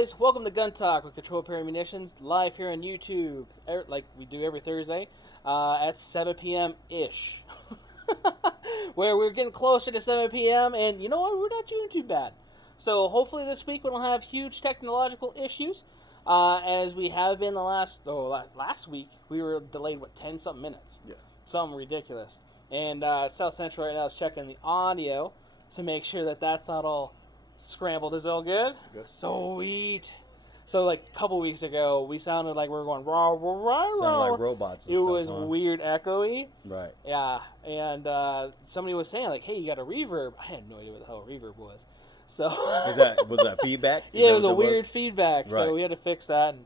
guys? Welcome to Gun Talk with Control Perry Munitions, live here on YouTube, like we do every Thursday, at 7 p.m.-ish. Where we're getting closer to 7 p.m., and you know what? We're not doing too bad. So hopefully this week we don't have huge technological issues, as we have been the last week. We were delayed, 10-something minutes? Yeah. Something ridiculous. And South Central right now is checking the audio to make sure that that's not all scrambled. Is it all good? Good. Sweet. So, like, a couple weeks ago, we sounded like we were going rah, rah, rah, rah. Sounded like robots and It stuff, was huh? weird, echoey. Right. Yeah. And somebody was saying, like, hey, you got a reverb. I had no idea what the hell a reverb was. So was that feedback? Yeah, it was a weird feedback. Right. So we had to fix that. And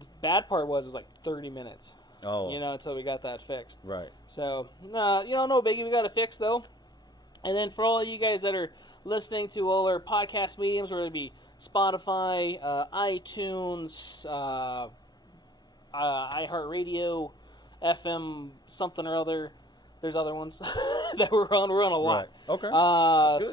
the bad part was it was like 30 minutes. Oh. Until we got that fixed. Right. So, no biggie. We got it fixed, though. And then for all of you guys that are listening to all our podcast mediums, whether it be Spotify, iTunes, iHeartRadio, FM, something or other. There's other ones that we're on. We're on a lot. Right. Okay.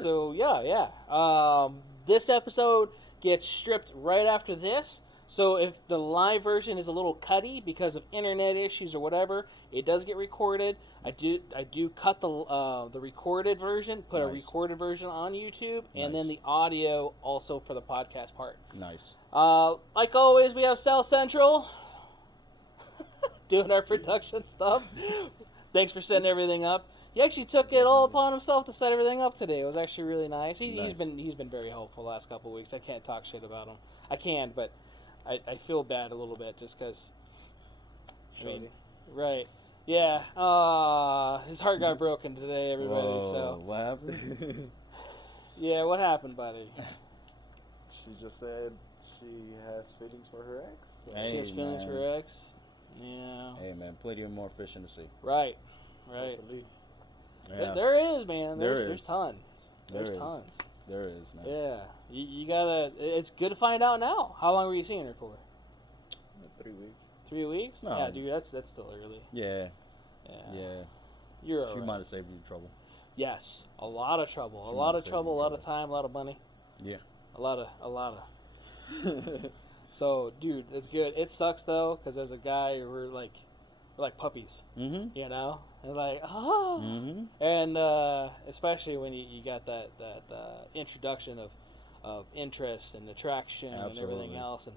So, yeah. This episode gets stripped right after this. So if the live version is a little cutty because of internet issues or whatever, it does get recorded. I do cut the recorded version, put a recorded version on YouTube, and then the audio also for the podcast part. Nice. Like always, we have South Central doing our production stuff. Thanks for setting everything up. He actually took it all upon himself to set everything up today. It was actually really nice. He's been very helpful the last couple of weeks. I can't talk shit about him. I can, but I feel bad a little bit just because. Right. Yeah. His heart got broken today, everybody. Whoa, so what happened? Yeah, what happened, buddy? She just said she has feelings for her ex. So. Hey, she has feelings man. for her ex. Yeah. Hey man, plenty of more fish in the sea. Right. Yeah. There is, man. There There's is. tons. There's There is. tons. There is, man. Yeah. You gotta. It's good to find out now. How long were you seeing her for? 3 weeks. 3 weeks? No. Yeah, dude. That's still early. Yeah. Yeah. You're She alright. might have saved you trouble. Yes. A lot of trouble. She A lot might of have trouble. A saved lot you of time. A lot of money. Yeah. A lot of. So, dude, it's good. It sucks though, because as a guy, we're like puppies. Mm-hmm. You know, and like and especially when you got that introduction of interest and attraction and everything else, and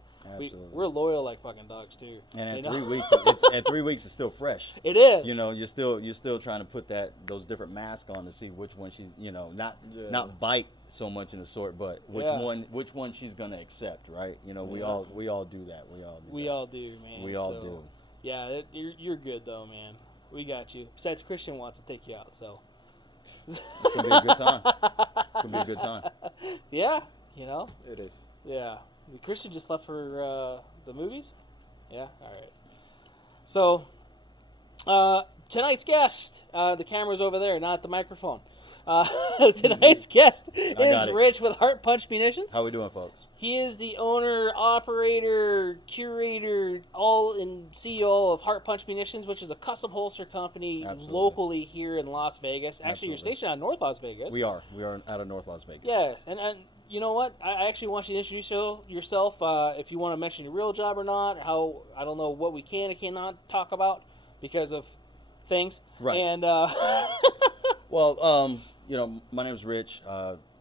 we're loyal like fucking dogs too. And at 3 weeks, at 3 weeks, it's still fresh. It is. You know, you're still trying to put those different masks on to see which one she's, not bite so much in the sort, but which one she's gonna accept, right? You know, we all do that. We all do, man. We all do. Yeah, you're good though, man. We got you. Besides, Christian wants to take you out, so it's gonna be a good time. It's gonna be a good time. Yeah, you know. It is. Yeah, Christian just left for the movies. Yeah, all right. So tonight's guest, the camera's over there, not at the microphone. Tonight's guest is Rich with HeartPunchMunitions. How we doing, folks? He is the owner, operator, curator, CEO of HeartPunchMunitions, which is a custom holster company locally here in Las Vegas. Actually, you're stationed out of North Las Vegas. We are out of North Las Vegas. Yes, and you know what? I actually want you to introduce yourself. If you want to mention your real job or not, how I don't know what we can and cannot talk about because of things. Right. And well, my name is Rich.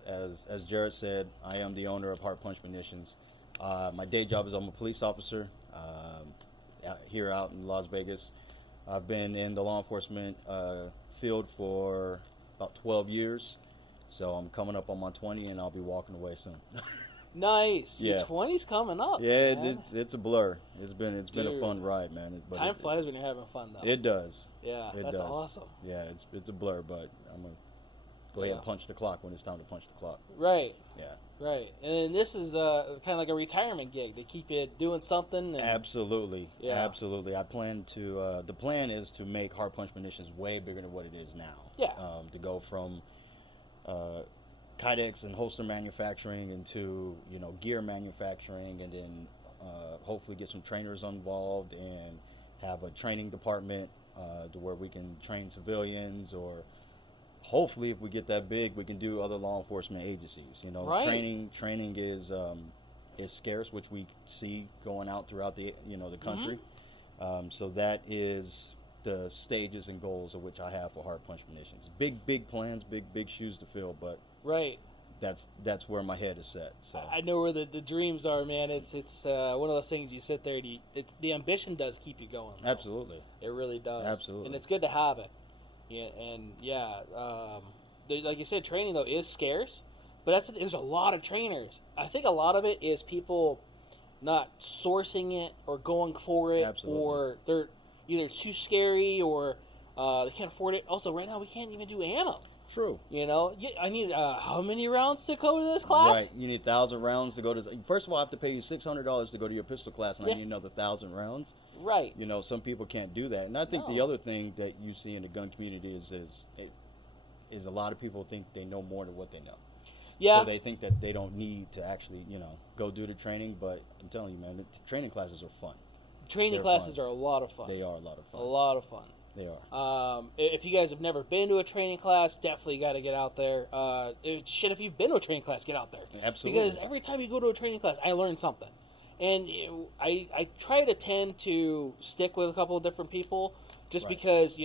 As Jared said, I am the owner of HeartPunchMunitions. My day job is I'm a police officer here out in Las Vegas. I've been in the law enforcement field for about 12 years. So I'm coming up on my 20, and I'll be walking away soon. Nice. Your 20's coming up. Yeah, it's a blur. It's been a fun ride, man. Time flies when you're having fun, though. It does. Yeah, that's awesome. Yeah, it's a blur, but I'm gonna go ahead and punch the clock when it's time to punch the clock. Right. Yeah. Right. And this is kind of like a retirement gig. They keep you doing something. And Absolutely. Yeah. Absolutely. I plan to. The plan is to make HeartPunchMunitions way bigger than what it is now. Yeah. To go from kydex and holster manufacturing into gear manufacturing, and then hopefully get some trainers involved and have a training department to where we can train civilians, or hopefully if we get that big we can do other law enforcement agencies. Right. Training is is scarce, which we see going out throughout the the country. So that is the stages and goals of which I have for Heart Punch Munitions. Big plans, big shoes to fill, but right. That's where my head is set. So I know where the dreams are, man. It's one of those things you sit there and the ambition does keep you going. Though. Absolutely. It really does. Absolutely. And it's good to have it. Yeah, and like you said, training though is scarce, but there's a lot of trainers. I think a lot of it is people not sourcing it or going for it, Absolutely. or they're either too scary or they can't afford it. Also, right now we can't even do ammo. True. I need how many rounds to go to this class? Right. You need 1,000 rounds to go to. First of all, I have to pay you $600 to go to your pistol class, and I need another 1,000 rounds. Right. Some people can't do that, and I think the other thing that you see in the gun community is a lot of people think they know more than what they know. Yeah. So they think that they don't need to actually, go do the training. But I'm telling you, man, the training classes are fun. Training classes are a lot of fun. They are a lot of fun. A lot of fun. They are. If you guys have never been to a training class, definitely got to get out there. If you've been to a training class, get out there. Absolutely. Because every time you go to a training class, I learn something. And I try to tend to stick with a couple of different people just because,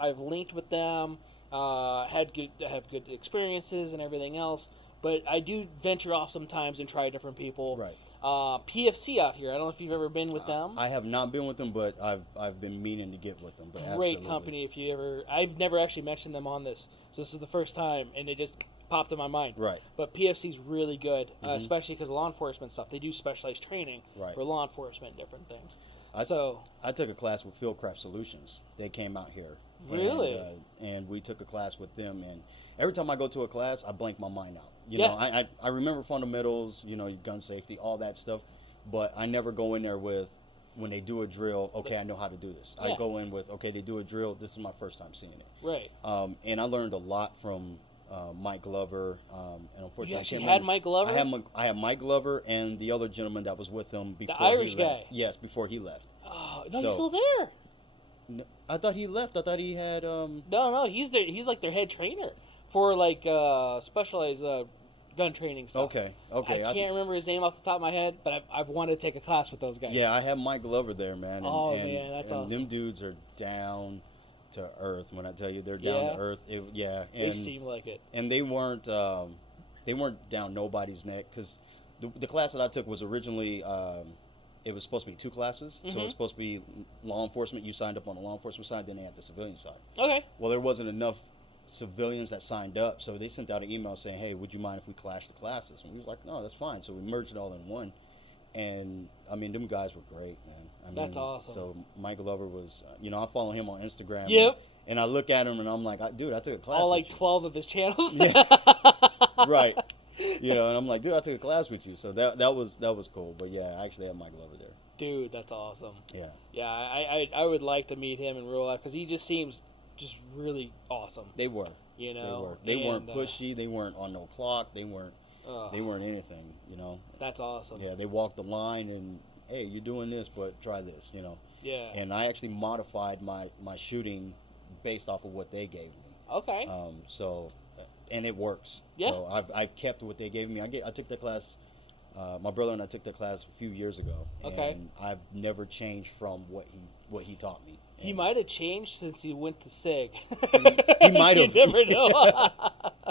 I've linked with them, have good experiences and everything else. But I do venture off sometimes and try different people. Right. PFC out here. I don't know if you've ever been with them. I have not been with them, but I've been meaning to get with them. But Great absolutely. company. I've never actually mentioned them on this, so this is the first time, and it just popped in my mind. Right. But PFC's really good, especially because of law enforcement stuff. They do specialized training for law enforcement and different things. I took a class with Fieldcraft Solutions. They came out here. Really? And we took a class with them, and every time I go to a class, I blank my mind out. I remember fundamentals, gun safety, all that stuff, but I never go in there with, when they do a drill, okay, I know how to do this. I go in with, okay, they do a drill, this is my first time seeing it. Right. And I learned a lot from Mike Glover, and unfortunately, you actually had Mike Glover? I had Mike Glover and the other gentleman that was with him before the Irish he left. guy. Yes, before he left. Oh, no, he's still there. No, I thought he left. I thought he had. No, he's there. He's like their head trainer for like specialized gun training stuff. Okay. I can't remember his name off the top of my head, but I've wanted to take a class with those guys. Yeah, I have Mike Glover there, man. Man, that's awesome. Them dudes are down to earth. When I tell you they're down to earth, they seem like it. And they weren't down nobody's neck, because the class that I took was originally. It was supposed to be 2 classes, so it was supposed to be law enforcement. You signed up on the law enforcement side, then they had the civilian side. Okay. Well, there wasn't enough civilians that signed up, so they sent out an email saying, hey, would you mind if we clashed the classes? And we was like, no, that's fine. So we merged it all in one. And, them guys were great, man. That's awesome. So Mike Glover was, I follow him on Instagram. Yep. And I look at him, and I'm like, dude, I took a class all with like you. 12 of his channels. Yeah. Right. And I'm like, dude, I took a class with you. So that was cool. But, yeah, I actually had Mike Glover there. Dude, that's awesome. Yeah. Yeah, I would like to meet him in real life because he just seems just really awesome. They were. They weren't pushy. They weren't on no clock. They weren't anything, That's awesome. Yeah, they walked the line and, hey, you're doing this, but try this, Yeah. And I actually modified my shooting based off of what they gave me. Okay. And it works. Yeah. So I've kept what they gave me. I took the class. My brother and I took the class a few years ago, and I've never changed from what he taught me. He might have changed since he went to SIG. He might have. You never know.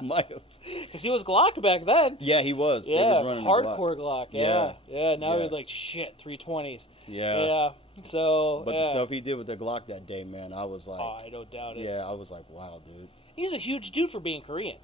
Might have. Because he was Glock back then. Yeah, he was. Yeah, he was running hardcore Glock. Yeah. Now Yeah. he's like, shit, 320s. Yeah. Yeah. So. But the stuff he did with the Glock that day, man, I was like. Oh, I don't doubt it. Yeah, I was like, wow, dude. He's a huge dude for being Korean.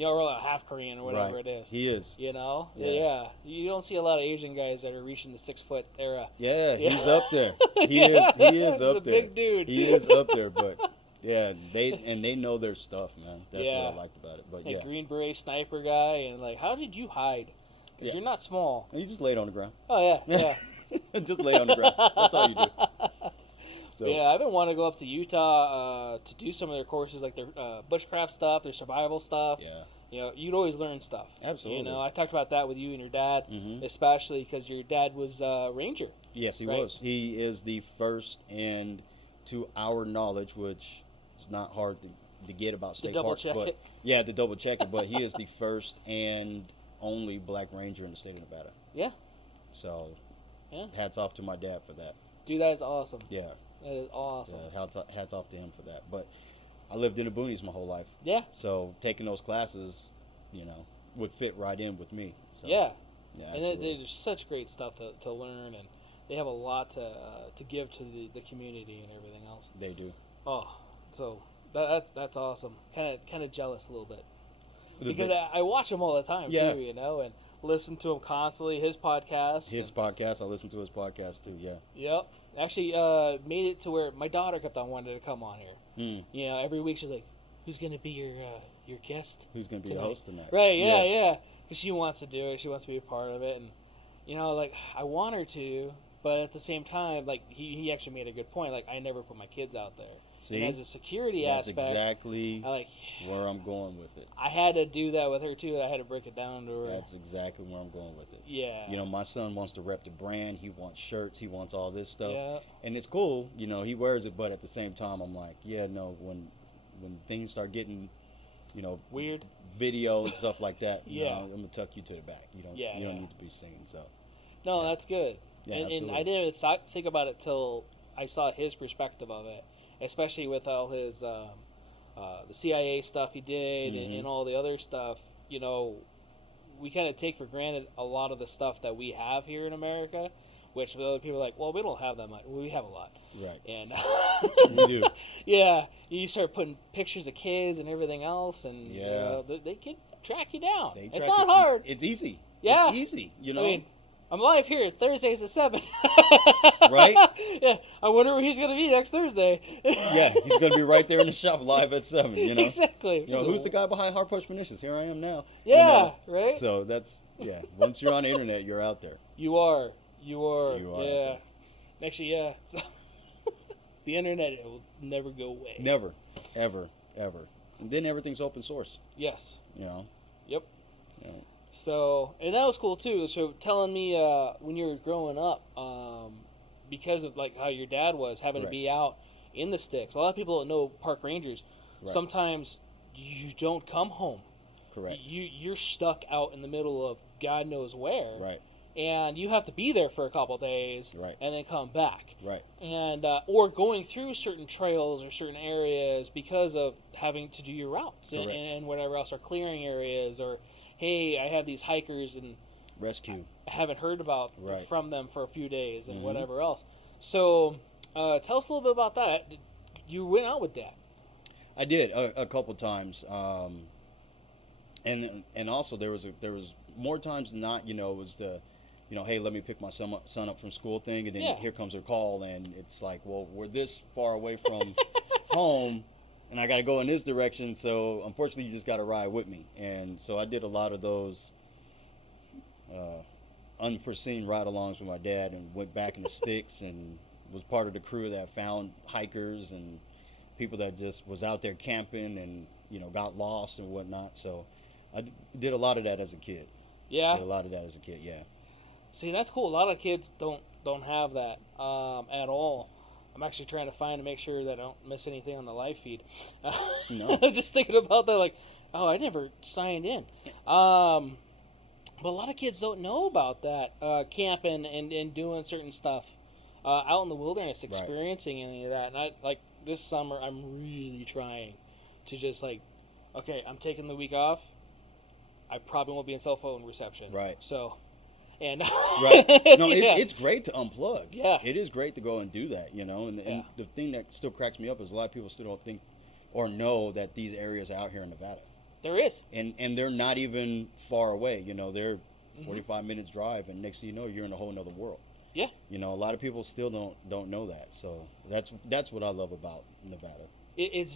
Or like half Korean or whatever Right. it is. He is. Yeah. You don't see a lot of Asian guys that are reaching the 6 foot era. Yeah, he's up there. He is up He's there. a big dude. He is up there, but yeah, they know their stuff, man. That's what I liked about it. But like Green Beret sniper guy, and like, how did you hide? Because you're not small. You just laid on the ground. Oh yeah. Just lay on the ground. That's all you do. So. Yeah, I've been wanting to go up to Utah to do some of their courses, like their bushcraft stuff, their survival stuff. Yeah. You'd always learn stuff. Absolutely. I talked about that with you and your dad, especially because your dad was Ranger. Yes, he was. He is the first, and to our knowledge, which is not hard to get about state parks, but yeah, to double check it. But he is the first and only Black Ranger in the state of Nevada. Yeah. So, Yeah. hats off to my dad for that. Dude, that is awesome. Yeah. That is awesome. Yeah, hats off to him for that. But I lived in the boonies my whole life. Yeah. So taking those classes, would fit right in with me. So, Yeah. Yeah. And Absolutely. there's such great stuff to learn, and they have a lot to give to the community and everything else. They do. Oh, so that's awesome. Kind of jealous a little bit. The Because bit- I watch him all the time Yeah. too, and listen to him constantly. His podcast. His podcast. I listen to his podcast too. Yeah. Yep. Actually, made it to where my daughter kept on wanting to come on here. Every week she's like, "Who's going to be your guest? Who's going to be tonight?" the host tonight? Right? Yeah. Because she wants to do it. She wants to be a part of it, and like I want her to, but at the same time, like he actually made a good point. Like I never put my kids out there. See, and as a security that's aspect, exactly I where I'm going with it. I had to do that with her too. I had to break it down to her. That's exactly where I'm going with it. Yeah. My son wants to rep the brand. He wants shirts. He wants all this stuff. Yeah. And it's cool. He wears it. But at the same time, I'm like, yeah, no, when things start getting, Weird. video and stuff like that, Yeah. I'm going to tuck you to the back. You don't need to be seen. So, No, that's good. Yeah, and absolutely. I didn't even think about it till I saw his perspective of it, especially with all his the CIA stuff he did and all the other stuff. We kind of take for granted a lot of the stuff that we have here in America, which other people are like, well, we don't have that much. Well, we have a lot. right. And We do. yeah, you start putting pictures of kids and everything else, and Yeah. they can track you down. They It's track not it. hard. It's easy. Yeah. It's easy. I mean, I'm live here Thursdays at 7. Right? Yeah. I wonder where he's going to be next Thursday. Yeah, he's going to be right there in the shop live at 7, Exactly. Who's the guy behind HeartPunchMunitions? Here I am now. Yeah, right? So that's, once you're on the internet, you're out there. You are. You are out Yeah. there. Actually, yeah. So, the internet, it will never go away. Never, ever, ever. And then everything's open source, Yes. Yep. Yep. So, and that was cool too. So, telling me when you were growing up, because of like how your dad was having to Right. be out in the sticks. A lot of people don't know park rangers. Right. Sometimes you don't come home. Correct. You're stuck out in the middle of God knows where, Right, and you have to be there for a couple days, Right. and then come back, right, and or going through certain trails or certain areas because of having to do your routes and, Correct. and whatever else, or clearing areas, or hey, I have these hikers and rescue. I haven't heard about Right. from them for a few days and Mhm. whatever else. So, tell us a little bit about that. You went out with Dad. I did a couple times, and also there was more times than not. It was the, hey, let me pick my son up from school thing, and then Yeah. here comes her call, and it's like, well, we're this far away from home, and I got to go in this direction, so unfortunately you just got to ride with me. And so I did a lot of those unforeseen ride-alongs with my dad, and went back in the sticks and was part of the crew that found hikers and people that just was out there camping and got lost and whatnot. So I did a lot of that as a kid. Yeah. Did a lot of that as a kid. Yeah. See, that's cool. A lot of kids don't have that at all. I'm actually trying to find to make sure that I don't miss anything on the live feed. No. Just thinking about that, like, oh, I never signed in. But a lot of kids don't know about that, camping and doing certain stuff out in the wilderness, experiencing any of that. And I like this summer, I'm really trying to just like, okay, I'm taking the week off. I probably won't be in cell phone reception. Right. So, and Right. No, yeah. it's great to unplug. Yeah. It is great to go and do that, And Yeah. the thing that still cracks me up is a lot of people still don't think or know that these areas are out here in Nevada. There is. And they're not even far away. They're 45 minutes drive, and next thing you know, you're in a whole nother world. Yeah. A lot of people still don't know that. So that's what I love about Nevada. It's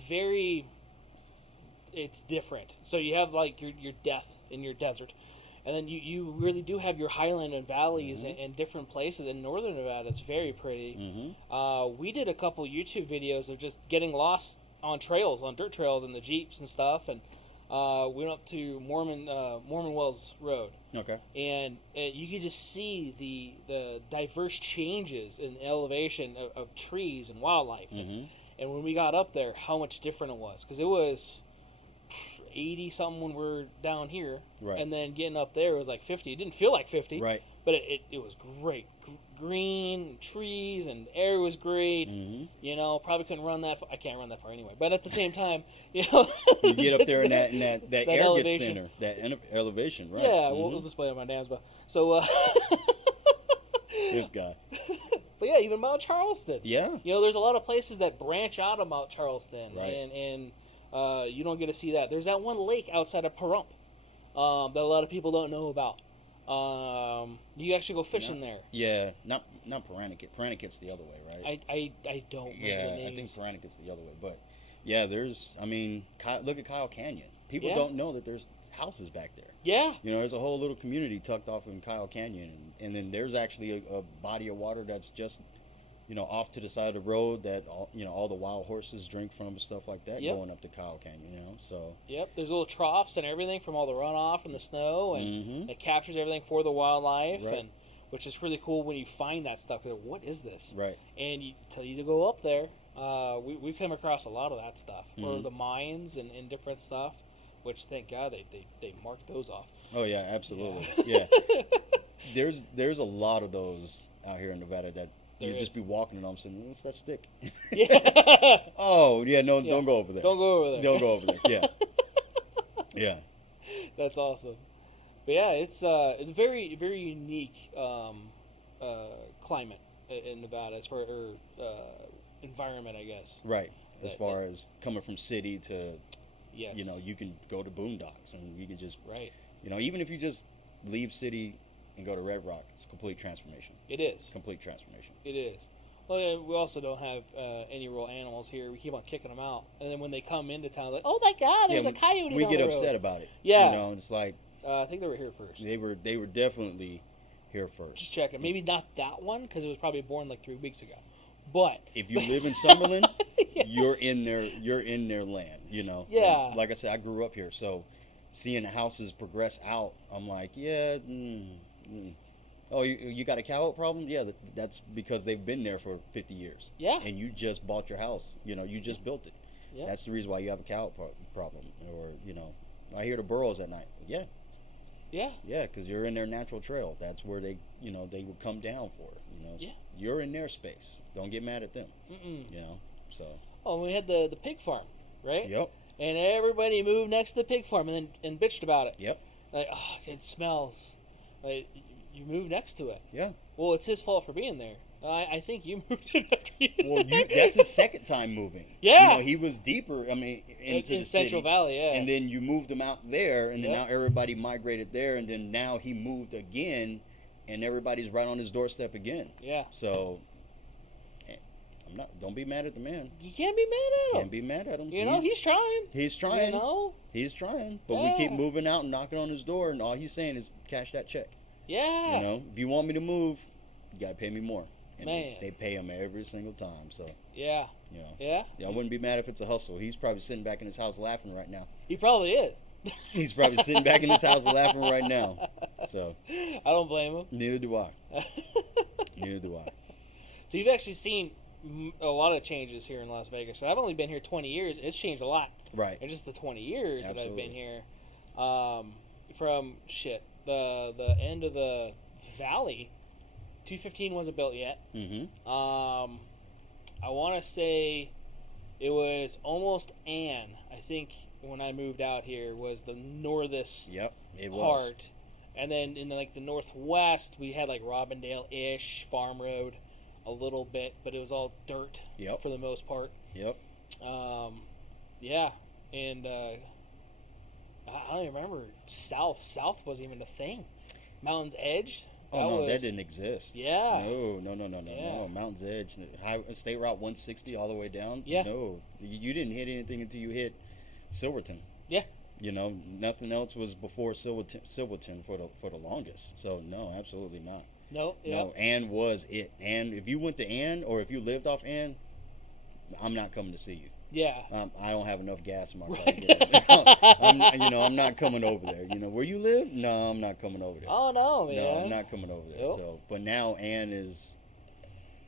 different. So you have like your death in your desert, and then you really do have your highland and valleys and different places in northern Nevada. It's very pretty. We did a couple YouTube videos of just getting lost on trails, on dirt trails, and the jeeps and stuff, and we went up to Mormon Wells Road. Okay. And you could just see the diverse changes in elevation of trees and wildlife. And when we got up there, how much different it was. Because 80 something when we're down here, Right. and then getting up there it was like 50. It didn't feel like 50, Right. but it was great. Green trees and the air was great. Mm-hmm. You know, probably couldn't run that far. I can't run that far anyway. But at the same time, you know, You get up there and that air elevation. gets thinner. That elevation, right? Yeah, Mm-hmm. we'll display it on my dad's. But so, This guy. but yeah, even Mount Charleston. Yeah. You know, there's a lot of places that branch out of Mount Charleston, Right. and you don't get to see that. There's that one lake outside of Pahrump that a lot of people don't know about. You actually go fishing there. Yeah, not Pahrump. Pahrum's the other way, right? I don't know Yeah, the names. I think Pahrum's the other way. But yeah, look at Kyle Canyon. People Yeah. don't know that there's houses back there. Yeah. You know, there's a whole little community tucked off in Kyle Canyon, and then there's actually a body of water that's just, you know, off to the side of the road that all the wild horses drink from and stuff like that. Yep. Going up to Kyle Canyon, you know. So Yep. There's little troughs and everything from all the runoff from the snow, and Mhm. it captures everything for the wildlife, Right. and which is really cool when you find that stuff. You're like, what is this? right, And you tell you to go up there. We come across a lot of that stuff, or Mhm. the mines and different stuff. Which thank God they marked those off. oh yeah, absolutely, yeah. There's a lot of those out here in Nevada that There you just is. be walking and all of a sudden, what's that stick? Yeah. Oh yeah, no, Yeah. don't go over there. Don't go over there. Don't go over there. Yeah, yeah. That's awesome. But yeah, it's a very very unique climate in Nevada as far environment, I guess. Right. As That- far as coming from city to, Yes. you know, you can go to boondocks and you can just, Right. you know, even if you just leave city and go to Red Rock, it's a complete transformation. It is. Complete transformation. It is. Well, yeah, we also don't have any real animals here. We keep on kicking them out, and then when they come into town, like, oh my God, there's a coyote. We on get the upset road. about it. Yeah. You know, it's like I think they were here first. they were definitely here first. Just checking. Maybe not that one because it was probably born like 3 weeks ago. But If you live in Summerlin, Yeah. you're in their land, you know. Yeah. And like I said, I grew up here, so seeing the houses progress out, I'm like, yeah. Oh, you got a cow problem? Yeah, that's because they've been there for 50 years. Yeah. And you just bought your house. You know, you just built it. Yeah. That's the reason why you have a cow problem. Or, you know, I hear the burros at night. Yeah, yeah, because you're in their natural trail. That's where they would come down for it. You know, Yeah. You're in their space. Don't get mad at them. Mm-mm. You know, so. Oh, we had the pig farm, right? Yep. And everybody moved next to the pig farm and bitched about it. Yep. Like, oh, it smells. Like, you moved next to it. Yeah. Well, it's his fault for being there. I think you moved it after you. Well, that's his second time moving. Yeah. You know, he was deeper. I mean, into in the Central city, Valley, yeah. and then you moved him out there, and then Yep. now everybody migrated there, and then now he moved again, and everybody's right on his doorstep again. Yeah. So, don't be mad at the man. You can't be mad at him. Can't be mad at him. You know, he's trying. He's trying. You know? He's trying, but we keep Yeah. moving out and knocking on his door, and all he's saying is cash that check. Yeah. You know, if you want me to move, you gotta pay me more. And Man. they pay him every single time. So, Yeah. you know. Yeah. Yeah, I wouldn't be mad if it's a hustle. He's probably sitting back in his house laughing right now. He probably is. He's probably sitting back in his house laughing right now. So, I don't blame him. neither do I. Neither do I. So you've actually seen a lot of changes here in Las Vegas. So I've only been here 20 years. It's changed a lot Right. in just the 20 years that I've been Absolutely. here. From the end of the valley, 215 wasn't built yet. Mm-hmm. I want to say it was almost Ann. I think when I moved out here was the northest Yep, it was. part, and then in the northwest we had like Robindale-ish Farm Road, a little bit, but it was all dirt Yep. for the most part. Yep. Yeah, and I don't even remember south. South wasn't even a thing. Mountain's Edge. Oh, no, that was- didn't exist. Yeah. No. Yeah. Mountain's Edge, State Route 160 all the way down. Yeah. No. You didn't hit anything until you hit Silverton. Yeah. You know, nothing else was before Silverton for the longest. So, no, absolutely not. No. Yeah. No, Ann was it. And if you went to Ann or if you lived off Ann, I'm not coming to see you. Yeah. I don't have enough gas in my car. Right. To get there. I'm not coming over there. You know, where you live? No, I'm not coming over there. Oh no, man. No, I'm not coming over there. Yep. So, but now Ann is.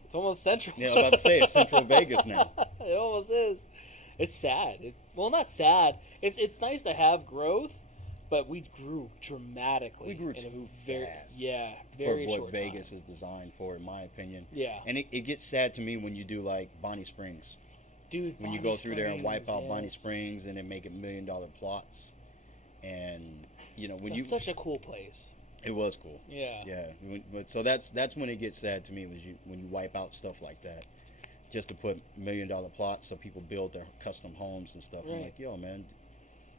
It's almost central. Yeah, I was about to say it's Central Vegas now. It almost is. It's sad. Well, not sad. It's nice to have growth, but we grew dramatically. We grew in too very fast very for what short Vegas time. is designed for, in my opinion. Yeah, And it gets sad to me when you do like Bonnie Springs. dude. When you Bonnie go through there and wipe Springs, out Bonnie yes. Springs and then make it $1 million plots, and when That's such a cool place. it was cool. Yeah. But so that's when it gets sad to me, when you wipe out stuff like that, just to put $1 million plots so people build their custom homes and stuff. Right. I'm like, yo, man,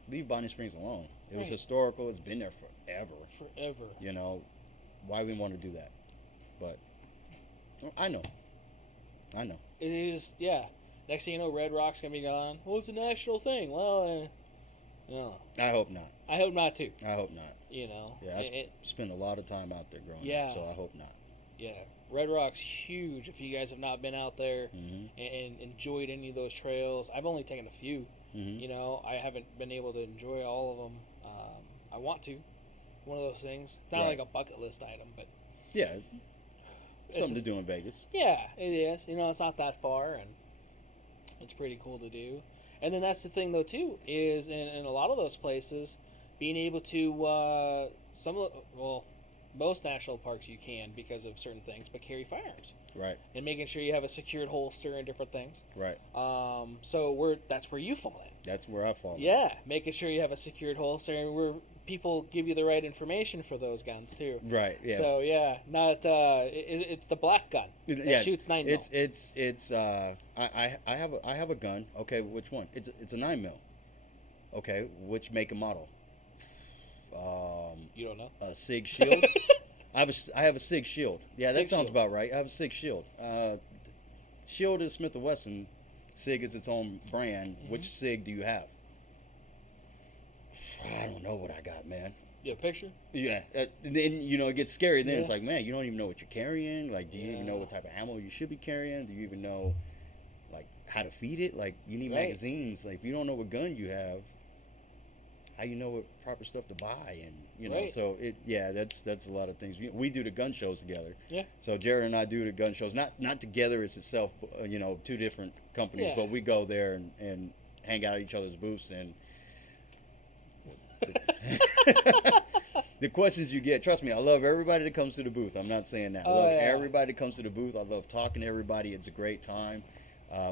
leave Bonnie Springs alone. It was Right. historical. It's been there forever. Forever. Why we want to do that? But I know. It is. Yeah. Next thing you know, Red Rock's gonna be gone. Well, it's a national thing. Well, I hope not. I hope not too. I hope not. Yeah, I spent a lot of time out there growing Yeah. up, so I hope not. Yeah, Red Rock's huge. If you guys have not been out there Mm-hmm. and enjoyed any of those trails, I've only taken a few. Mm-hmm. I haven't been able to enjoy all of them. I want to. One of those things. Not Right. like a bucket list item, but Yeah, something to It's- do in Vegas. yeah, it is. It's not that far, and it's pretty cool to do. And then that's the thing, though, too, is in a lot of those places, being able to most national parks you can because of certain things, but carry firearms Right, and making sure you have a secured holster and different things. right. So that's where you fall in. That's where I fall. Yeah, making sure you have a secured holster and where people give you the right information for those guns too. Right. Yeah. So yeah, not it's the black gun that shoots 9mm. It's I have a gun. Okay, which one? It's a 9mm. Okay, which make and model? You don't know? A SIG Shield. I have a SIG Shield. Yeah, that SIG sounds Shield. about right. I have a SIG Shield. Shield is Smith & Wesson. SIG is its own brand. Mm-hmm. Which SIG do you have? I don't know what I got, man. You have a picture? Yeah, then it gets scary. Then it's Yeah. like, man, you don't even know what you're carrying. Like, do you even know Yeah. what type of ammo you should be carrying? Do you even know, like, how to feed it? Like, you need Right. magazines. Like, if you don't know what gun you have, how you know what proper stuff to buy? And Right. so that's a lot of things. We do the gun shows together. Yeah. So Jared and I do the gun shows, not together as itself, but, two different companies, Yeah. but we go there and hang out at each other's booths and. The questions you get, trust me, I love everybody that comes to the booth. I'm not saying that. I love everybody that comes to the booth. I love talking to everybody. It's a great time.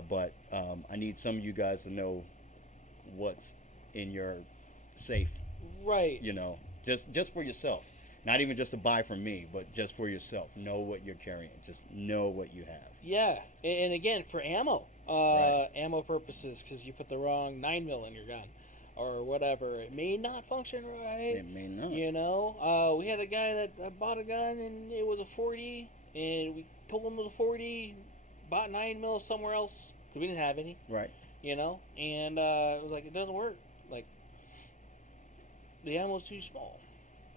But I need some of you guys to know what's in your safe, Right. just for yourself. Not even just to buy from me, but just for yourself. Know what you're carrying. Just know what you have. Yeah, and again for ammo, Right. ammo purposes, because you put the wrong 9mm in your gun, or whatever, it may not function right. It may not. We had a guy that bought a gun and it was a 40, and we told him it was a 40, bought 9mm somewhere else because we didn't have any. Right. And it was like, it doesn't work. Like, the ammo's too small.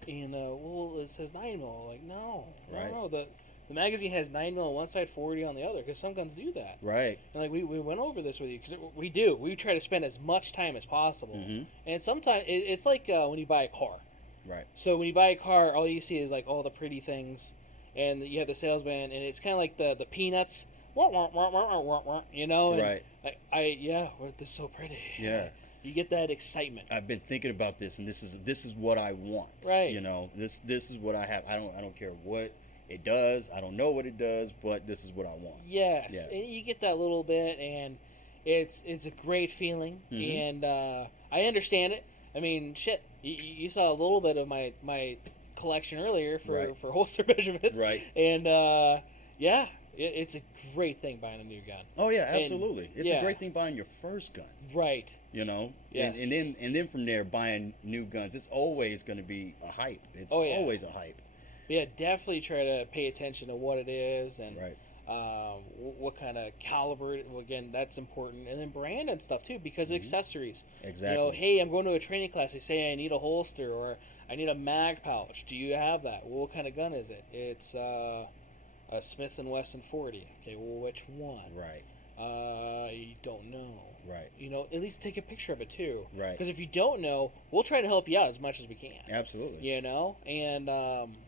And it says 9mm. Like, no, Right. no. The magazine has 9mm on one side, 40 on the other, because some guns do that. Right. And like we went over this with you, because we do. We try to spend as much time as possible. Mm-hmm. And sometimes it's like when you buy a car. Right. So when you buy a car, all you see is like all the pretty things, and you have the salesman, and it's kind of like the peanuts, And Right. this is so pretty. Yeah. You get that excitement. I've been thinking about this, and this is what I want. Right. This is what I have. I don't care what it does. I don't know what it does, but this is what I want. Yes, Yeah. and you get that little bit, and it's a great feeling, Mhm. and I understand it. I mean, shit, you saw a little bit of my collection earlier for holster measurements, Right. And it's a great thing buying a new gun, Oh yeah, absolutely. It's yeah. a great thing buying your first gun. right? Yes. And then from there buying new guns. It's always going to be a hype. It's Oh, yeah. always a hype. Yeah, definitely try to pay attention to what it is and Right. what kind of caliber. Again, that's important, and then brand and stuff too, because accessories. Exactly. Hey, I'm going to a training class. They say I need a holster or I need a mag pouch. Do you have that? Well, what kind of gun is it? It's a Smith & Wesson 40. Okay, well, which one? Right. You don't know. Right. At least take a picture of it too. Right. Because if you don't know, we'll try to help you out as much as we can. Absolutely. And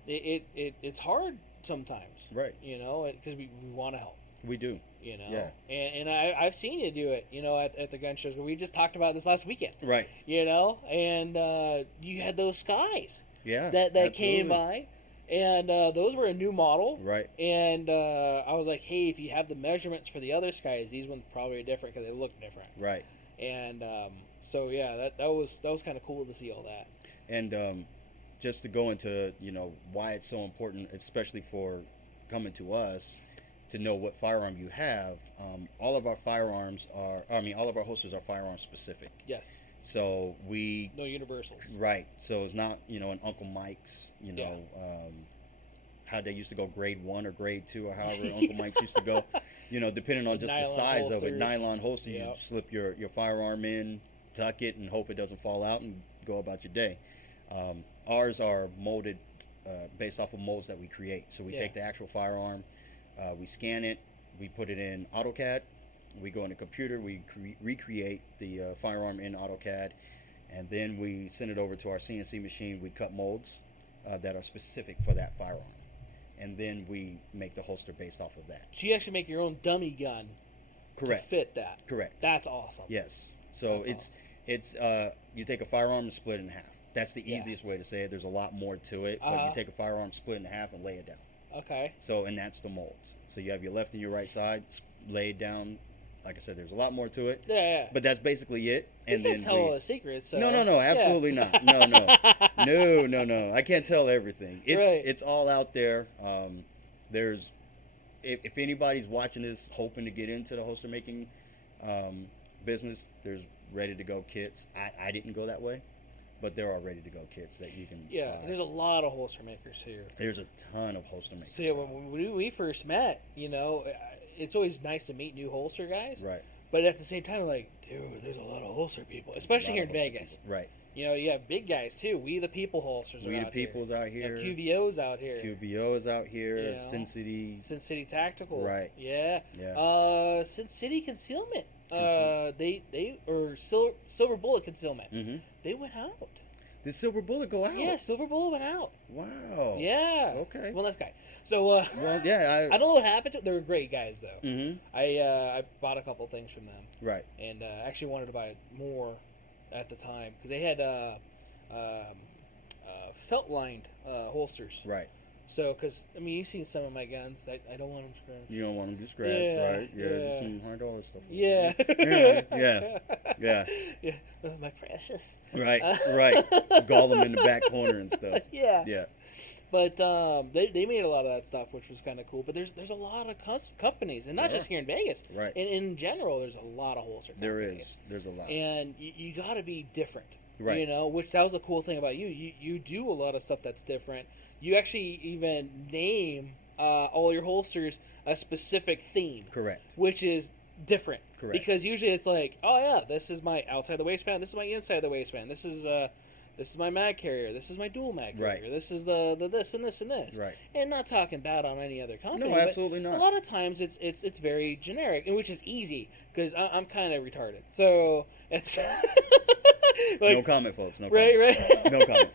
it's hard sometimes. Right. Because we want to help. We do. You know, Yeah. and I've seen you do it. You know, at the gun shows. We just talked about this last weekend. Right. You know, and you had those skies. Yeah. That came by, and those were a new model. Right. And I was like, hey, if you have the measurements for the other skies, these ones probably are different because they look different. Right. And so yeah, that was kind of cool to see all that. And just to go into, you know, why it's so important, especially for coming to us, to know what firearm you have. All of our holsters are firearm specific. Yes. So no universals. Right. So it's not, you know, an Uncle Mike's, you know, how they used to go grade 1 or grade 2 or however Uncle Mike's used to go, you know, depending on just the size holsters. of it. Nylon holster, Yep. you slip your firearm in, tuck it, and hope it doesn't fall out and go about your day. Ours are molded based off of molds that we create. So we take the actual firearm, we scan it, we put it in AutoCAD, we go in the computer, we recreate the firearm in AutoCAD, and then we send it over to our CNC machine. We cut molds that are specific for that firearm, and then we make the holster based off of that. So you actually make your own dummy gun. Correct. To fit that. Correct. That's awesome. Yes. So it's you take a firearm and split it in half. That's the easiest way to say it. There's a lot more to it, but you take a firearm, split it in half, and lay it down. Okay. So, and that's the molds. So you have your left and your right side laid down. Like I said, there's a lot more to it. Yeah. But that's basically it. And you can't tell a secret. So. No, absolutely not. No. I can't tell everything. It's all out there. There's, if anybody's watching this, hoping to get into the holster making business, there's ready to go kits. I didn't go that way. But there are ready-to-go kits that you can buy. There's a lot of holster makers here. There's a ton of holster makers. So when we first met, you know, it's always nice to meet new holster guys. Right. But at the same time, like, dude, there's a lot of holster people, especially here in Vegas. People. Right. You know, you have big guys, too. We the People holsters We are the out People's here. out here. QVO's out here. QVO's out here. You know, Sin City Tactical. Right. Yeah. Sin City Concealment. Silver Bullet Concealment. Mm-hmm. They went out. Did Silver Bullet go out? Yeah, Silver Bullet went out. Wow. Yeah. Okay. Well, nice guy. So, well, yeah. I don't know what happened to. They were great guys, though. Mm-hmm. I bought a couple things from them. Right. And actually wanted to buy more at the time because they had felt-lined holsters. Right. So, because, I mean, you've seen some of my guns. I don't want them scratched. You don't want them to scratch, right? Yeah. There's some $100 stuff. Yeah. Yeah. Those are my precious. Right. Gall them in the back corner and stuff. Yeah. But they made a lot of that stuff, which was kind of cool. But there's a lot of companies, and not just here in Vegas. Right. In general, there's a lot of holster companies. There is. There's a lot. And you got to be different. Right. You know, which that was a cool thing about you. You do a lot of stuff that's different. You actually even name all your holsters a specific theme. Correct. Which is different. Correct. Because usually it's like, oh yeah, this is my outside the waistband. This is my inside the waistband. This is my mag carrier. This is my dual mag carrier. Right. This is the this and this and this. Right. And not talking bad on any other company. No, absolutely not. A lot of times it's very generic, and which is easy because I'm kind of retarded. So it's like, no comment, folks. No comment. Right. No comment.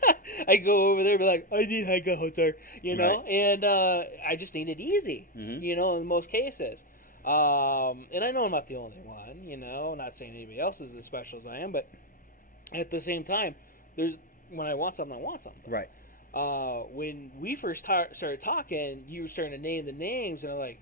I go over there and be like, I need handgun holster, you know, Right. and I just need it easy, you know, in most cases. And I know I'm not the only one, you know, not saying anybody else is as special as I am, but at the same time, when I want something, I want something. Right. When we first started talking, you were starting to name the names, and I'm like,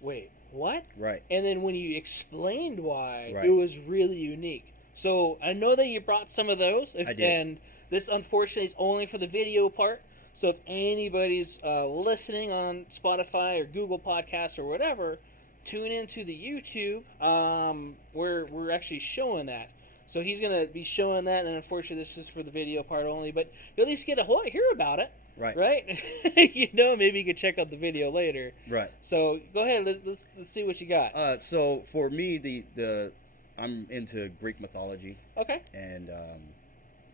wait, what? Right. And then when you explained why, Right. it was really unique. So I know that you brought some of those. I did. And this, unfortunately, is only for the video part. So if anybody's listening on Spotify or Google Podcasts or whatever, tune into the YouTube. We're actually showing that. So he's going to be showing that, and unfortunately this is for the video part only. But you'll at least get hear about it. Right. Right? You know, maybe you could check out the video later. Right. So go ahead. Let's see what you got. So for me, the I'm into Greek mythology. Okay. And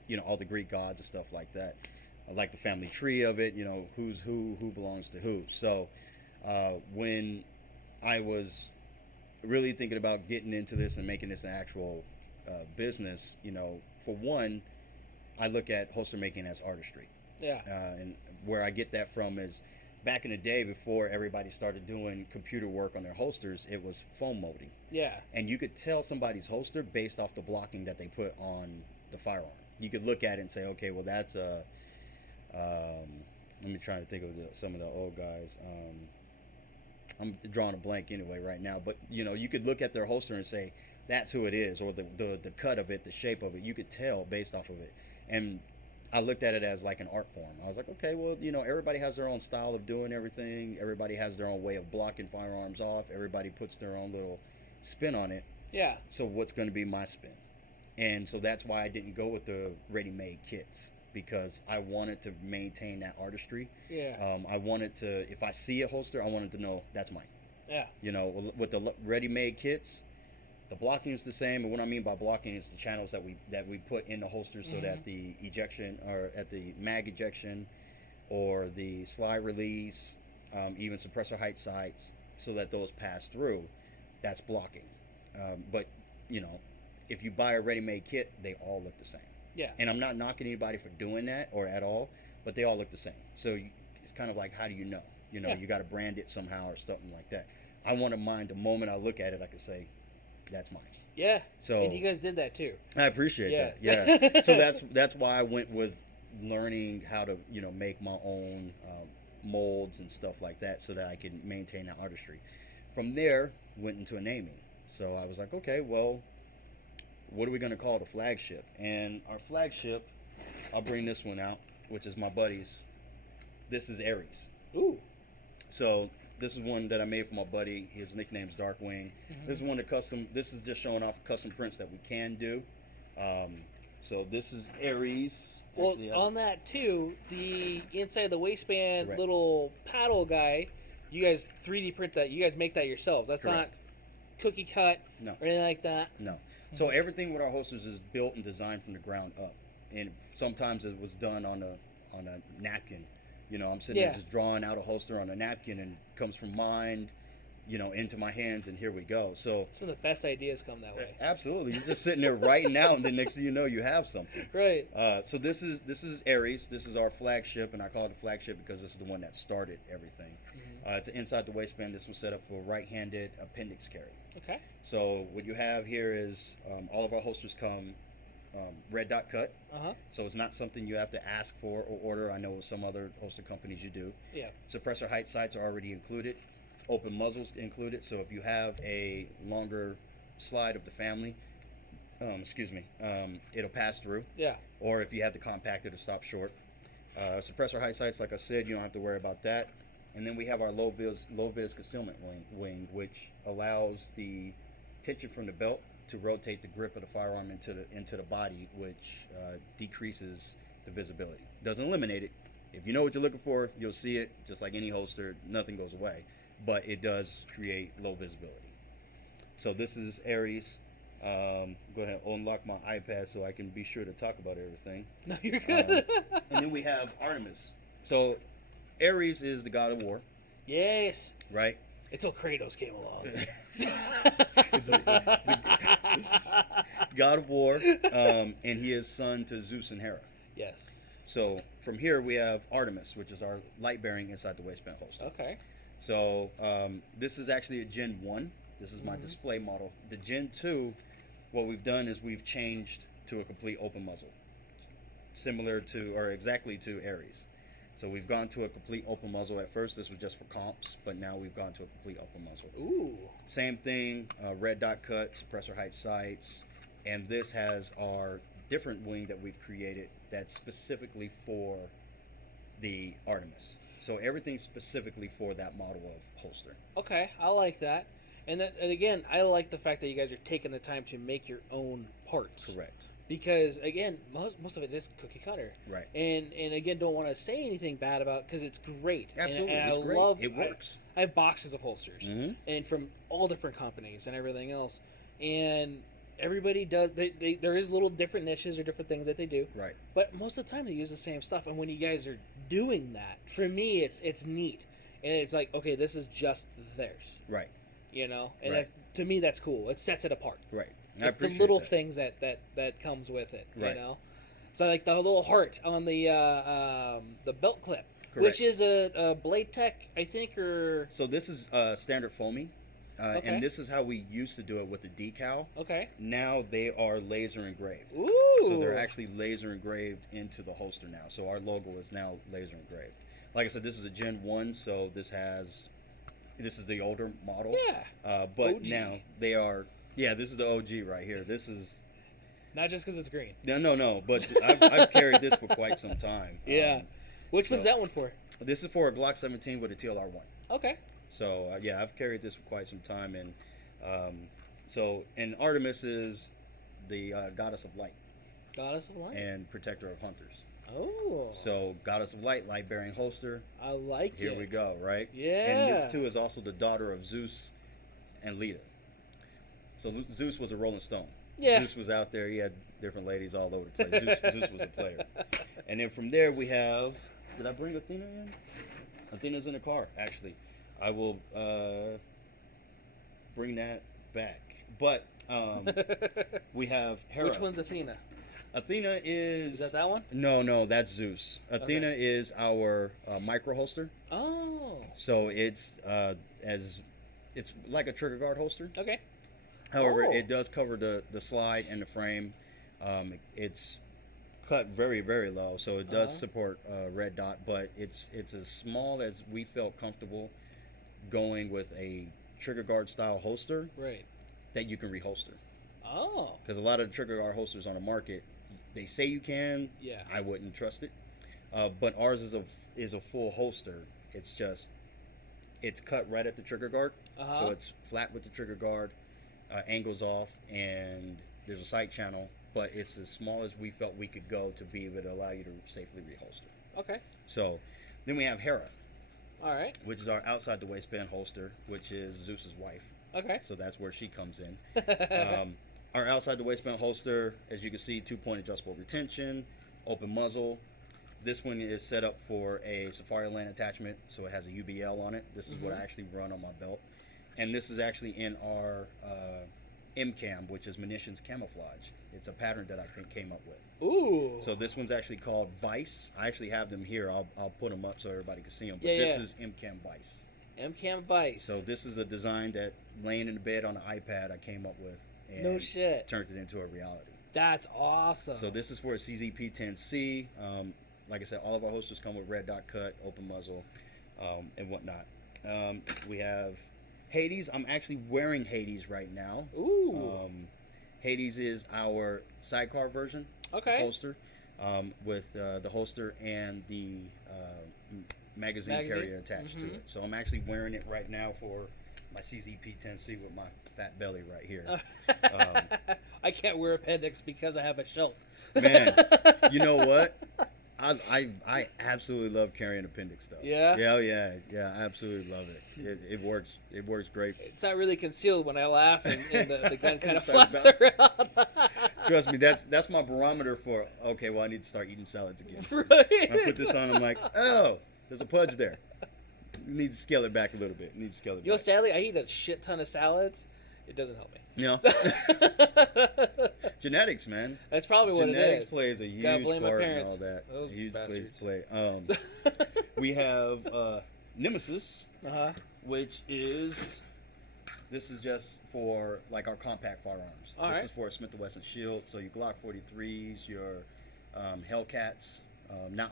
you know, all the Greek gods and stuff like that. I like the family tree of it. You know, who's who belongs to who. So when I was really thinking about getting into this and making this an actual business, you know, for one, I look at holster making as artistry. Yeah. And where I get that from is back in the day before everybody started doing computer work on their holsters, it was foam molding. Yeah. And you could tell somebody's holster based off the blocking that they put on the firearm. You could look at it and say, okay, well, that's a, let me try to think of some of the old guys. I'm drawing a blank anyway right now, but you could look at their holster and say, that's who it is, or the cut of it, the shape of it. You could tell based off of it. And I looked at it as like an art form. I was like, okay, well, everybody has their own style of doing everything. Everybody has their own way of blocking firearms off. Everybody puts their own little spin on it. Yeah. So what's going to be my spin? And so that's why I didn't go with the ready-made kits, because I wanted to maintain that artistry. Yeah. I wanted to, if I see a holster, I wanted to know that's mine. Yeah. With the ready-made kits, the blocking is the same, and what I mean by blocking is the channels that we put in the holsters, so that the ejection, or at the mag ejection, or the slide release, even suppressor height sights, so that those pass through. That's blocking. But if you buy a ready-made kit, they all look the same. Yeah. And I'm not knocking anybody for doing that or at all, but they all look the same. So it's kind of like, how do you know? You got to brand it somehow or something like that. I wanted mine, the moment I look at it, I could say, that's mine. Yeah. So, and you guys did that too. I appreciate that. Yeah. So that's why I went with learning how to make my own molds and stuff like that, so that I could maintain that artistry. From there, went into a naming. So I was like, okay, well, what are we going to call the flagship? And our flagship, I'll bring this one out, which is my buddy's. This is Aries. Ooh. So this is one that I made for my buddy. His nickname's Darkwing. This is one of the this is just showing off custom prints that we can do. So this is Aries. Well, Actually, on that too, the inside the waistband Correct. little paddle guy, you guys 3D print that. You guys make that yourselves. That's Correct. not cookie cut No. or anything like that. No. So everything with our holsters is built and designed from the ground up. And sometimes it was done on a napkin. I'm sitting there just drawing out a holster on a napkin, and it comes from mind, into my hands, and here we go. So Some of the best ideas come that way. absolutely, you're just sitting there writing out, and then next thing you know, you have something. Right. So this is Aries. This is our flagship, and I call it a flagship because this is the one that started everything. It's inside the waistband. This was set up for right-handed appendix carry. Okay. So what you have here is all of our holsters come red dot cut. So it's not something you have to ask for or order. I know with some other holster companies you do. Yeah. Suppressor height sights are already included. Open muzzles included. So if you have a longer slide of the family, it'll pass through. Yeah. Or if you have to compact it, it'll stop short. Suppressor height sights, like I said, you don't have to worry about that. And then we have our low vis concealment wing, which allows the tension from the belt to rotate the grip of the firearm into the body, which decreases the visibility. Doesn't eliminate it. If you know what you're looking for, you'll see it. Just like any holster, nothing goes away, but it does create low visibility. So this is Aries. Go ahead and unlock my iPad so I can be sure to talk about everything. No, you're good. And then we have Artemis. So Aries is the god of war, Yes. right? Until Kratos came along. God of war, and he is son to Zeus and Hera. Yes. So from here we have Artemis, which is our light bearing inside the waistband holster. Okay. So this is actually a Gen 1. This is my display model. The Gen 2, what we've done is we've changed to a complete open muzzle, similar to, or exactly to Aries. So we've gone to a complete open muzzle. At first this was just for comps, but now we've gone to a complete open muzzle. Ooh. Same thing, red dot cut, suppressor height sights, and this has our different wing that we've created that's specifically for the Artemis. So everything's specifically for that model of holster. Okay, I like that. And again, I like the fact that you guys are taking the time to make your own parts. Correct. Because again, most of it is cookie cutter. Right. And again, don't want to say anything bad about, because it's great. Absolutely, and it's I great. love, It works. I have boxes of holsters, and from all different companies and everything else. And everybody does. There is little different niches or different things that they do. Right. But most of the time, they use the same stuff. And when you guys are doing that, for me, it's neat, and it's like, okay, this is just theirs. Right. And Right. to me, that's cool. It sets it apart. Right. It's the little things that comes with it. Right. So like the little heart on the belt clip. Which is a Blade Tech, I think, or... So this is standard foamy. Okay. And this is how we used to do it with the decal. Okay. Now they are laser engraved. Ooh. So they're actually laser engraved into the holster now. So our logo is now laser engraved. Like I said, this is a Gen 1, so this is the older model. Yeah. But OG. now they are... Yeah, this is the OG right here. This is... Not just because it's green. No. But I've carried this for quite some time. Yeah. Which one's that one for? This is for a Glock 17 with a TLR-1. Okay. So, yeah, I've carried this for quite some time. And and Artemis is the goddess of light. Goddess of light? And protector of hunters. Oh. So, goddess of light, light-bearing holster. I like it. Here we go, right? Yeah. And this, too, is also the daughter of Zeus and Leda. So, Zeus was a Rolling Stone. Yeah. Zeus was out there. He had different ladies all over the place. Zeus was a player. And then from there, we have... Did I bring Athena in? Athena's in the car, actually. I will bring that back. But we have Hera. Which one's Athena? Athena is that one? No, that's Zeus. Athena is our micro holster. Oh. So it's it's like a trigger guard holster. Okay. However, it does cover the slide and the frame. It's cut very, very low, so it does support red dot, but it's as small as we felt comfortable going with a trigger guard style holster. Right. That you can reholster. Oh. Because a lot of the trigger guard holsters on the market, they say you can. Yeah. I wouldn't trust it. But ours is a full holster. It's cut right at the trigger guard, so it's flat with the trigger guard, angles off, and there's a sight channel. But it's as small as we felt we could go to be able to allow you to safely reholster. Okay. So then we have Hera. All right. Which is our outside the waistband holster, which is Zeus's wife. Okay. So that's where she comes in. Our outside the waistband holster, as you can see, 2-point adjustable retention, open muzzle. This one is set up for a Safari Land attachment, so it has a UBL on it. This is what I actually run on my belt. And this is actually in our MCAM, which is Munitions Camouflage. It's a pattern that I came up with. Ooh. So this one's actually called Vice. I actually have them here. I'll put them up so everybody can see them. But this is MCAM Vice. MCAM Vice. So this is a design that, laying in the bed on an iPad, I came up with. And no shit. Turned it into a reality. That's awesome. So this is for a CZP-10C. Like I said, all of our holsters come with red dot cut, open muzzle, and whatnot. We have Hades. I'm actually wearing Hades right now. Ooh. Hades is our sidecar version holster, with the holster and the magazine carrier attached to it. So I'm actually wearing it right now for my CZP-10C with my fat belly right here. I can't wear appendix because I have a shelf. Man, you know what? I absolutely love carrying appendix though. Yeah? Yeah, I absolutely love it. It works great. It's not really concealed when I laugh and the gun kind of flaps around. Trust me, that's my barometer for, okay, well, I need to start eating salads again. Right. When I put this on, I'm like, oh, there's a pudge there. You need to scale it back a little bit. You know, sadly, I eat a shit ton of salads. It doesn't help me. Yeah. Genetics, man. That's probably what it is. Genetics plays a huge part in all that. Those huge bastards. play. We have Nemesis, which is, this is just for like our compact firearms. This is for a Smith & Wesson Shield. So your Glock 43s, your Hellcats, not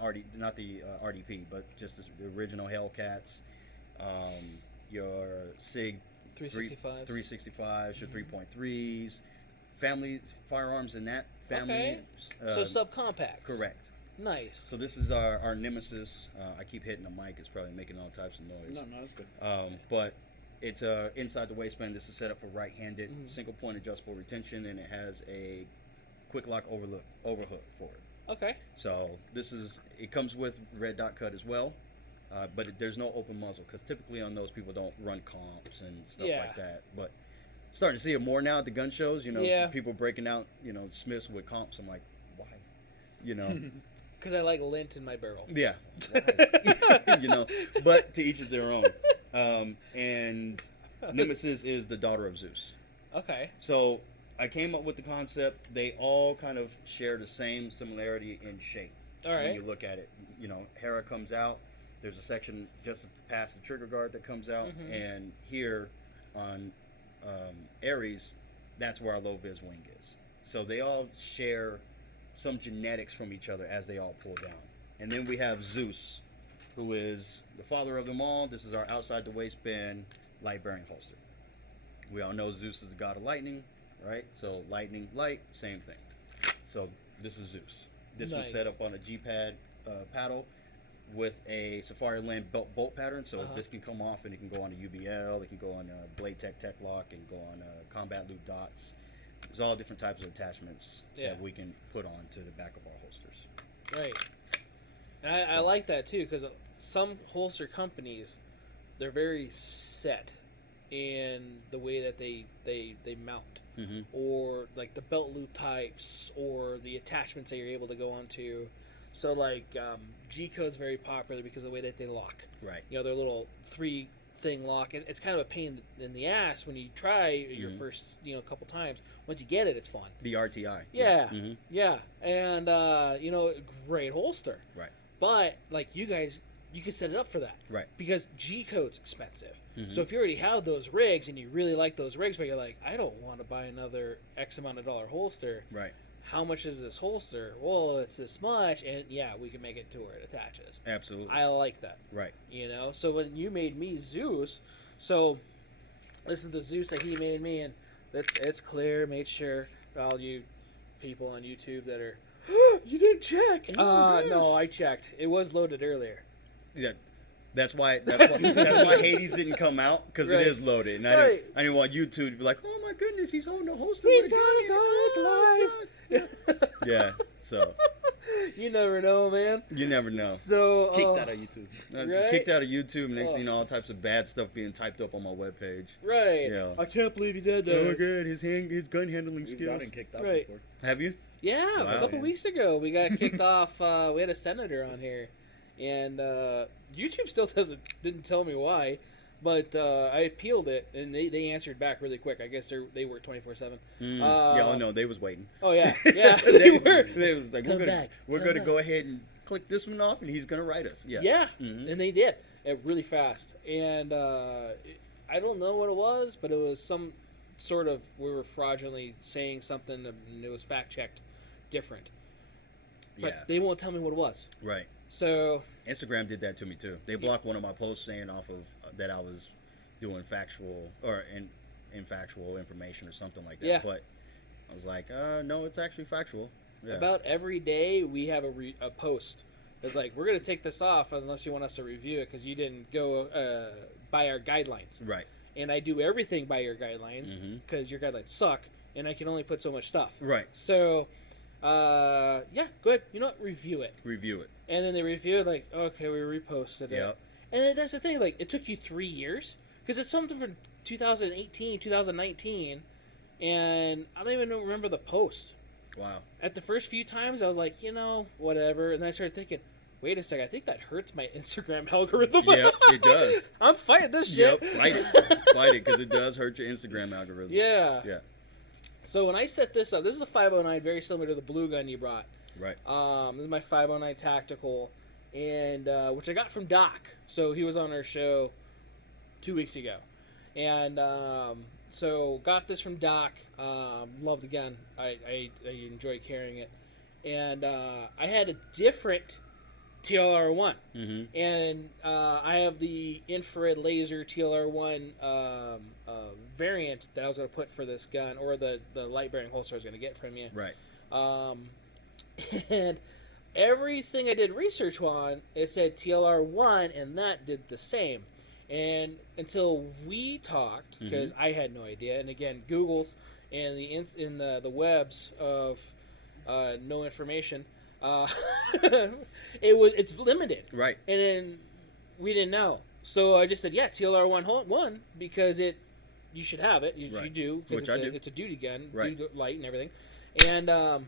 the RDP, but just the original Hellcats, your SIG 365s, your 3.3s, family firearms in that family. So subcompacts. Correct. Nice. So this is our Nemesis. I keep hitting the mic. It's probably making all types of noise. No, that's good. But it's inside the waistband. This is set up for right-handed, single-point adjustable retention, and it has a quick lock overhook for it. Okay. So it comes with red dot cut as well. But there's no open muzzle because typically on those people don't run comps and stuff like that. But starting to see it more now at the gun shows. Some people breaking out, Smiths with comps. I'm like, why? Because I like lint in my barrel. Yeah. But to each is their own. And Nemesis is the daughter of Zeus. Okay. So I came up with the concept. They all kind of share the same similarity in shape. All right. When you look at it, Hera comes out. there's a section just past the trigger guard that comes out, and here on Aries, that's where our low vis wing is. So they all share some genetics from each other as they all pull down. And then we have Zeus, who is the father of them all. This is our outside the waistband light bearing holster. We all know Zeus is the god of lightning, right? So lightning, light, same thing. So this is Zeus. This was set up on a G-pad paddle with a Safari Land bolt pattern. So this can come off and it can go on a UBL, it can go on a Blade Tech Lock, and go on combat loop dots. There's all different types of attachments that we can put on to the back of our holsters. Right. And I like that too, because some holster companies, they're very set in the way that they mount, or like the belt loop types, or the attachments that you're able to go onto. So like G-Code's very popular because of the way that they lock. Right. You know, their little 3-thing lock. It's kind of a pain in the ass when you try your first, couple times. Once you get it, it's fun. The RTI. Yeah. Yeah. And, great holster. Right. But, like, you guys, you can set it up for that. Right. Because G-Code's expensive. So if you already have those rigs and you really like those rigs, but you're like, I don't want to buy another X amount of dollar holster. Right. How much is this holster? Well, it's this much, and yeah, we can make it to where it attaches. Absolutely. I like that. Right. So when you made me Zeus, so this is the Zeus that he made me, and it's clear, made sure, all you people on YouTube that are, you didn't check. No, I checked. It was loaded earlier. Yeah. That's why Hades didn't come out, because it is loaded, and I didn't want YouTube to be like, oh my goodness, he's holding a holster. He's got it going. It's live. Yeah. So you never know, man. You never know. So kicked out of YouTube. Kicked out of YouTube. Next thing you know, all types of bad stuff being typed up on my webpage. Right. Yeah. I can't believe he did that. Oh, good. His gun handling We've skills. gotten kicked out before. Have you? Yeah, Wow. a couple weeks ago we got kicked off. We had a senator on here, and YouTube still didn't tell me why, but I appealed it, and they answered back really quick. I guess they work 24/7. No, they was waiting. Oh yeah, they were. They was like, we're gonna go ahead and click this one off, and he's gonna write us. Yeah. And they did it really fast. And I don't know what it was, but it was some sort of, we were fraudulently saying something, and it was fact checked different. But they won't tell me what it was. Right. So Instagram did that to me too. They blocked one of my posts saying off of that I was doing factual or infactual information or something like that. Yeah. But I was like, no, it's actually factual. Yeah. About every day we have a post. It's like, we're going to take this off unless you want us to review it because you didn't go by our guidelines. Right. And I do everything by your guidelines because your guidelines suck, and I can only put so much stuff. Right. So, go ahead. You know what? Review it. Review it. And then they review it like, okay, we reposted it. Yep. And then that's the thing. Like, it took you 3 years because it's something from 2018, 2019, and I don't even remember the post. Wow. At the first few times, I was like, whatever. And then I started thinking, wait a second, I think that hurts my Instagram algorithm. Yeah, it does. I'm fighting this shit. Yep, fight it, because it does hurt your Instagram algorithm. Yeah. Yeah. So when I set this up, this is a 509, very similar to the blue gun you brought. Right. This is my 509 tactical, and which I got from Doc. So he was on our show 2 weeks ago, and so got this from Doc. Love the gun. I enjoy carrying it, and I had a different TLR1, and I have the infrared laser TLR1 variant that I was going to put for this gun, or the light bearing holster I was going to get from you. Right. And everything I did research on, it said TLR1, and that did the same. And until we talked, because I had no idea, and again, Google's and the webs of no information. It's limited, right? And then we didn't know, so I just said, TLR1 because you should have it. You do, because it's a duty gun, right? Duty light and everything. And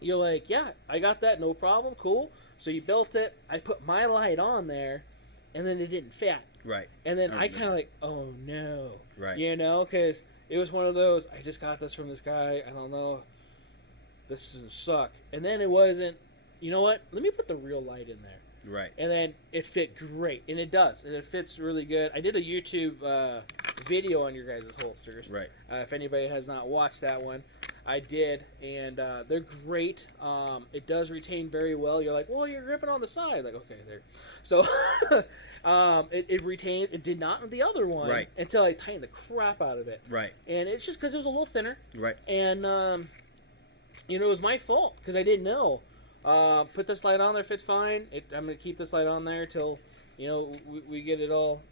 you're like, I got that, no problem, cool. So you built it. I put my light on there, and then it didn't fit. Right. And then I kind of like, oh no, right? Because it was one of those. I just got this from this guy. I don't know. This is gonna suck. And then it wasn't. You know what? Let me put the real light in there. Right. And then it fit great, and it does, and it fits really good. I did a YouTube video on your guys' holsters. Right. If anybody has not watched that one, I did, and they're great. It does retain very well. You're like, well, you're gripping on the side. Like, okay, there. So it retains. It did not with the other one, right, until I tightened the crap out of it. Right. And it's just because it was a little thinner. Right. And it was my fault because I didn't know. Put this light on there, fits fine. I'm going to keep this light on there till, we get it all,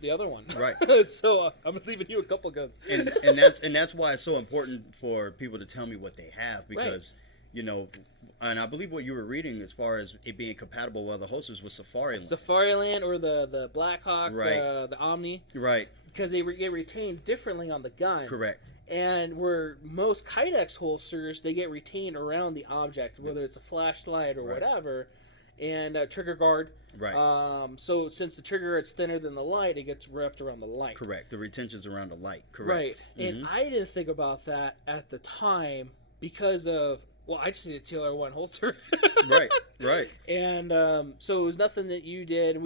the other one. Right. So I'm leaving you a couple guns. and that's why it's so important for people to tell me what they have, because, and I believe what you were reading as far as it being compatible with other holsters was Safariland. Safariland or the Blackhawk, right, the Omni. Right. Because they get retained differently on the gun. Correct. And where most Kydex holsters, they get retained around the object, whether it's a flashlight or whatever, and trigger guard. Right. So since the trigger is thinner than the light, it gets wrapped around the light. Correct. The retention's around the light. Correct. Right. And I didn't think about that at the time because of, I just need a TLR1 holster. Right. Right. And so it was nothing that you did.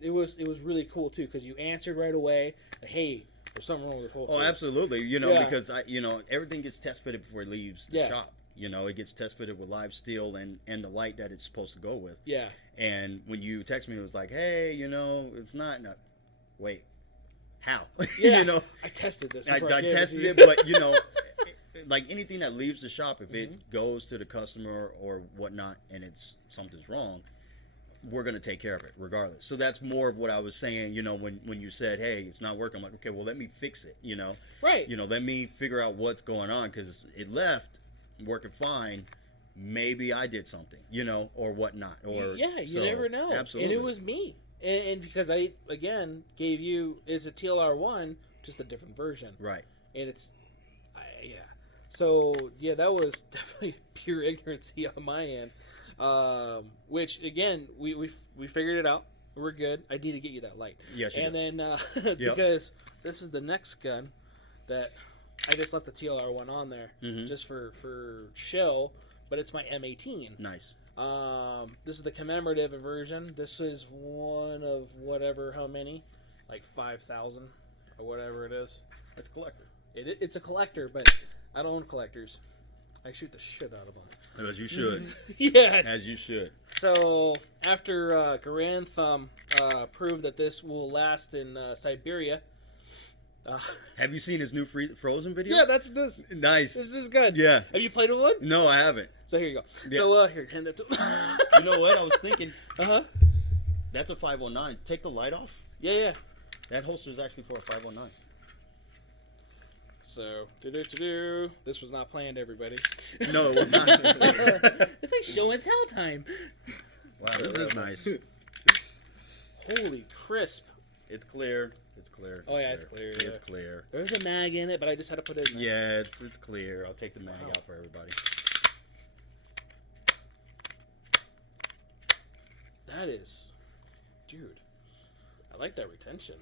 It was really cool too because you answered right away. Hey, there's something wrong with the holster. Oh, absolutely. Because everything gets test fitted before it leaves the shop. It gets test fitted with live steel and the light that it's supposed to go with. Yeah. And when you text me, it was like, hey, it's not. Wait, how? Yeah. I tested this. I tested it, but like anything that leaves the shop, if it goes to the customer or whatnot, and something's wrong, we're going to take care of it regardless. So that's more of what I was saying, when you said, hey, it's not working. I'm like, okay, well, let me fix it, Right. Let me figure out what's going on, because it left working fine. Maybe I did something, or whatnot. Or you never know. Absolutely. And it was me. And because I, again, gave you, it's a TLR1, just a different version. Right. And it's, So, that was definitely pure ignorancy on my end. Which again, we figured it out. We're good. I need to get you that light. Yes, and did. Then because this is the next gun that I just left the TLR1 on there just for show, but it's my M18. Nice. This is the commemorative version. This is one of whatever, how many, like 5,000 or whatever it is. It's a collector. It's a collector, but I don't own collectors. I shoot the shit out of them. As you should. Yes. As you should. So, after Grand Thumb proved that this will last in Siberia. Have you seen his new Frozen video? Yeah, that's this. Nice. This is good. Yeah. Have you played with one? No, I haven't. So, here you go. Yeah. So, here, hand that to You know what? I was thinking. Uh-huh. That's a 509. Take the light off. Yeah. That holster is actually for a 509. So, this was not planned, everybody. No, it was not. It's like show and tell time. Wow, this is nice. Holy crisp. It's clear. It's clear. Oh, yeah, it's clear. Yeah. It's clear. There's a mag in it, but I just had to put it in there. Yeah, it's clear. I'll take the mag out for everybody. That is... Dude. I like that retention.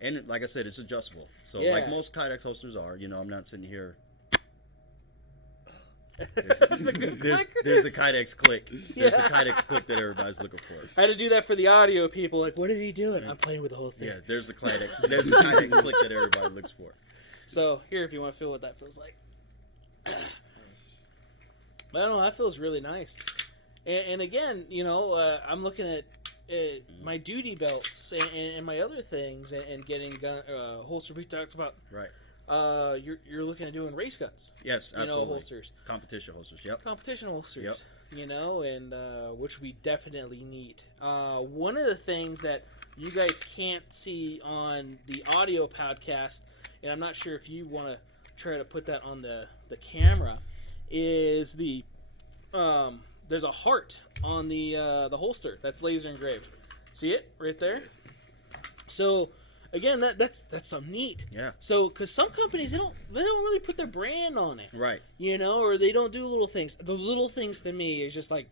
And like I said, it's adjustable. So like most Kydex holsters are, I'm not sitting here. There's a Kydex click. There's a Kydex click that everybody's looking for. I had to do that for the audio people. Like, what is he doing? I'm playing with the holster. Yeah, there's a Kydex click that everybody looks for. So here, if you want to feel what that feels like. I don't know. That feels really nice. And again, I'm looking at my duty belts and my other things and getting holster. We talked about you're looking at doing race guns. Yes, absolutely. Holsters, competition holsters. Yep. Competition holsters. Yep. And which we definitely need. One of the things that you guys can't see on the audio podcast, and I'm not sure if you want to try to put that on the camera, is the there's a heart on the holster that's laser engraved. See it right there? So again, that's something neat. Yeah. So because some companies they don't really put their brand on it, right? Or they don't do little things. The little things to me is just like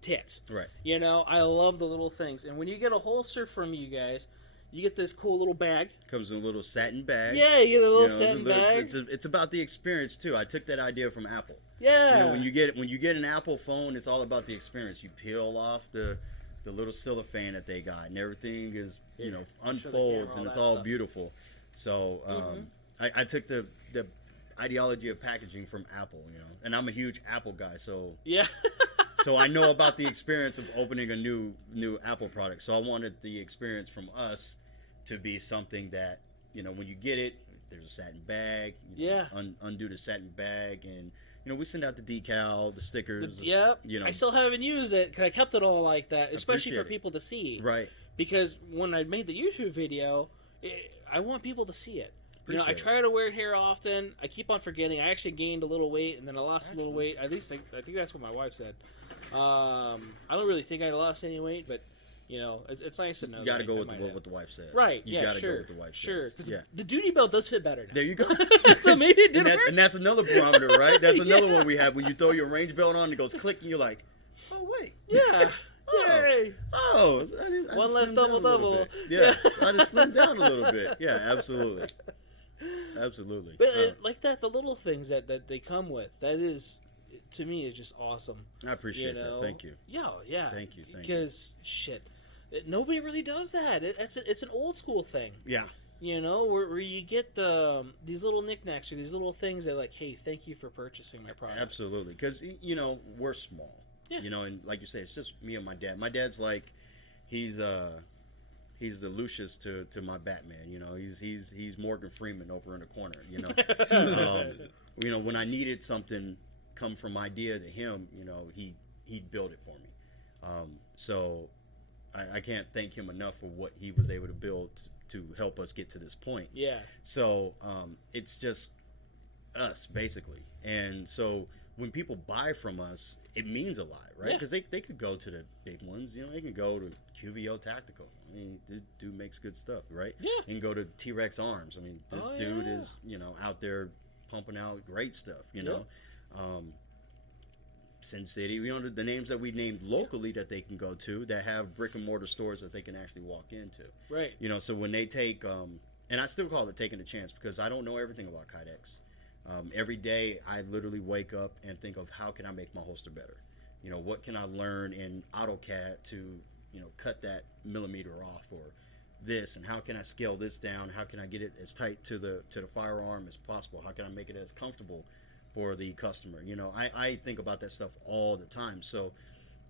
tits, right? I love the little things. And when you get a holster from you guys, you get this cool little bag. Comes in a little satin bag. Yeah, you get a little satin bag. It's about the experience too. I took that idea from Apple. Yeah. When you get an Apple phone, it's all about the experience. You peel off the the little cellophane that they got, and everything is unfolds camera, and it's that all stuff. beautiful. So I took the ideology of packaging from Apple, and I'm a huge Apple guy, so Yeah. so I know about the experience of opening a new Apple product. So I wanted the experience from us to be something that when you get it, there's a satin bag. Undo the satin bag, and we send out the decal, the stickers. Yep. I still haven't used it because I kept it all like that, especially for Appreciate it. people to see. Right. Because when I made the YouTube video, I want people to see it. I Appreciate try to wear hair often. I keep on forgetting. I actually gained a little weight, and then I lost a little weight. At least I think that's what my wife said. I don't really think I lost any weight, but it's nice to know. You got to that go I with might what have. the wife said. Right. You got to sure. go with the wife Sure. says. Yeah. The duty belt does fit better now. There you go. So maybe it didn't and that's another barometer, right? That's another one we have when you throw your range belt on, it goes click, and you're like, oh wait. Yeah. Oh. Yay. Oh, I One just less slimmed down a little double. bit. Yeah, I just slimmed down a little bit. Yeah, absolutely. Absolutely. But like that, the little things that they come with, that is, to me, is just awesome. I appreciate that. Thank you. Yeah. Thank you. Because shit, nobody really does that. It's an old school thing. Yeah. Where you get these little knickknacks or these little things that like, hey, thank you for purchasing my product. Absolutely, because we're small. Yeah. And like you say, it's just me and my dad. My dad's like, he's the Lucius to my Batman. He's Morgan Freeman over in the corner. When I needed something come from idea to him, he'd build it for me. So I can't thank him enough for what he was able to build to help us get to this point. Yeah. So it's just us basically, and so when people buy from us, it means a lot, right? Because they could go to the big ones, they can go to QVO Tactical. I mean, dude makes good stuff, right? Yeah. And go to T-Rex Arms. I mean, this dude is out there pumping out great stuff. Sin City, the names that we named locally that they can go to that have brick and mortar stores that they can actually walk into. Right. So when they take, and I still call it taking a chance because I don't know everything about Kydex. Every day I literally wake up and think of how can I make my holster better? What can I learn in AutoCAD to, cut that millimeter off or this, and how can I scale this down? How can I get it as tight to the firearm as possible? How can I make it as comfortable for the customer? I think about that stuff all the time. So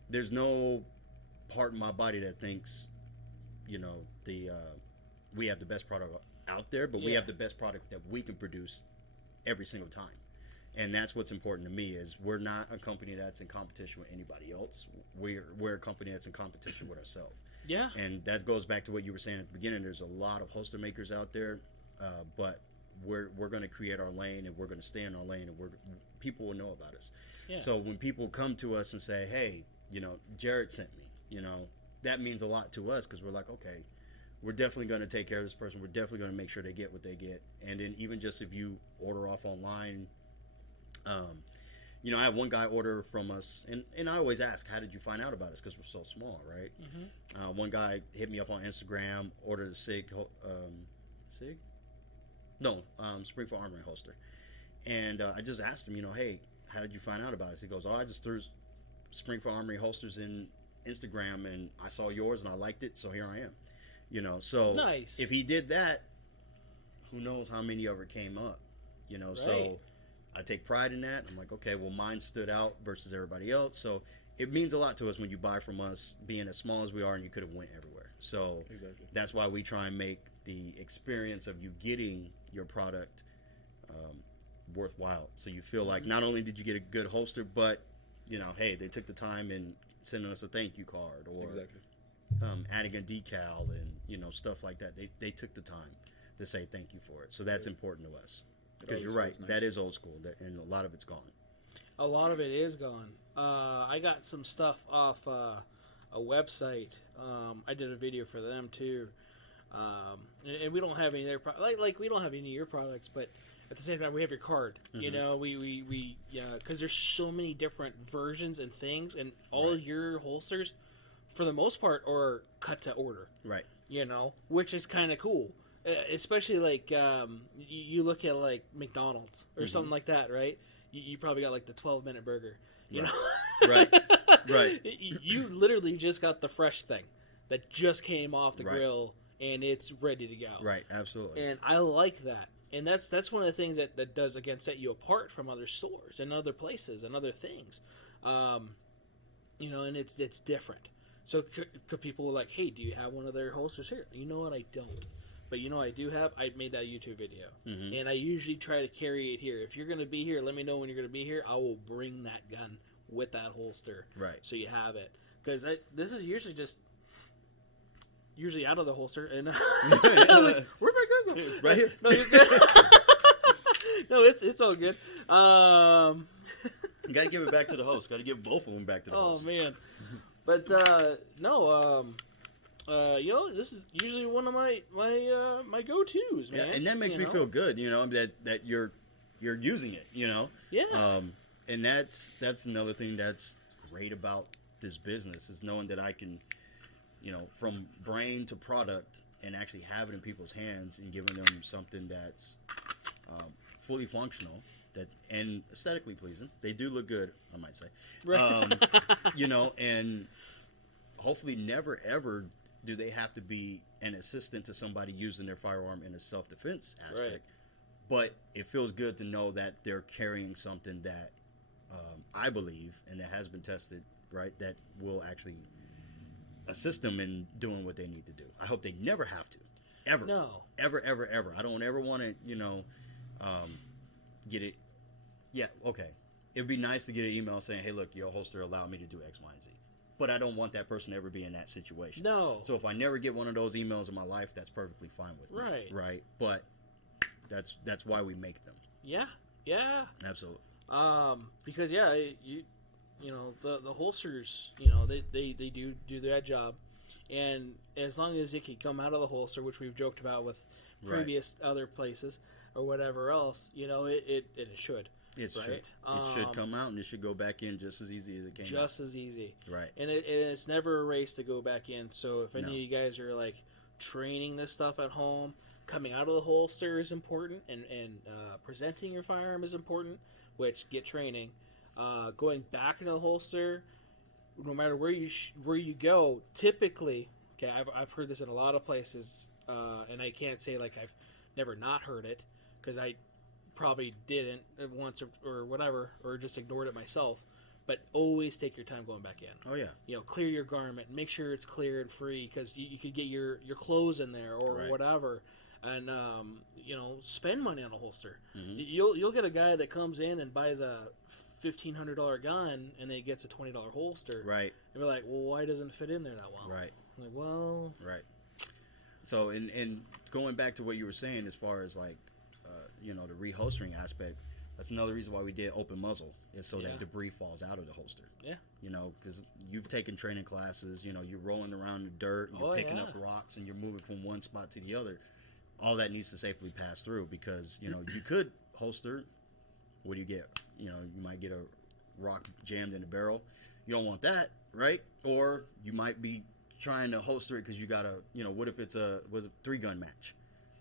there's no part in my body that thinks, we have the best product out there, but we have the best product that we can produce every single time. And that's what's important to me is we're not a company that's in competition with anybody else. We're a company that's in competition with ourselves. Yeah. And that goes back to what you were saying at the beginning. There's a lot of holster makers out there, but we're going to create our lane, and we're going to stay in our lane, and people will know about us. Yeah. So when people come to us and say, hey, Jared sent me, that means a lot to us because we're like, okay, we're definitely going to take care of this person. We're definitely going to make sure they get what they get. And then even just if you order off online, I had one guy order from us, and I always ask, how did you find out about us? Because we're so small, right? Mm-hmm. One guy hit me up on Instagram, ordered a Springfield Armory holster. And I just asked him, hey, how did you find out about us? He goes, I just threw Springfield Armory holsters in Instagram, and I saw yours, and I liked it, so here I am. So nice. If he did that, who knows how many of it came up, Right. So I take pride in that. I'm like, okay, well, mine stood out versus everybody else. So it means a lot to us when you buy from us, being as small as we are, and you could have went everywhere. So Exactly. That's why we try and make the experience of you getting your product worthwhile. So you feel like not only did you get a good holster, but hey, they took the time in sending us a thank you card or Exactly. Adding a decal and stuff like that. They took the time to say thank you for it. So that's important to us. Because you're right, nice. that is old school, and a lot of it's gone. A lot of it is gone. I got some stuff off a website. I did a video for them too, and we don't have any of their like we don't have any of your products, but at the same time we have your card. Mm-hmm. We because there's so many different versions and things, and all Right. your holsters, for the most part, are cut to order. Right. Which is kind of cool. Especially like you look at like McDonald's or Mm-hmm. something like that, right? you probably got like the 12-minute burger. You Right. know? Right. You literally just got the fresh thing that just came off the Right. grill and it's ready to go. Right. Absolutely. And I like that. And that's one of the things that does, again, set you apart from other stores and other places and other things. You know, and it's different. So could people like, hey, do you have one of their holsters here? You know what? I don't. But you know what I do have? I made that YouTube video. Mm-hmm. And I usually try to carry it here. If you're going to be here, let me know when you're going to be here. I will bring that gun with that holster. Right. So you have it. Because this is usually out of the holster. And like, where'd my gun go? Right here. No, you're good. No, it's all good. You got to give it back to the host. Got to give both of them back to the host. Oh, man. But, no, you know, this is usually one of my go-tos, man. Yeah, and that makes me feel good, you know, that you're using it, you know. Yeah. And that's another thing that's great about this business is knowing that I can, you know, from brain to product and actually have it in people's hands and giving them something that's fully functional and aesthetically pleasing. They do look good, I might say. Right. You know, and hopefully never ever do they have to be an assistant to somebody using their firearm in a self-defense aspect. Right. But it feels good to know that they're carrying something that I believe, and that has been tested, right, that will actually assist them in doing what they need to do. I hope they never have to. Ever. No. Ever, ever, ever. I don't ever want to, you know, get it. Yeah, okay. It'd be nice to get an email saying, hey, look, your holster allowed me to do X, Y, and Z. But I don't want that person to ever be in that situation. No. So if I never get one of those emails in my life, that's perfectly fine with me. Right. Right. But that's why we make them. Yeah. Yeah. Absolutely. Because you know, the holsters, you know, they do their job, and as long as it can come out of the holster, which we've joked about with previous other places or whatever else, you know, it should. It should come out, and it should go back in just as easy as it came out. Just as easy. Right. And it's never a race to go back in. So if any No. of you guys are like training this stuff at home, coming out of the holster is important, and presenting your firearm is important, which get training. Going back into the holster, no matter where you go, typically, okay, I've heard this in a lot of places, and I can't say like I've never not heard it, because I probably didn't once or whatever, or just ignored it myself. But always take your time going back in. Oh yeah. You know, clear your garment, make sure it's clear and free, because you could get your clothes in there or whatever, and you know, spend money on a holster. Mm-hmm. You'll get a guy that comes in and buys a $1,500 gun and then gets a $20 holster. Right. And we're like, well, why doesn't it fit in there that well? Right. I'm like, well. Right. So, and going back to what you were saying as far as like, you know, the reholstering aspect, that's another reason why we did open muzzle, is so that debris falls out of the holster. Yeah. You know, because you've taken training classes, you know, you're rolling around in the dirt, and you're picking up rocks, and you're moving from one spot to the other. All that needs to safely pass through, because, you know, you could holster. What do you get? You know, you might get a rock jammed in the barrel. You don't want that, right? Or you might be trying to holster it because you got to, you know, what if it's a 3-gun match?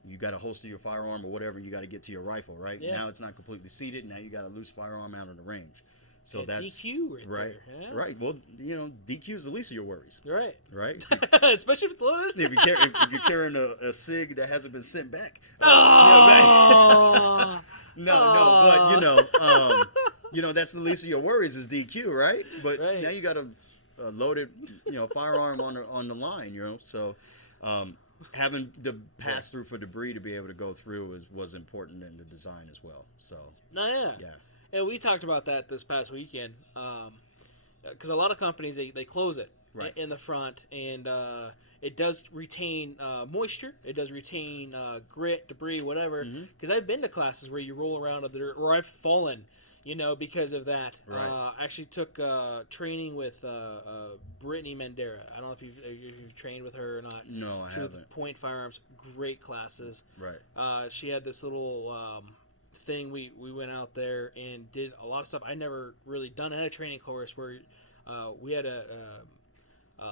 You got to holster your firearm or whatever. You got to get to your rifle, right? Yeah. Now it's not completely seated. Now you got a loose firearm out of the range. So that's DQ right. There, yeah. Right. Well, you know, DQ is the least of your worries. Right. Right. Especially if it's loaded. If you're carrying a SIG that hasn't been sent back. Oh. But you know, that's the least of your worries is DQ, right? But now you got a loaded, you know, firearm on the line, you know. So having the pass through for debris to be able to go through was important in the design as well. So yeah. And we talked about that this past weekend, because a lot of companies they close it in the front, and it does retain moisture, it does retain grit, debris, whatever. Because I've been to classes where you roll around on the dirt, or I've fallen, you know, because of that. I actually took training with Brittany Mendera. I don't know if you've trained with her or not. No, I haven't. With Point Firearms, great classes. Right. She had this little thing. We went out there and did a lot of stuff I never really done. I had a training course where we had a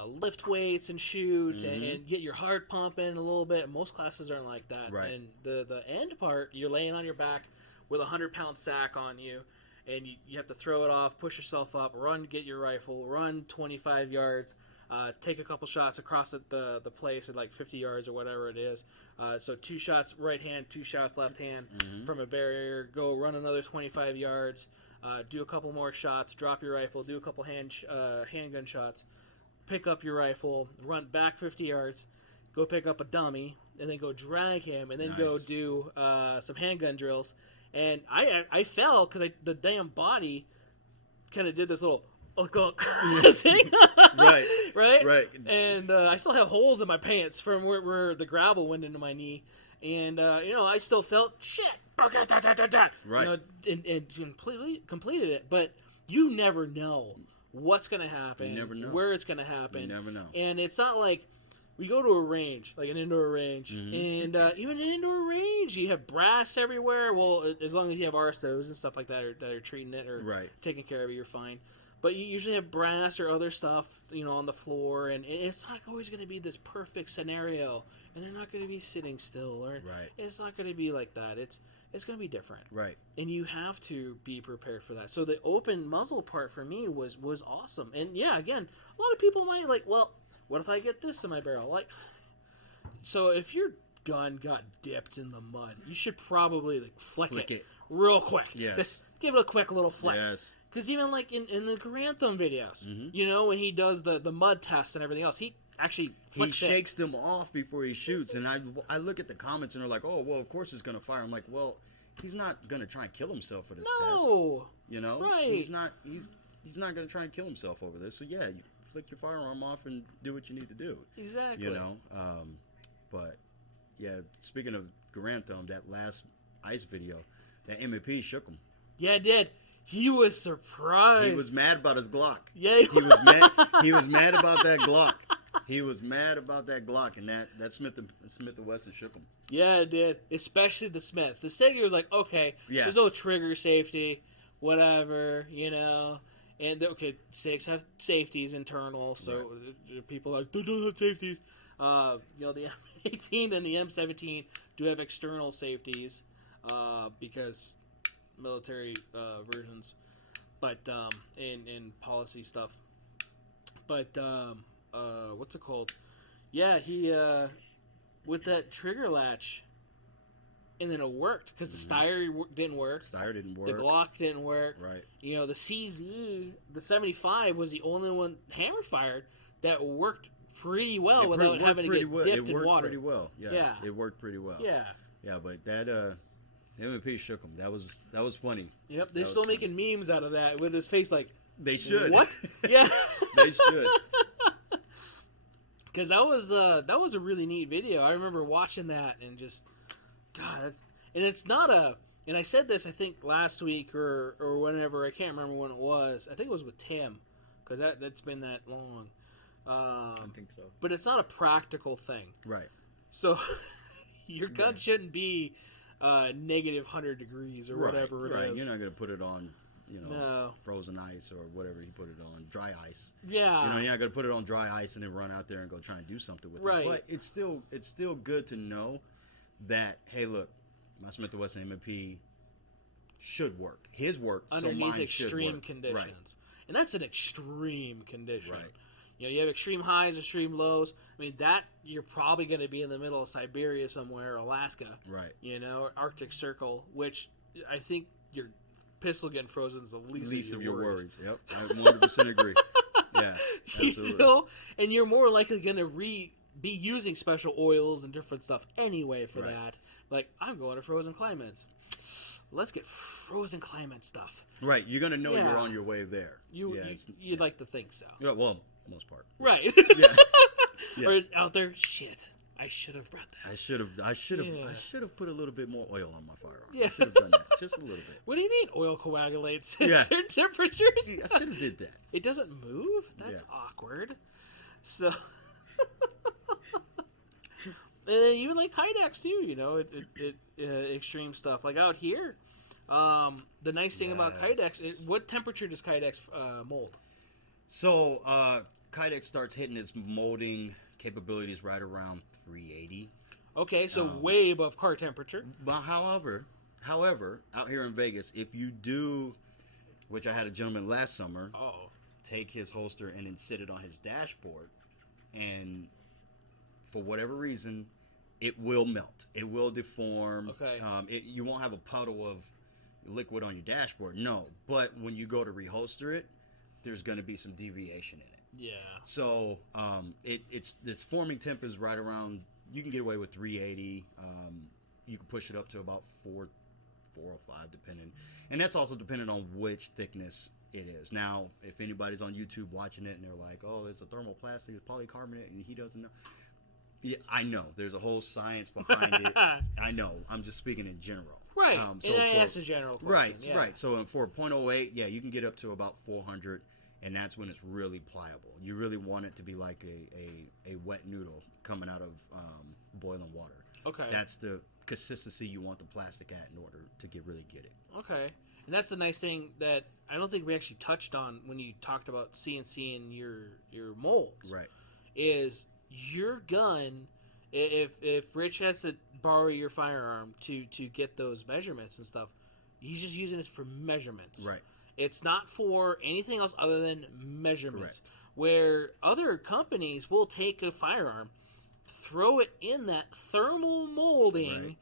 lift weights and shoot and get your heart pumping a little bit. Most classes aren't like that. Right. And the end part, you're laying on your back with a 100-pound sack on you, and you have to throw it off, push yourself up, run, get your rifle, run 25 yards, take a couple shots across the place at like 50 yards or whatever it is. So 2 shots right hand, 2 shots left hand from a barrier. Go run another 25 yards, do a couple more shots, drop your rifle, do a couple handgun shots, pick up your rifle, run back 50 yards, go pick up a dummy, and then go drag him, and then go do some handgun drills. And I fell because the damn body kind of did this little thing. Right. And I still have holes in my pants from where the gravel went into my knee. And, I still felt shit. Right. And completed it. But you never know what's going to happen. You never know. Where it's going to happen. You never know. And it's not like we go to a range, like an indoor range, and even an indoor range, you have brass everywhere. Well, as long as you have RSOs and stuff like that are treating it or taking care of it, you're fine. But you usually have brass or other stuff, on the floor, and it's not always going to be this perfect scenario, and they're not going to be sitting still, or it's not going to be like that. It's going to be different, right? And you have to be prepared for that. So the open muzzle part for me was awesome, and yeah, again, a lot of people might like, well, what if I get this in my barrel? Like, so if your gun got dipped in the mud, you should probably flick it real quick. Yes. Just give it a quick little flick. Yes. Because even like in the Grantham videos, when he does the mud test and everything else, he actually flicks He shakes them off before he shoots. And I look at the comments and they're like, oh, well, of course it's going to fire. I'm like, well, he's not going to try and kill himself for this test. No. Right. He's not going to try and kill himself over this. So, yeah, you flick your firearm off and do what you need to do. Exactly. But, yeah, speaking of Grantham, that last ice video, that MP shook him. Yeah, it did. He was surprised. He was mad about his Glock. Yeah, he was mad. He was mad about that Glock. He was mad about that Glock, and that Smith & Wesson shook him. Yeah, it did. Especially the Smith. The Sig was like, okay, there's no trigger safety, whatever, And Sigs have safeties internal, so people are like, they don't have safeties. The M18 and the M17 do have external safeties, because military versions, but in policy stuff. But what's it called? Yeah, he with that trigger latch, and then it worked because the Steyr didn't work. The Glock didn't work. Right. The CZ, the 75 was the only one hammer fired that worked pretty well without having to get dipped in water. It worked pretty well. Yeah. It worked pretty well. Yeah. Yeah, but that MVP shook him. That was funny. Yep, they're still making memes out of that with his face like, they should. What? Yeah. They should. Because that was a really neat video. I remember watching that and just, God, it's not and I said this I think last week or whenever, I can't remember when it was. I think it was with Tim, because that's been that long. I think so. But it's not a practical thing. Right. So your gun shouldn't be negative 100 degrees or whatever it is. You're not going to put it on, frozen ice or whatever you put it on, dry ice. Yeah. You're not going to put it on dry ice and then run out there and go try and do something with it. But it's still good to know that, hey, look, my Smith & Wesson M&P should work. His work, underneath so mine extreme should work. Conditions. Right. And that's an extreme condition. Right. You have extreme highs, extreme lows. I mean, that you're probably going to be in the middle of Siberia somewhere, Alaska. Right. Arctic Circle, which I think your pistol getting frozen is the least of your worries. Yep, I 100% agree. Yeah, absolutely. And you're more likely going to be using special oils and different stuff anyway for that. Like, I'm going to frozen climates. Let's get frozen climate stuff. Right, you're going to know you're on your way there. You'd like to think so. Yeah, well, most part. Right. Yeah. Or out there, shit, I should have brought that. I should have put a little bit more oil on my firearm. Yeah. I should have done that, just a little bit. What do you mean oil coagulates at certain temperatures? I should have did that. It doesn't move? That's awkward. So, and then even like Kydex too, extreme stuff. Like out here, the nice thing about Kydex, what temperature does Kydex mold? So, Kydex starts hitting its molding capabilities right around 380. Okay, so way above car temperature. But however, out here in Vegas, if you do which I had a gentleman last summer Oh. take his holster and then sit it on his dashboard, and for whatever reason, it will melt. It will deform. Okay. You won't have a puddle of liquid on your dashboard. No, but when you go to reholster it, there's going to be some deviation in it. Yeah. So its forming temp is right around. You can get away with 380. You can push it up to about 405, depending, and that's also dependent on which thickness it is. Now, if anybody's on YouTube watching it and they're like, "Oh, it's a thermoplastic, it's polycarbonate," and he doesn't know. Yeah, I know. There's a whole science behind it. I know. I'm just speaking in general. Right. So and that's a general question. Right. Yeah. Right. So for 0.08, yeah, you can get up to about 400, and that's when it's really pliable. You really want it to be like a wet noodle coming out of boiling water. Okay. That's the consistency you want the plastic at in order to really get it. Okay. And that's the nice thing that I don't think we actually touched on when you talked about CNC and your molds. Right. Is your gun, if Rich has to borrow your firearm to get those measurements and stuff, he's just using it for measurements. Right. It's not for anything else other than measurements. Correct. Where other companies will take a firearm, throw it in that thermal molding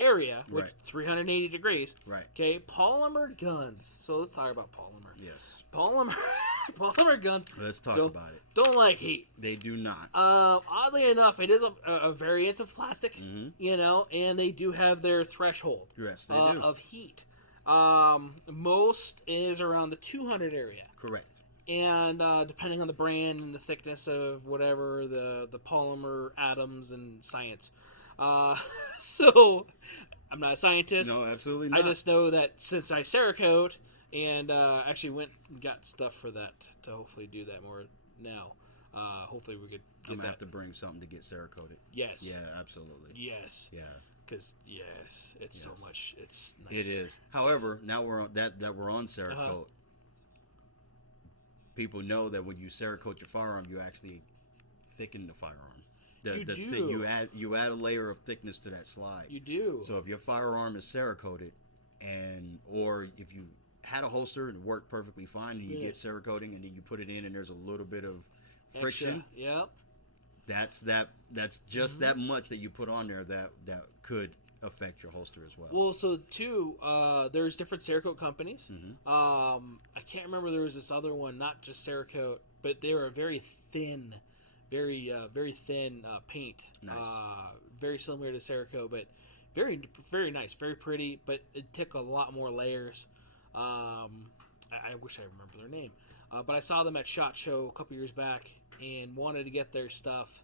area, which Right. 380 degrees. Right. Okay, polymer guns. So let's talk about polymer. Yes. Polymer guns. Let's talk don't, about it. Don't like heat. They do not. Oddly enough, it is a variant of plastic, Mm-hmm. And they do have their threshold Yes, they do. of heat. Most is around the 200 area. Correct. And depending on the brand and the thickness of whatever the polymer atoms and science. So, I'm not a scientist. No, absolutely not. I just know that since I Cerakote and actually went and got stuff for that to hopefully do that more now. Hopefully we could I'm get gonna that. have to bring something to get Cerakoted. Yes. Yeah, absolutely. Yes. Yeah. Because it's so Yes. much. It's nice. It is. However, now we're on that we're on Cerakote. People know that when you Cerakote your firearm, you actually thicken the firearm. You do. You add a layer of thickness to that slide. You do. So if your firearm is Cerakoted, or if you had a holster and it worked perfectly fine, and you get Cerakoting and then you put it in and there's a little bit of friction. Extra. Yep. That's just that much that you put on there that could affect your holster as well. Well, so too, there's different Cerakote companies. Mm-hmm. I can't remember. There was this other one, not just Cerakote, but they were a very thin, very thin paint. Nice. Very similar to Cerakote, but very, very nice, very pretty. But it took a lot more layers. I wish I remember their name, but I saw them at SHOT Show a couple years back and wanted to get their stuff.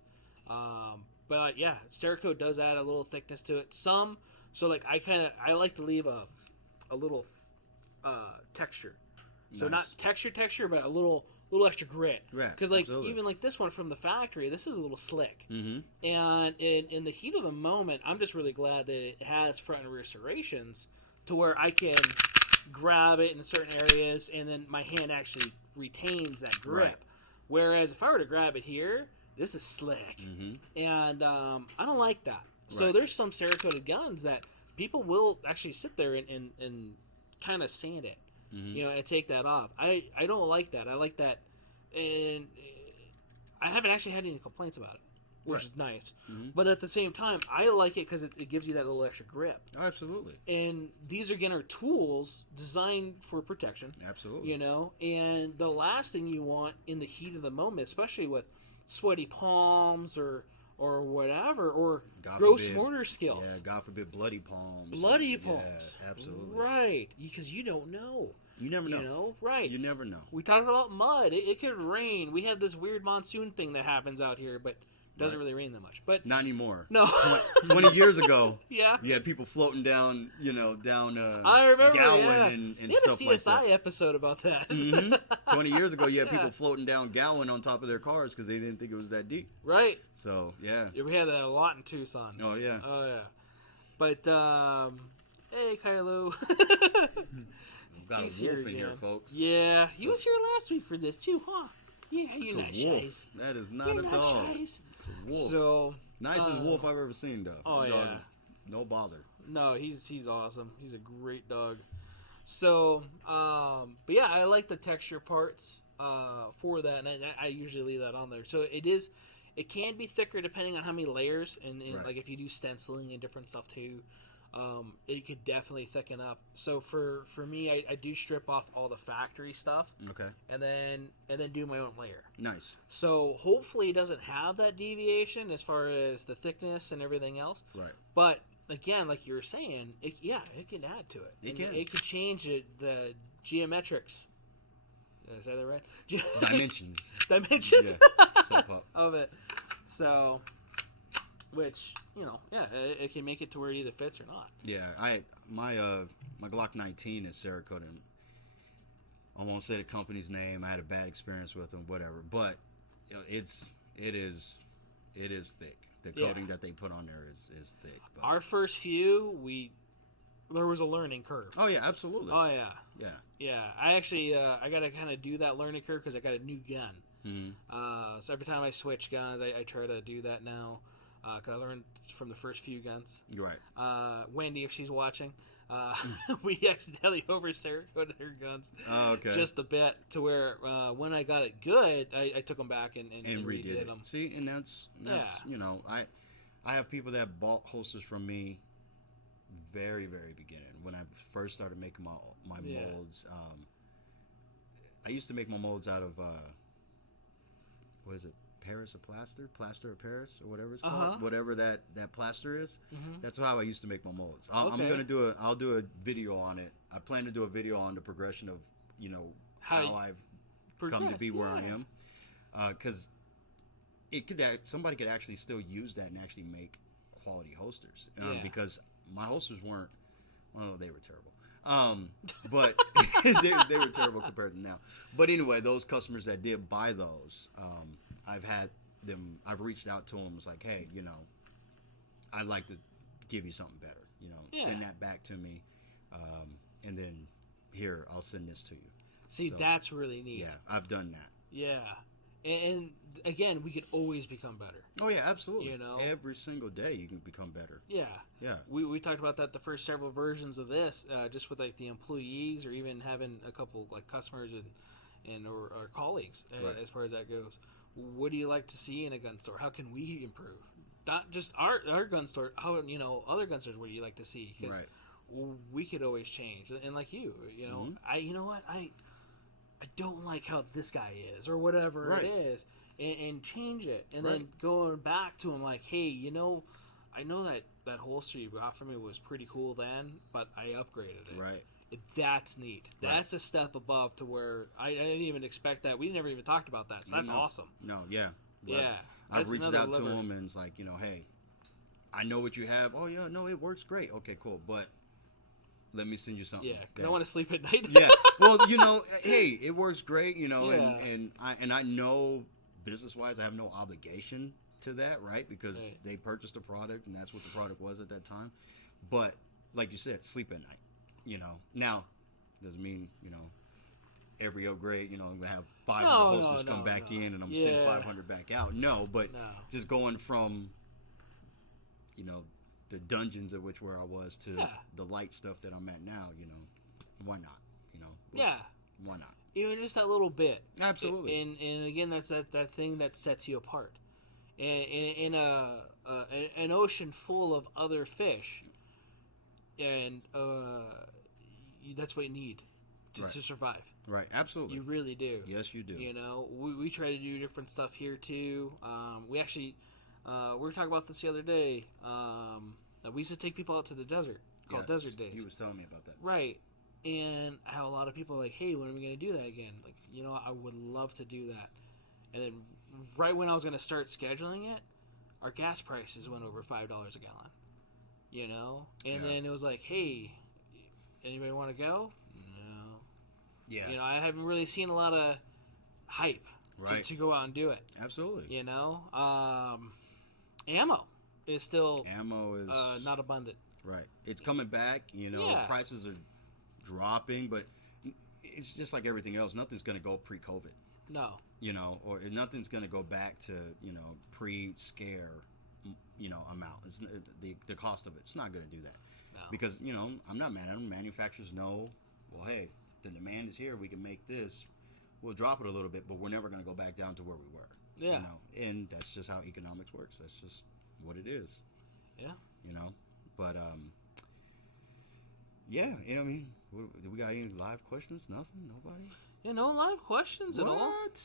But yeah, Cerakote does add a little thickness to it. So like I like to leave a little texture. So not texture, but a little extra grit. Yeah, Because like absolutely. even like this one from the factory, this is a little slick. Mm-hmm. And in the heat of the moment, I'm just really glad that it has front and rear serrations to where I can grab it in certain areas, and then my hand actually retains that grip. Right. Whereas if I were to grab it here, this is slick, and I don't like that. So Right. there's some Cerakoted guns that people will actually sit there and kind of sand it, and take that off. I don't like that. I like that, and I haven't actually had any complaints about it, which Right. is nice. Mm-hmm. But at the same time, I like it because it gives you that little extra grip. Absolutely. And these again are tools designed for protection. Absolutely. And the last thing you want in the heat of the moment, especially with sweaty palms or whatever, or God gross forbid. motor skills. Yeah, God forbid, bloody palms. Bloody Yeah, palms. absolutely. Right. Because you don't know. You never know. Right. You never know. We talked about mud. It could rain. We have this weird monsoon thing that happens out here, but it doesn't really rain that much. But Not anymore. no. 20 years ago, Yeah. you had people floating down, I remember, Gowan yeah. and They had stuff a like CSI that. episode about that. 20 years ago, you had Yeah. people floating down Gowan on top of their cars because they didn't think it was that deep. Right. So, yeah. Yeah, we had that a lot in Tucson. Oh, yeah. Oh, yeah. But, hey, Kylo. We've got He's a wolf here in here, again. folks. Yeah, he was here last week for this, too, huh? Yeah, It's you're a not wolf. shies. That is not You're a not dog. shies. It's a wolf. So, Nicest wolf I've ever seen, though. Oh, The dog yeah. is no bother. no, he's awesome. He's a great dog. So, but yeah, I like the texture parts for that, and I usually leave that on there. So it can be thicker depending on how many layers, and Right. like if you do stenciling and different stuff too, it could definitely thicken up. So for me, I do strip off all the factory stuff, Okay. and then do my own layer. Nice. So hopefully it doesn't have that deviation as far as the thickness and everything else. Right. But again, like you were saying, it can add to it. It can. It can change the geometrics. Did I say that right? Dimensions. Dimensions Yeah. of it. So, which it can make it to where it either fits or not. Yeah, my Glock 19 is Cerakote. I won't say the company's name. I had a bad experience with them, whatever. But it is thick. The coating that they put on there is thick. But. Our first few, there was a learning curve. Oh yeah, absolutely. Oh yeah. Yeah. Yeah, I actually I got to kind of do that learning curve because I got a new gun. Mm-hmm. So every time I switch guns, I try to do that now because I learned from the first few guns. You're right. Wendy, if she's watching, we accidentally over-cerakoted her guns. Oh, okay. Just a bit to where when I got it good, I took them back and redid them. See, and that's I have people that bought holsters from me very, very beginning when I first started making my molds. I used to make my molds out of what is it? Paris or plaster of Paris or whatever it's called, whatever that plaster is. Mm-hmm. That's how I used to make my molds. I'll do a video on it. I plan to do a video on the progression of how I've come to be where I am, because somebody could actually still use that and actually make quality holsters. Because my holsters weren't. Well, they were terrible. But they were terrible compared to now. But anyway, those customers that did buy those, I've reached out to them. It's like, hey, I'd like to give you something better. Send that back to me, and then here, I'll send this to you. See, that's really neat. Yeah, I've done that. Yeah. And again, we could always become better. Oh yeah, absolutely. Every single day you can become better. Yeah. Yeah. We talked about that the first several versions of this, just with like the employees or even having a couple like customers and or colleagues as far as that goes. What do you like to see in a gun store? How can we improve? Not just our gun store. How other gun stores? What do you like to see? Because we could always change. And like mm-hmm. I don't like how this guy is or whatever it is, and change it, and then going back to him like, hey, I know that holster you got for me was pretty cool then, but I upgraded it. Right. That's neat. That's a step above to where I didn't even expect that. We never even talked about that, so that's awesome. No, yeah. But yeah. I've reached out to him and it's like, hey, I know what you have. Oh, yeah, no, it works great. Okay, cool, but let me send you something. Yeah, because I want to sleep at night. Yeah. Well, hey, it works great, and I know business-wise I have no obligation to that, right? Because they purchased a product and that's what the product was at that time. But like you said, sleep at night. Now doesn't mean every upgrade. I'm gonna have 500 holsters come back in and I'm sending 500 back out. No, but just going from the dungeons of which where I was to the light stuff that I'm at now. Why not? Why not? Just that little bit. Absolutely. And again, that's that thing that sets you apart. In an ocean full of other fish, and that's what you need to survive. Right, absolutely. You really do. Yes, you do. We try to do different stuff here too. We actually we were talking about this the other day. We used to take people out to the desert called Desert Days. He was telling me about that. Right. And how a lot of people are like, hey, when are we going to do that again? Like, I would love to do that. And then right when I was going to start scheduling it, our gas prices went over $5 a gallon. And then it was like, hey, anybody want to go? No. Yeah. I haven't really seen a lot of hype to go out and do it. Absolutely. Ammo is still not abundant. Right. It's coming back. Prices are dropping, but it's just like everything else. Nothing's going to go pre-COVID. No. Or nothing's going to go back to pre-scare amount. It's, the cost of it's not going to do that. No. Because I'm not mad at them. Manufacturers know well, hey, the demand is here. We can make this. We'll drop it a little bit, but we're never going to go back down to where we were. Yeah. You know? And that's just how economics works. That's just what it is. Yeah. You know? But, yeah, you know what I mean? Do we got any live questions? Nothing? Nobody? Yeah, no live questions at all. What?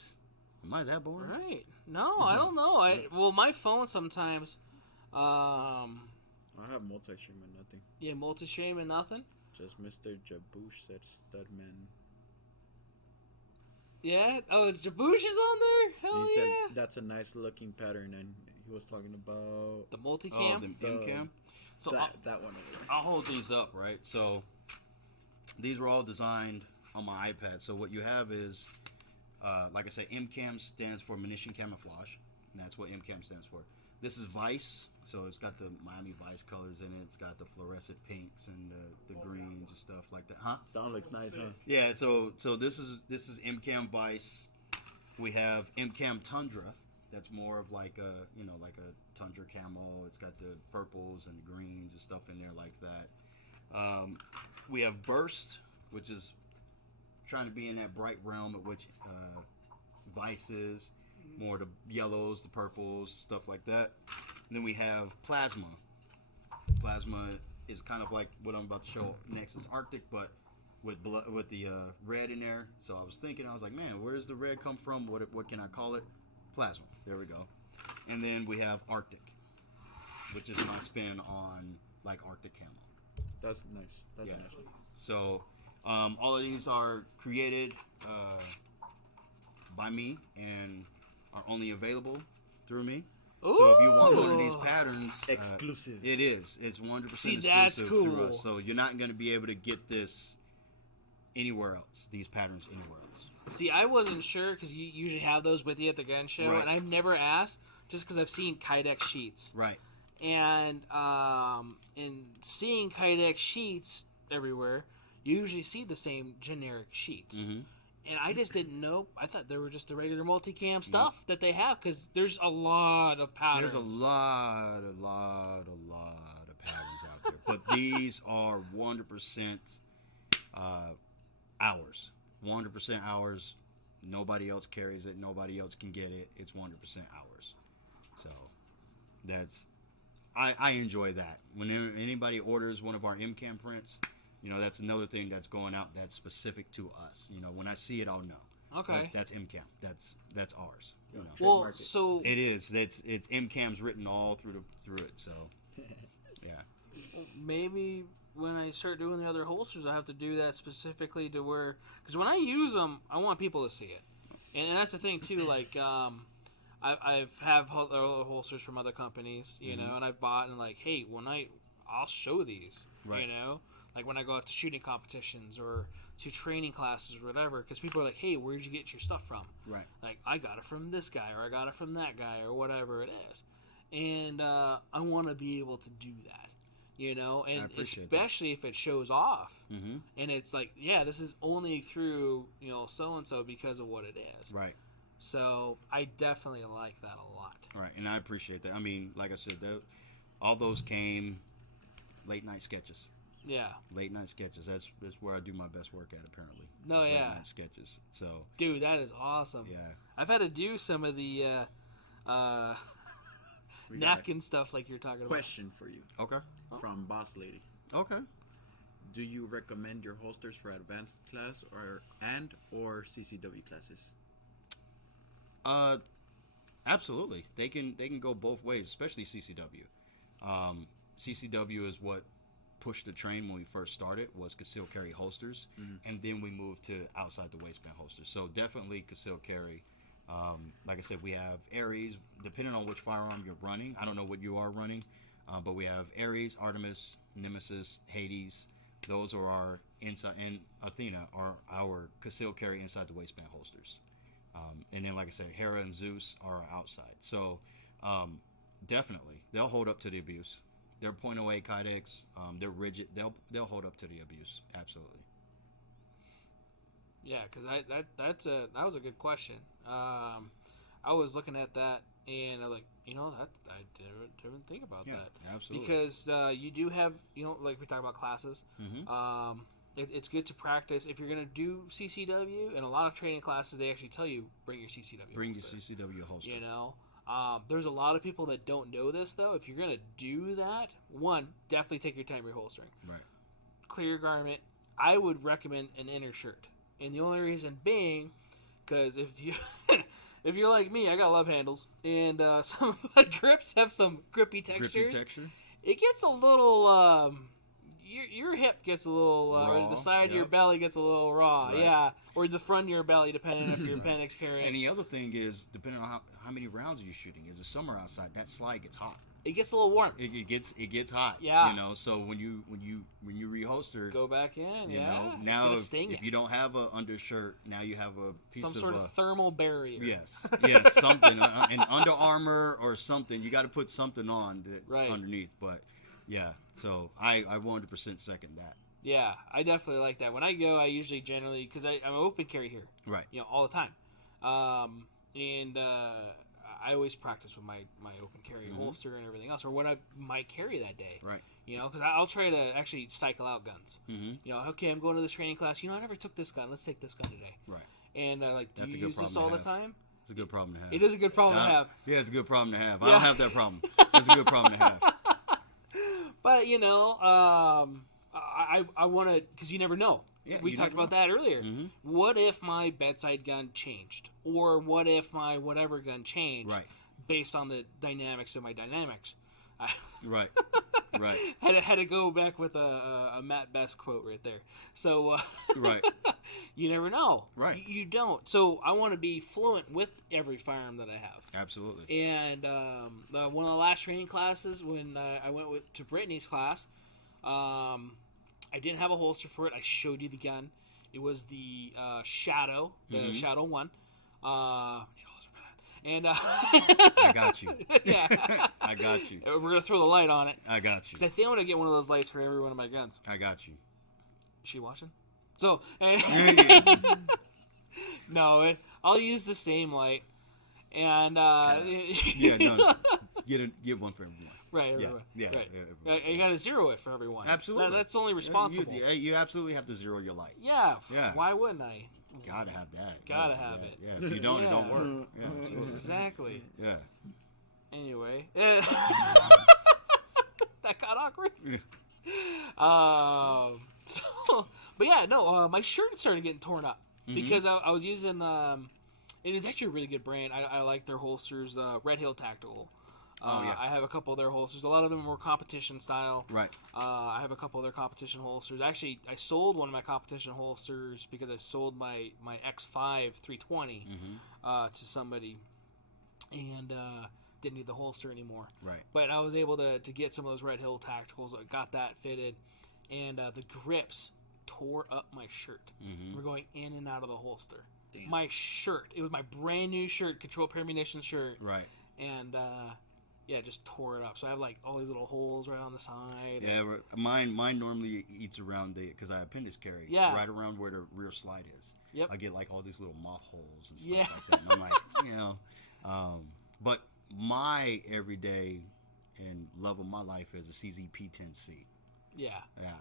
Am I that boring? Right. No, I don't know. Well, my phone sometimes, I have multi-stream and nothing. yeah, multi-stream and nothing. Just Mr. Jaboosh said Studman. Yeah. Oh, Jaboosh is on there? Hell He yeah. said that's a nice looking pattern, and he was talking about The multicam? Oh, the M-Cam? So that one over there. I'll hold these up, right? So these were all designed on my iPad. So what you have is, like I said, MCAM stands for Munition Camouflage, and that's what MCAM stands for. This is Vice, so it's got the Miami Vice colors in it. It's got the fluorescent pinks and the greens and stuff like that. Huh? That one looks nice, huh? Yeah. So this is MCAM Vice. We have MCAM Tundra. That's more of like a tundra camo. It's got the purples and the greens and stuff in there like that. We have Burst, which is trying to be in that bright realm at which Vice is. More the yellows, the purples, stuff like that. And then we have Plasma. Plasma is kind of like what I'm about to show next is Arctic, but with the red in there. So I was like, man, where does the red come from? What can I call it? Plasma. There we go. And then we have Arctic, which is my spin on like Arctic camo. That's nice. That's Yeah. a nice one. So all of these are created by me and are only available through me. Ooh. So if you want one of these patterns, Exclusive. it is. It's 100% See, exclusive that's through cool. us. So you're not going to be able to get this anywhere else. These patterns anywhere else. See, I wasn't sure because you usually have those with you at the gun show, Right. and I've never asked just because I've seen Kydex sheets. Right. And in seeing Kydex sheets everywhere, you usually see the same generic sheets. Mm-hmm. And I just didn't know. I thought they were just the regular multicam stuff that they have because there's a lot of patterns. There's a lot of patterns out there, but these are 100% ours. 100% ours. Nobody else carries it. Nobody else can get it. It's 100% ours. So that's I enjoy that. When anybody orders one of our MCAM prints, you know, that's another thing that's going out that's specific to us. You know, when I see it, I'll know. Okay. Like, that's MCAM. That's ours. You know. Well, Trademark it. so It is. It's MCAM's written all through it. So, yeah. maybe when I start doing the other holsters, I have to do that specifically to where, because when I use them, I want people to see it, and that's the thing too. Like, I've have other holsters from other companies, you know, and I've bought and like, hey, I'll show these, Right. you know, like when I go out to shooting competitions or to training classes or whatever, because people are like, hey, where'd you get your stuff from? Right. Like, I got it from this guy, or I got it from that guy, or whatever it is. And I want to be able to do that, you know, and appreciate that. especially if it shows off. Mm-hmm. And it's like, yeah, this is only through, you know, so-and-so because of what it is. Right. So I definitely like that a lot. Right. And I appreciate that. I mean, like I said, all those came late night sketches. Yeah. Late night sketches. That's where I do my best work at, apparently. No, It's yeah. Late night sketches. So, Dude, that is awesome. yeah. I've had to do some of the We got napkin stuff like you're talking a question for you Okay. from Boss Lady. Okay. Do you recommend your holsters for advanced class or CCW classes? Absolutely. They can go both ways, especially CCW. CCW is what pushed the train when we first started, was concealed carry holsters, and then we moved to outside the waistband holsters. So definitely concealed carry. Like I said, we have Ares, depending on which firearm you're running. I don't know what you are running, but we have Ares, Artemis, Nemesis, Hades. Those are our inside, and Athena are our concealed carry inside the waistband holsters. And then, like I said, Hera and Zeus are outside. So definitely, they'll hold up to the abuse. They're .08 Kydex. They're rigid. They'll hold up to the abuse. Absolutely. Yeah, because that was a good question. I was looking at that and I'm like, you know, that I didn't think about Yeah, that. absolutely. Because you do have, you know, like we talk about classes, Mm-hmm. It's good to practice. If you're going to do CCW, in a lot of training classes, they actually tell you, bring your CCW Bring holster. your CCW holster. You know? There's a lot of people that don't know this, though. If you're going to do that, one, definitely take your time reholstering. Right. Clear Your garment. I would recommend an inner shirt. And the only reason being, because if you're like me, I got love handles, and some of my grips have some grippy textures. It gets a little, your hip gets a little, raw, the side of your belly gets a little raw, right. yeah, or the front of your belly, depending if your appendix carrying. And the other thing is, depending on how many rounds you're shooting, is the summer outside, that slide gets hot. It gets a little warm. It gets hot. Yeah. You know, so when you reholster, go back in. You know, now if you don't have an undershirt, now you have a piece some sort of thermal barrier. Yes, something, an Under Armour or something. You got to put something on underneath. But yeah, so I 100% second that. Yeah, I definitely like that. When I go, I usually generally, because I'm open carry here, right? You know, all the time, and I always practice with my open carry holster and everything else, or what I might carry that day. Right. You know, because I'll try to actually cycle out guns. Mm-hmm. You know, okay, I'm going to this training class. You know, I never took this gun. Let's take this gun today. Right. And like, do That's you use this all the time? It's a good problem to have. It is a good problem to have. Yeah, it's a good problem to have. I don't have that problem. It's a good problem to have. But you know, I want to, because you never know. Yeah, we talked about that earlier. Mm-hmm. What if my bedside gun changed, or what if my whatever gun changed? Right. Based on the dynamics of my dynamics. Right. Had to go back with a Matt Best quote right there. So right. You never know. Right. You don't. So I want to be fluent with every firearm that I have. Absolutely. And one of the last training classes, when I went to Brittany's class, I didn't have a holster for it. I showed you the gun. It was the Shadow, the Shadow 1. And I got you. Yeah, I got you. We're gonna throw the light on it. I got you. Because I think I'm gonna get one of those lights for every one of my guns. I got you. Is she watching? So, no, I'll use the same light. And get one for everyone. Right, everyone. Yeah. Right. Yeah. You gotta zero it for everyone. Absolutely. That's only responsible. You absolutely have to zero your light. Yeah. Why wouldn't I? Gotta have that. Gotta have it. Yeah. If you don't, it don't work. Yeah. Exactly. Yeah. Anyway, that got awkward. Yeah. But yeah, no. My shirt started getting torn up because I was using. It is actually a really good brand. I like their holsters. Red Hill Tactical. I have a couple of their holsters. A lot of them were competition style. Right. I have a couple of their competition holsters. Actually, I sold one of my competition holsters because I sold my X5 320 to somebody, and didn't need the holster anymore. Right. But I was able to get some of those Red Hill Tacticals. I got that fitted, and the grips tore up my shirt. We're going in and out of the holster. Damn. My shirt. It was my brand new shirt, Control Pair Munitions shirt. Right. And just tore it up. So I have like all these little holes right on the side. Yeah, mine normally eats around because I appendix carry. Yeah. Right around where the rear slide is. Yep. I get like all these little moth holes and stuff like that. And I'm like, but my everyday and love of my life is a CZP 10C. Yeah. Yeah.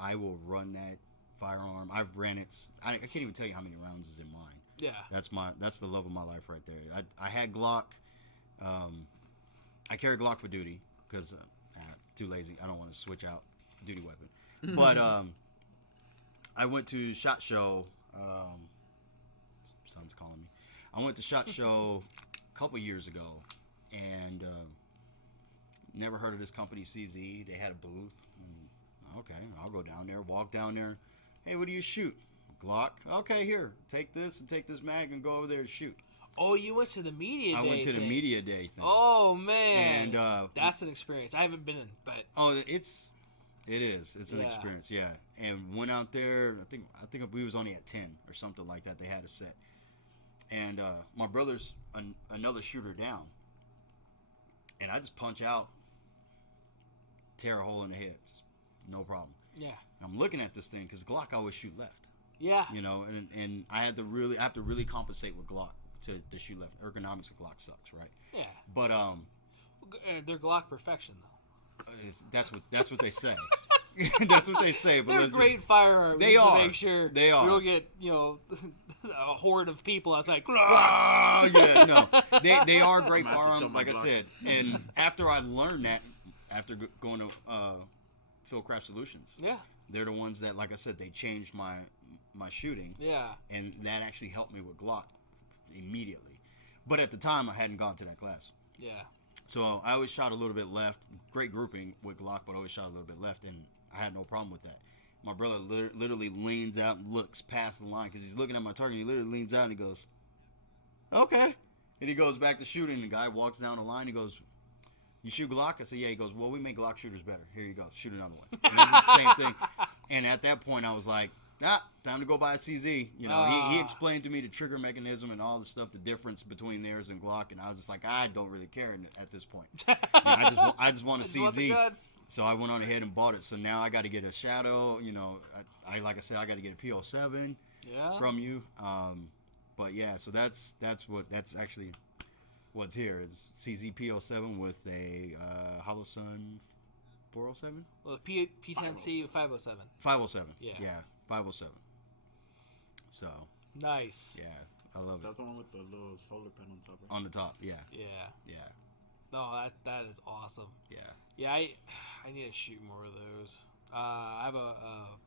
I will run that firearm. I've ran it. I can't even tell you how many rounds is in mine. Yeah. That's the love of my life right there. I had Glock. I carry Glock for duty because too lazy. I don't want to switch out duty weapon. But I went to SHOT Show. Son's calling me. I went to SHOT Show a couple years ago, and never heard of this company CZ. They had a booth. Okay, I'll go down there. Walk down there. Hey, what do you shoot? Glock. Okay, here. Take this and take this mag and go over there and shoot. Oh, you went to the media day. I went to the media day thing. Oh man, and that's an experience. I haven't been in, but it is. It's an experience. Yeah, and went out there. I think we was only at 10 or something like that. They had a set, and my brother's another shooter down, and I just punch out, tear a hole in the head, just no problem. Yeah, I'm looking at this thing because Glock always shoot left. Yeah, and I have to really compensate with Glock to shoot left. Ergonomics of Glock sucks, right? Yeah, but they're Glock perfection though. That's what they say. That's what they say. But they're great firearms. They to are. make sure They are. we don't get a horde of people outside. Oh, yeah, no. They are great I'm gonna have to show firearms, my like I Glock. said. And after I learned that, after going to Fieldcraft Solutions, Yeah. they're the ones that, like I said, they changed my shooting. Yeah. And that actually helped me with Glock immediately. But at the time, I hadn't gone to that class. Yeah. So I always shot a little bit left. Great grouping with Glock, but I always shot a little bit left, and I had no problem with that. My brother literally leans out and looks past the line because he's looking at my target. And he literally leans out and he goes, "Okay," and he goes back to shooting. The guy walks down the line. He goes, "You shoot Glock?" I said, "Yeah." He goes, "Well, we make Glock shooters better. Here you go. Shoot another one." And I did the same thing. And at that point, I was like, time to go buy a CZ. You know, he explained to me the trigger mechanism and all the stuff, the difference between theirs and Glock, and I was just like, I don't really care at this point. I just want a CZ. So I went on ahead and bought it. So now I got to get a Shadow. You know, I like I said, I got to get a PO7 from you. But yeah, so that's actually what's here is CZ PO7 with a Hollow Sun 407. Well, the P10C 507. 507. Yeah. 507. So. Nice. Yeah, I love That's it. the one with the little solar panel on top, right? On the top, yeah. Yeah. No, that is awesome. Yeah. Yeah, I need to shoot more of those. I have a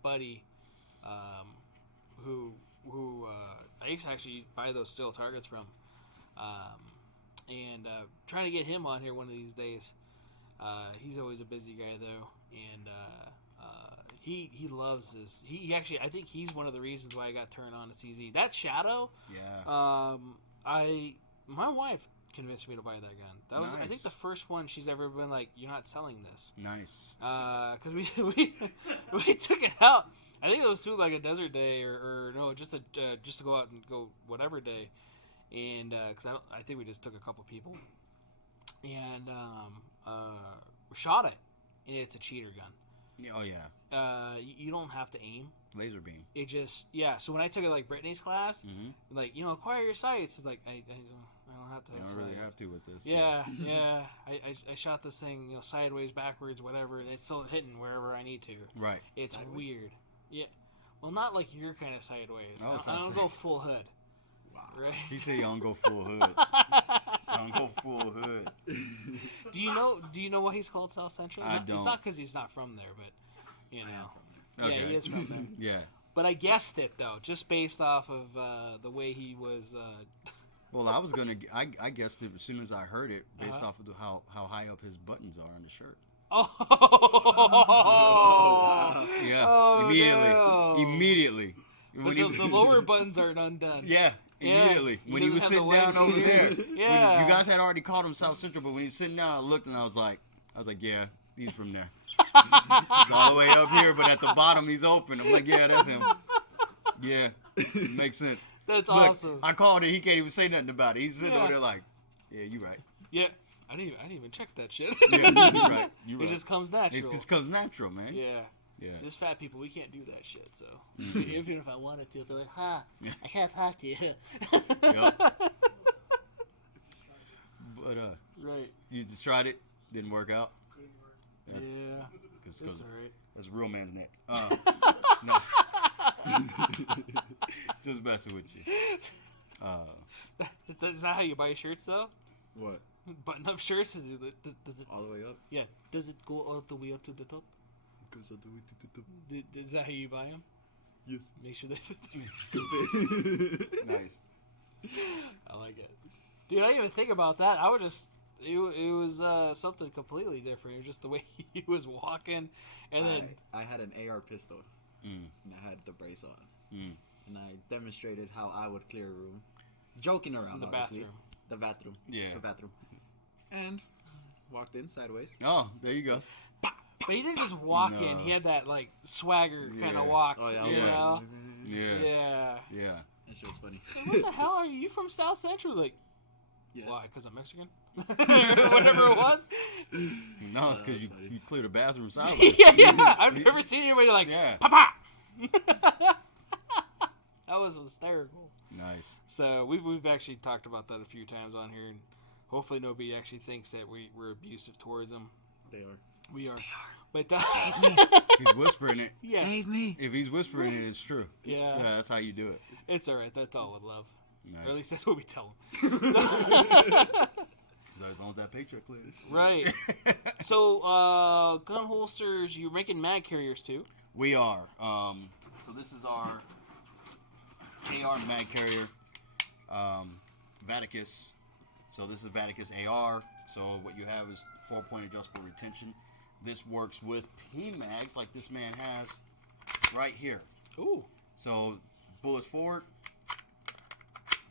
buddy who I used to actually buy those steel targets from, and trying to get him on here one of these days. He's always a busy guy though, and he loves this. He actually, I think he's one of the reasons why I got turned on to CZ. That Shadow. Yeah. My wife convinced me to buy that gun. That was, Nice. I think, the first one she's ever been like, "You're not selling this." Nice. Because we took it out. I think it was through like a desert day or no, just to go out and go whatever day, and because I think we just took a couple people, and shot it, and it's a cheater gun. Oh yeah. You don't have to aim. Laser beam. It just So when I took it like Brittany's class, like acquire your sights. It's like I don't have to. You don't really have to with this. Yeah. I shot this thing sideways, backwards, whatever, and it's still hitting wherever I need to. Right. It's Sideways? weird. Yeah. Well, not like your kind of sideways. Oh, I don't go full hood. Wow. Right. He said you don't go full hood. I don't go full hood. Do you know why he's called South Central? I don't. It's not because he's not from there, but I am from Yeah, Okay. he is from there. Yeah. But I guessed it though, just based off of the way he was. Well, I was gonna. I guessed it as soon as I heard it, based off of how high up his buttons are on the shirt. Oh. Yeah. Oh, immediately. no. Immediately. But When the lower buttons aren't undone. Yeah. Immediately. He When he was doesn't sitting have the down white over there. shirt. When Yeah. you guys had already called him South Central, but when he was sitting down, I looked and I was like, yeah, he's from there. He's all the way up here, but at the bottom he's open. I'm like, yeah, that's him. Yeah. Makes sense. That's Look, awesome. I called it. He can't even say nothing about it. He's sitting Yeah. over there like, yeah, you right. Yeah. I didn't even check that shit. Yeah, you right. You It right. just comes natural. It just comes natural, man. Yeah. Yeah. It's just fat people, we can't do that shit, so. Mm-hmm. Even if I wanted to, I'd be like, I can't talk to you. Yep. But Right. you just tried it, didn't work out. Yeah. It's It's alright. that's a real man's neck. No. Just messing with you. Is that how you buy shirts, though? What? Button-up shirts? Does it, All the way up? yeah. Does it go all the way up to the top? Because of the way to the top. Is that how you buy them? Yes. Make sure they fit. Stupid. Nice. I like it. Dude, I didn't even think about that. I would just... It was something completely different. It was just the way he was walking, and then... I had an AR pistol, Mm. and I had the brace on. Mm. And I demonstrated how I would clear a room. Joking around, The obviously. bathroom. The bathroom. Yeah. The bathroom. And walked in sideways. Oh, there you go. But he didn't just walk No. in. He had that, like, swagger kind Yeah. of walk. Oh, yeah. I You was know? like, Yeah. Yeah. Yeah. that shit was funny. What the hell are you? You from South Central? Like, Yes. why? Because I'm Mexican? Whatever it was. No, it's because that's you funny. clear the bathroom sideways. yeah. I've never seen anybody like, Yeah. Papa! That was hysterical. Nice. So we've actually talked about that a few times on here, and hopefully nobody actually thinks that we're abusive towards them. They are. We are. But He's whispering it. Yeah. Save me. If he's whispering it, it's true. Yeah. Yeah, that's how you do it. It's all right. That's all with love. Nice. Or at least that's what we tell him. As long as that paycheck clears. Right. So, gun holsters, you're making mag carriers too? We are. So this is our AR mag carrier, Vaticus. So this is Vaticus AR. So what you have is 4-point adjustable retention. This works with P-mags like this man has right here. Ooh. So bullets forward,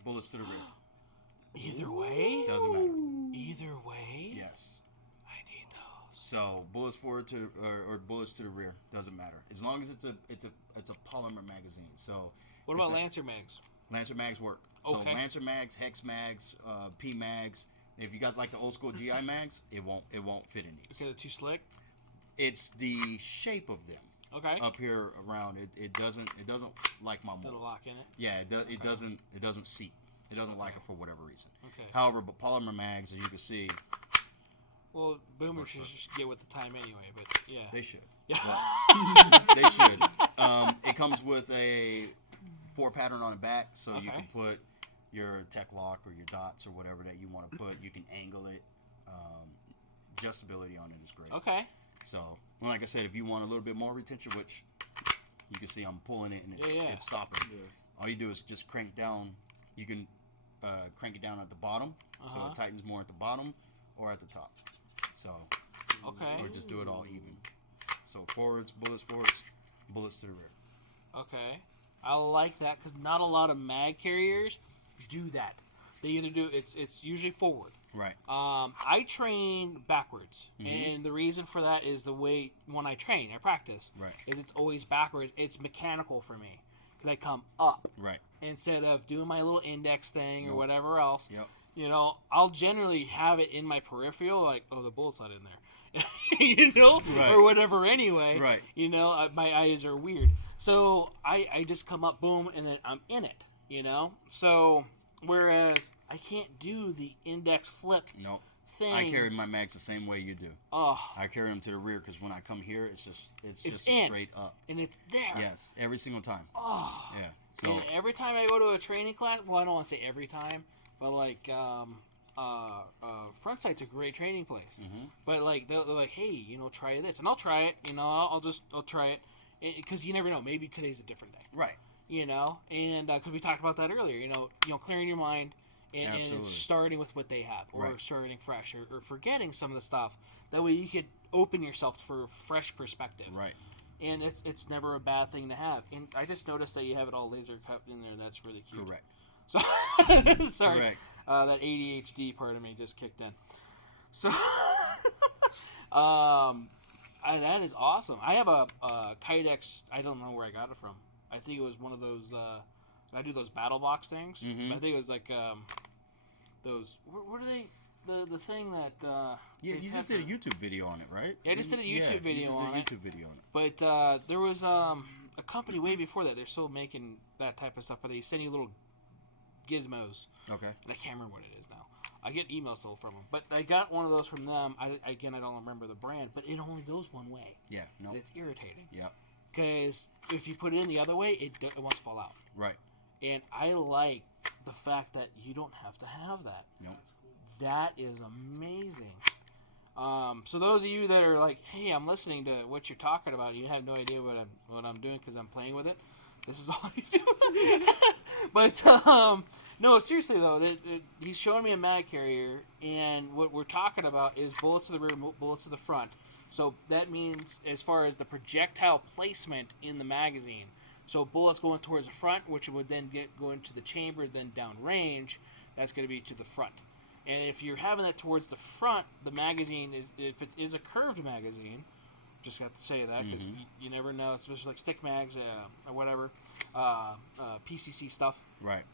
bullets to the rear. Either way? Doesn't matter. Either way? Yes. I need those. So bullets forward to or bullets to the rear doesn't matter as long as it's a polymer magazine. So What about Lancer mags? Lancer mags work. Okay. So Lancer mags, hex mags, P mags. If you got like the old school GI mags, it won't fit in these. Because they're too slick? It's the shape of them. Okay. Up here around it doesn't like my mold. Doesn't lock in it? Yeah, it doesn't seat. It doesn't like it for whatever reason. Okay. However, but polymer mags, as you can see, Well, boomers should just get with the time anyway, but yeah. they should. Yeah. They should. It comes with a 4 pattern on the back, so you Okay. can put your tech lock or your dots or whatever that you want to put. You can angle it. Adjustability on it is great. Okay. So, well, like I said, if you want a little bit more retention, which you can see I'm pulling it and it's stopping. Yeah. All you do is just crank down. You can crank it down at the bottom, so it tightens more at the bottom or at the top. So, Okay. or just do it all even. So bullets to the rear. Okay. I like that because not a lot of mag carriers do that. They either do it's usually forward. Right. I train backwards, and the reason for that is the way when I train, I practice, Right. is it's always backwards. It's mechanical for me because I come up Right. instead of doing my little index thing or Nope. whatever else. Yep. You know, I'll generally have it in my peripheral, like, oh, the bullet's not in there, you know, Right. or whatever. Anyway, Right. You know, my eyes are weird, so I just come up, boom, and then I'm in it. You know, so whereas I can't do the index flip Nope. thing. I carry my mags the same way you do. Oh, I carry them to the rear because when I come here, it's just in. straight up. and it's there. Yes, every single time. Oh. Yeah. So And every time I go to a training class, well, I don't want to say every time, but like, Front Sight's a great training place. But like, they're like, hey, you know, try this, and I'll try it. You know, I'll try it, because you never know. Maybe today's a different day. right. You know, and because we talked about that earlier. You know, clearing your mind and Absolutely. starting with what they have, or Right. starting fresh, or forgetting some of the stuff. That way, you could open yourself for a fresh perspective. Right. And it's never a bad thing to have. And I just noticed that you have it all laser cut in there. That's really cute. Correct. So, sorry. Correct. That ADHD part of me just kicked in. So, that is awesome. I have a Kydex. I don't know where I got it from. I think it was one of those. I do those battle box things. Mhm. I think it was like those. What are they? The thing that. Yeah, they've you had just did a for- YouTube video on it, right? Yeah, I just did a YouTube video on it. YouTube video on it. But there was a company way before that. They're still making that type of stuff, but they send you little gizmos. Okay. And I can't remember what it is now. I get emails still from them. But I got one of those from them. I don't remember the brand, but it only goes one way. Yeah. No. It's irritating. Yeah. Because if you put it in the other way, it wants to fall out. Right. And I like the fact that you don't have to have that. No. That is amazing. So those of you that are like, hey, I'm listening to what you're talking about, you have no idea what I'm doing because I'm playing with it. This is all you do. But no, seriously though, he's showing me a mag carrier, and what we're talking about is bullets to the rear, bullets to the front. So that means as far as the projectile placement in the magazine. So bullets going towards the front, which would then go into the chamber, then down range. That's going to be to the front. And if you're having that towards the front, the magazine is, if it is a curved magazine, just got to say that because you never know, especially like stick mags or whatever, PCC stuff. Right.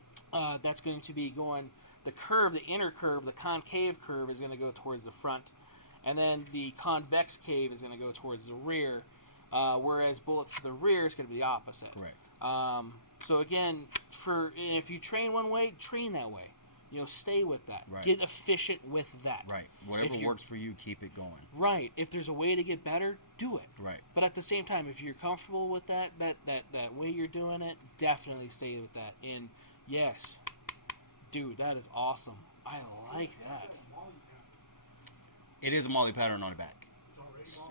That's going to be going, the curve, the inner curve, the concave curve is going to go towards the front, and then the convex cave is going to go towards the rear, whereas bullets to the rear is going to be the opposite. Correct. So again, if you train one way, train that way. stay with that. Right. Get efficient with that. Right. Whatever works for you, keep it going. Right. If there's a way to get better, do it. Right. But at the same time, if you're comfortable with that way you're doing it, definitely stay with that. And yes, dude, that is awesome. I like that. It is a MOLLE pattern on the back.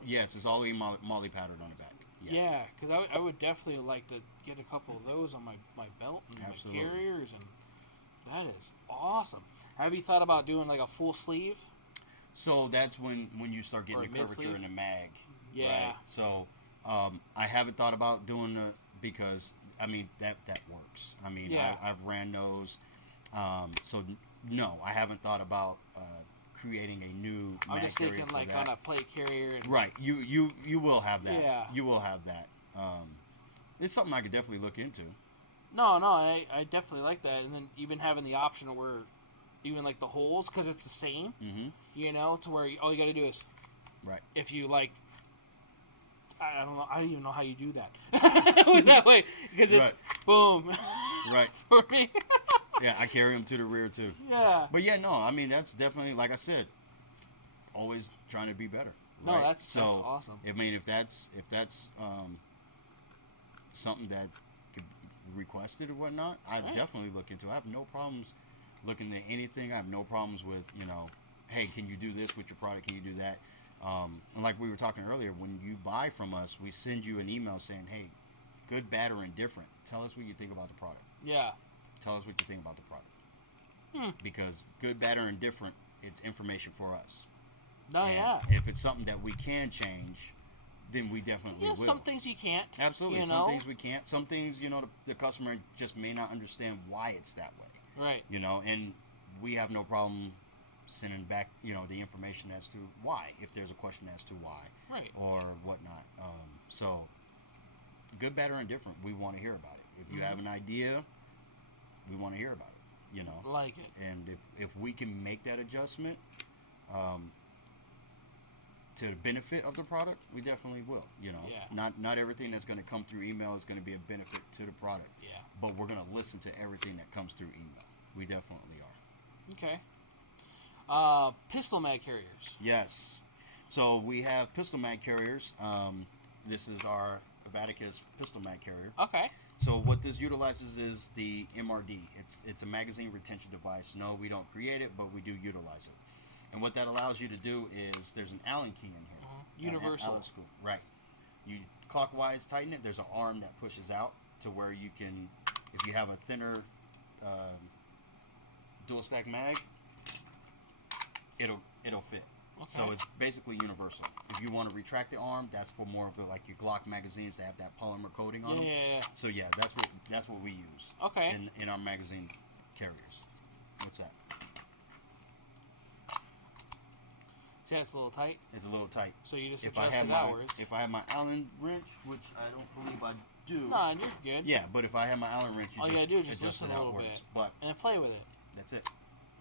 Yes, it's already MOLLE pattern on the back. Yeah, because I would definitely like to get a couple of those on my belt and Absolutely. my carriers, and that is awesome. Have you thought about doing like a full sleeve? So that's when you start getting Or the curvature mid-sleeve? in the mag. Yeah. Right? So I haven't thought about doing it because, I mean, that works. I mean, Yeah. I've ran those. So, no, I haven't thought about creating a new I'm mag just carrier thinking for like that. on a plate carrier. And, Right. You will have that. Yeah. You will have that. It's something I could definitely look into. No, I definitely like that. And then even having the option where even like the holes, because it's the same, Mm-hmm. to where all you got to do is, Right. if you like, I don't know, I don't even know how you do that that way, because it's boom, Right. for me. Yeah, I carry them to the rear too. Yeah. But yeah, no, I mean that's definitely, like I said, always trying to be better. No, right? that's awesome. I mean, if that's something that could be requested or whatnot, I'd Right. definitely look into. I have no problems looking at anything. I have no problems with hey, can you do this with your product? Can you do that? And like we were talking earlier, when you buy from us, we send you an email saying, hey, good, bad, or indifferent. Tell us what you think about the product. Yeah. Tell us what you think about the product. Because good, bad, or indifferent, it's information for us. No, And yeah. if it's something that we can change, then we definitely Yeah, will. some things you can't. Absolutely. Some things we can't. Some things, the customer just may not understand why it's that way. Right. And we have no problem sending back, the information as to why, if there's a question as to why. Right. Or whatnot. So, good, bad, or indifferent, we want to hear about it. If you have an idea, we want to hear about it, Like it. And if we can make that adjustment to the benefit of the product, we definitely will. Yeah. Not everything that's going to come through email is going to be a benefit to the product. Yeah. But we're going to listen to everything that comes through email. We definitely are. Okay. Pistol mag carriers. Yes. So we have pistol mag carriers. This is our Vaticus pistol mag carrier. Okay. So what this utilizes is the MRD. It's a magazine retention device. No, we don't create it, but we do utilize it. And what that allows you to do is there's an Allen key in here. Universal. Allen screw. Right. You clockwise tighten it. There's an arm that pushes out to where you can, if you have a thinner dual stack mag, it'll fit. Okay. So it's basically universal. If you want to retract the arm, that's for more of the, like your Glock magazines that have that polymer coating on them. Yeah. So yeah, that's what we use. Okay. In our magazine carriers. What's that? See, that's a little tight. It's a little tight. So you just If I adjust have it my outwards. if I have my Allen wrench, which I don't believe I do. No, you're good. Yeah, but if I have my Allen wrench, All you gotta do is just adjust listen it a little outwards. bit. But And then play with it. that's it.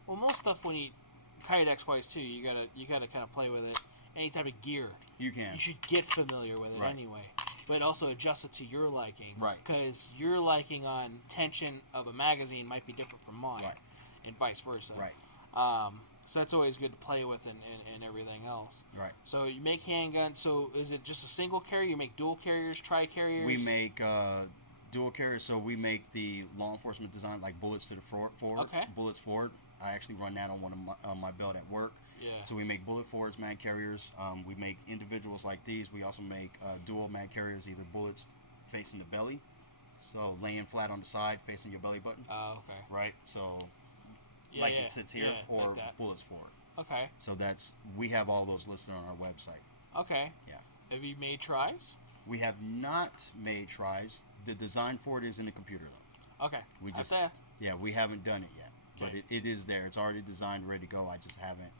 Well, most stuff when you Kydex wise too, you gotta kind of play with it. Any type of gear, You can. you should get familiar with it Right. anyway. But also adjust it to your liking. Right. Because your liking on tension of a magazine might be different from mine. Right. And vice versa. Right. So that's always good to play with and everything else. Right. So you make handguns. So is it just a single carrier? You make dual carriers, tri-carriers? We make dual carriers, so we make the law enforcement design, like bullets to the forward. Okay. Bullets forward. I actually run that on one of my belt at work. Yeah. So we make bullet forwards, mag carriers. We make individuals like these. We also make dual mag carriers, either bullets facing the belly, so laying flat on the side, facing your belly button. Oh, okay. Right. So Yeah, like yeah, it sits here, yeah, or like that. bullets forward. Okay. So we have all those listed on our website. Okay. Yeah. Have you made tries? We have not made tries. The design for it is in the computer though. Okay. We just That's yeah, we haven't done it yet, but Okay. it is there. It's already designed, ready to go. I just haven't.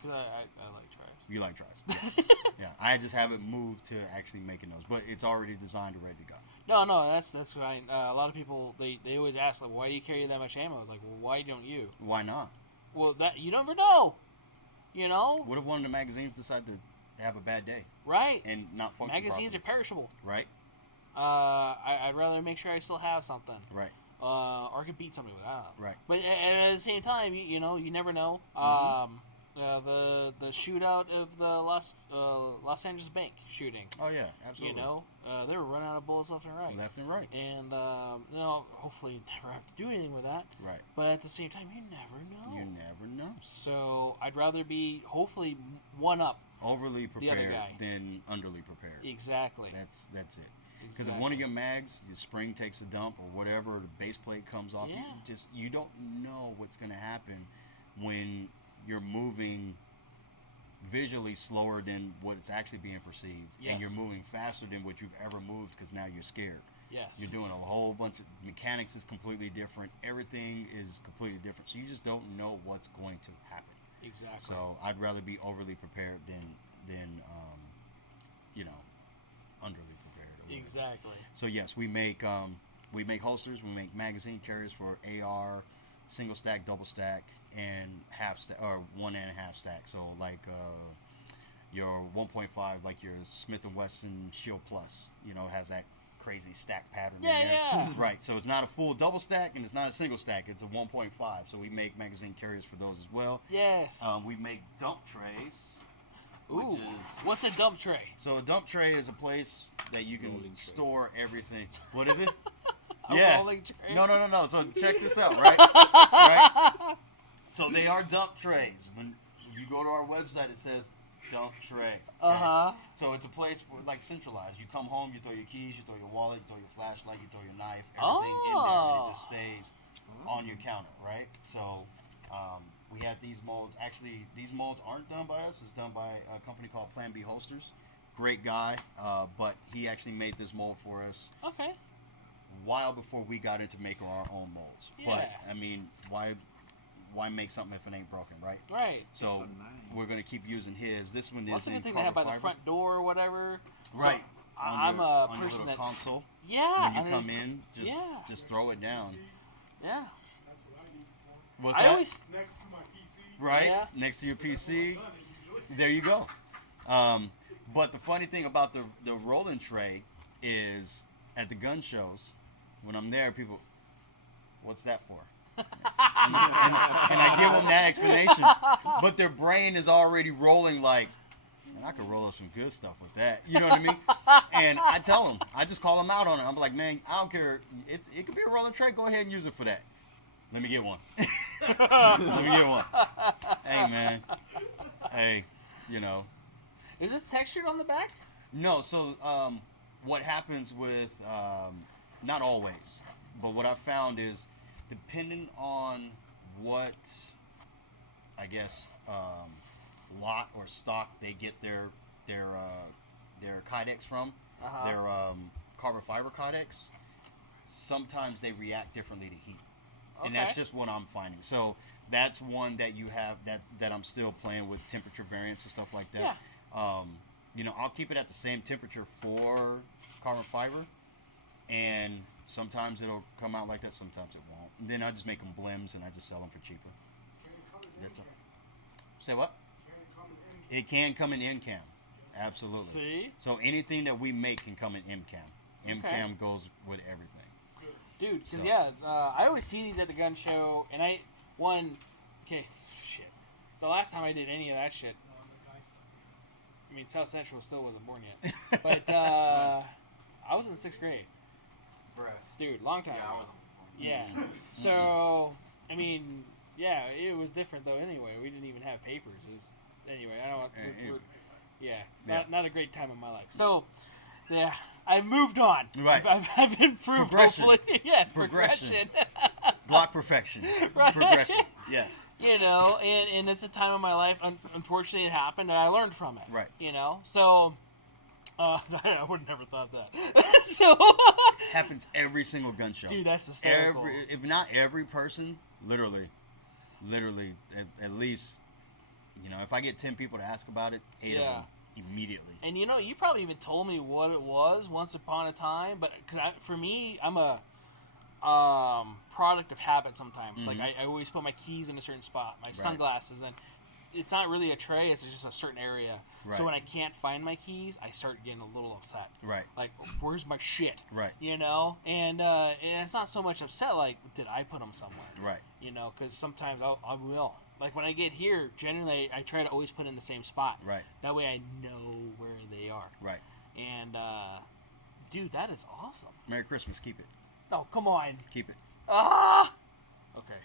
because I like tries. You like tries? Yeah. Yeah. I just haven't moved to actually making those, but it's already designed and ready to go. No, that's fine. A lot of people they always ask like, why do you carry that much ammo? I was like, well, why don't you? Why not? Well, that you never know. You know, What if one of the magazines decide to have a bad day right? and not function Magazines properly? are perishable. Right. I'd rather make sure I still have something. Right. or could beat somebody without. Right. But at the same time, you know, you never know. The shootout of the Los Angeles bank shooting. Oh yeah, absolutely. You know, they were running out of bullets left and right. And you know, hopefully you never have to do anything with that. Right. But at the same time, you never know. You never know. So I'd rather be hopefully one up. Overly the other prepared guy. than underly prepared. Exactly. That's it. Because if one of your mags, your spring takes a dump or whatever, or the base plate comes off, you don't know what's going to happen when you're moving visually slower than what it's actually being perceived, and you're moving faster than what you've ever moved because now you're scared. Yes. You're doing a whole bunch of mechanics is completely different. Everything is completely different. So you just don't know what's going to happen. Exactly. So I'd rather be overly prepared than you know, underly prepared. Exactly. So yes, we make holsters, we make magazine carriers for AR, single stack, double stack, and half stack or 1.5 stack. So like your 1.5, like your Smith & Wesson Shield Plus, you know, has that crazy stack pattern in there. Yeah. Right. So it's not a full double stack and it's not a single stack. It's a 1.5. So we make magazine carriers for those as well. Yes. We make dump trays. Ooh. What's a dump tray? So a dump tray is a place that you can store everything. What is it? A rolling tray? No. So check this out, right? Right? So they are dump trays. When you go to our website, it says dump tray. Okay? So it's a place for like centralized. You come home, you throw your keys, you throw your wallet, you throw your flashlight, you throw your knife, everything in there, and it just stays on your counter, right? So we have these molds. Actually, these molds aren't done by us. It's done by a company called Plan B Holsters. Great guy, but he actually made this mold for us. Okay. While before we got into making our own molds. Yeah. But I mean, why make something if it ain't broken, right? Right. So nice. We're gonna keep using his. This one is What's a in good thing to have by carbon the fiber. front door or whatever? Right. So, I'm a on person your that little console. Yeah. When you come in, just throw it down. Yeah. What's I that? always Next to my PC. Right? Yeah. Next to your PC. There you go. But the funny thing about the rolling tray is at the gun shows, when I'm there, people, what's that for? and I give them that explanation, but their brain is already rolling like, man, I could roll up some good stuff with that. You know what I mean? And I tell them, I just call them out on it. I'm like, man, I don't care. It could be a rolling tray. Go ahead and use it for that. Let me get one. Let me get one. Hey, man. Hey, you know. Is this textured on the back? No, so what happens with, not always, but what I've found is depending on what, I guess, lot or stock they get their kydex from, their carbon fiber kydex, sometimes they react differently to heat. Okay. And that's just what I'm finding. So that's one that you have that I'm still playing with temperature variants and stuff like that. Yeah. You know, I'll keep it at the same temperature for carbon fiber, and sometimes it'll come out like that, sometimes it won't. And then I just make them blims and I just sell them for cheaper. That's all. Say what? It can come in NCAM. Absolutely. See? So anything that we make can come in MCAM. MCAM goes with everything. Dude, because So- I always see these at the gun show, and shit. The last time I did any of that shit, I mean, South Central still wasn't born yet. But I was in 6th grade. Bruh. Dude, long time Yeah, ago. I wasn't. Yeah. So, I mean, yeah, it was different though anyway. We didn't even have papers. It was, anyway, I don't not a great time in my life. So, yeah, I've moved on. Right. I've improved, Progression. hopefully. Yes, Progression. progression. Block perfection. Right. Progression. Yes. You know, and it's a time of my life, unfortunately it happened, and I learned from it. Right. You know, so, I would have never thought that. So, Happens every single gun show. dude, that's hysterical. If not every person, literally, at least, you know, if I get 10 people to ask about it, 8 of them immediately. And you know, you probably even told me what it was once upon a time, but for me, I'm a product of habit sometimes. Mm-hmm. Like I always put my keys in a certain spot, my sunglasses, and it's not really a tray. It's just a certain area. Right. So when I can't find my keys, I start getting a little upset. Right. Like, where's my shit? Right. You know, and it's not so much upset. Like, did I put them somewhere? Right. You know, because sometimes I will. Like when I get here, generally I try to always put in the same spot. Right. That way I know where they are. Right. And dude, that is awesome. Merry Christmas. Keep it. Oh, come on. Keep it. Ah. Okay.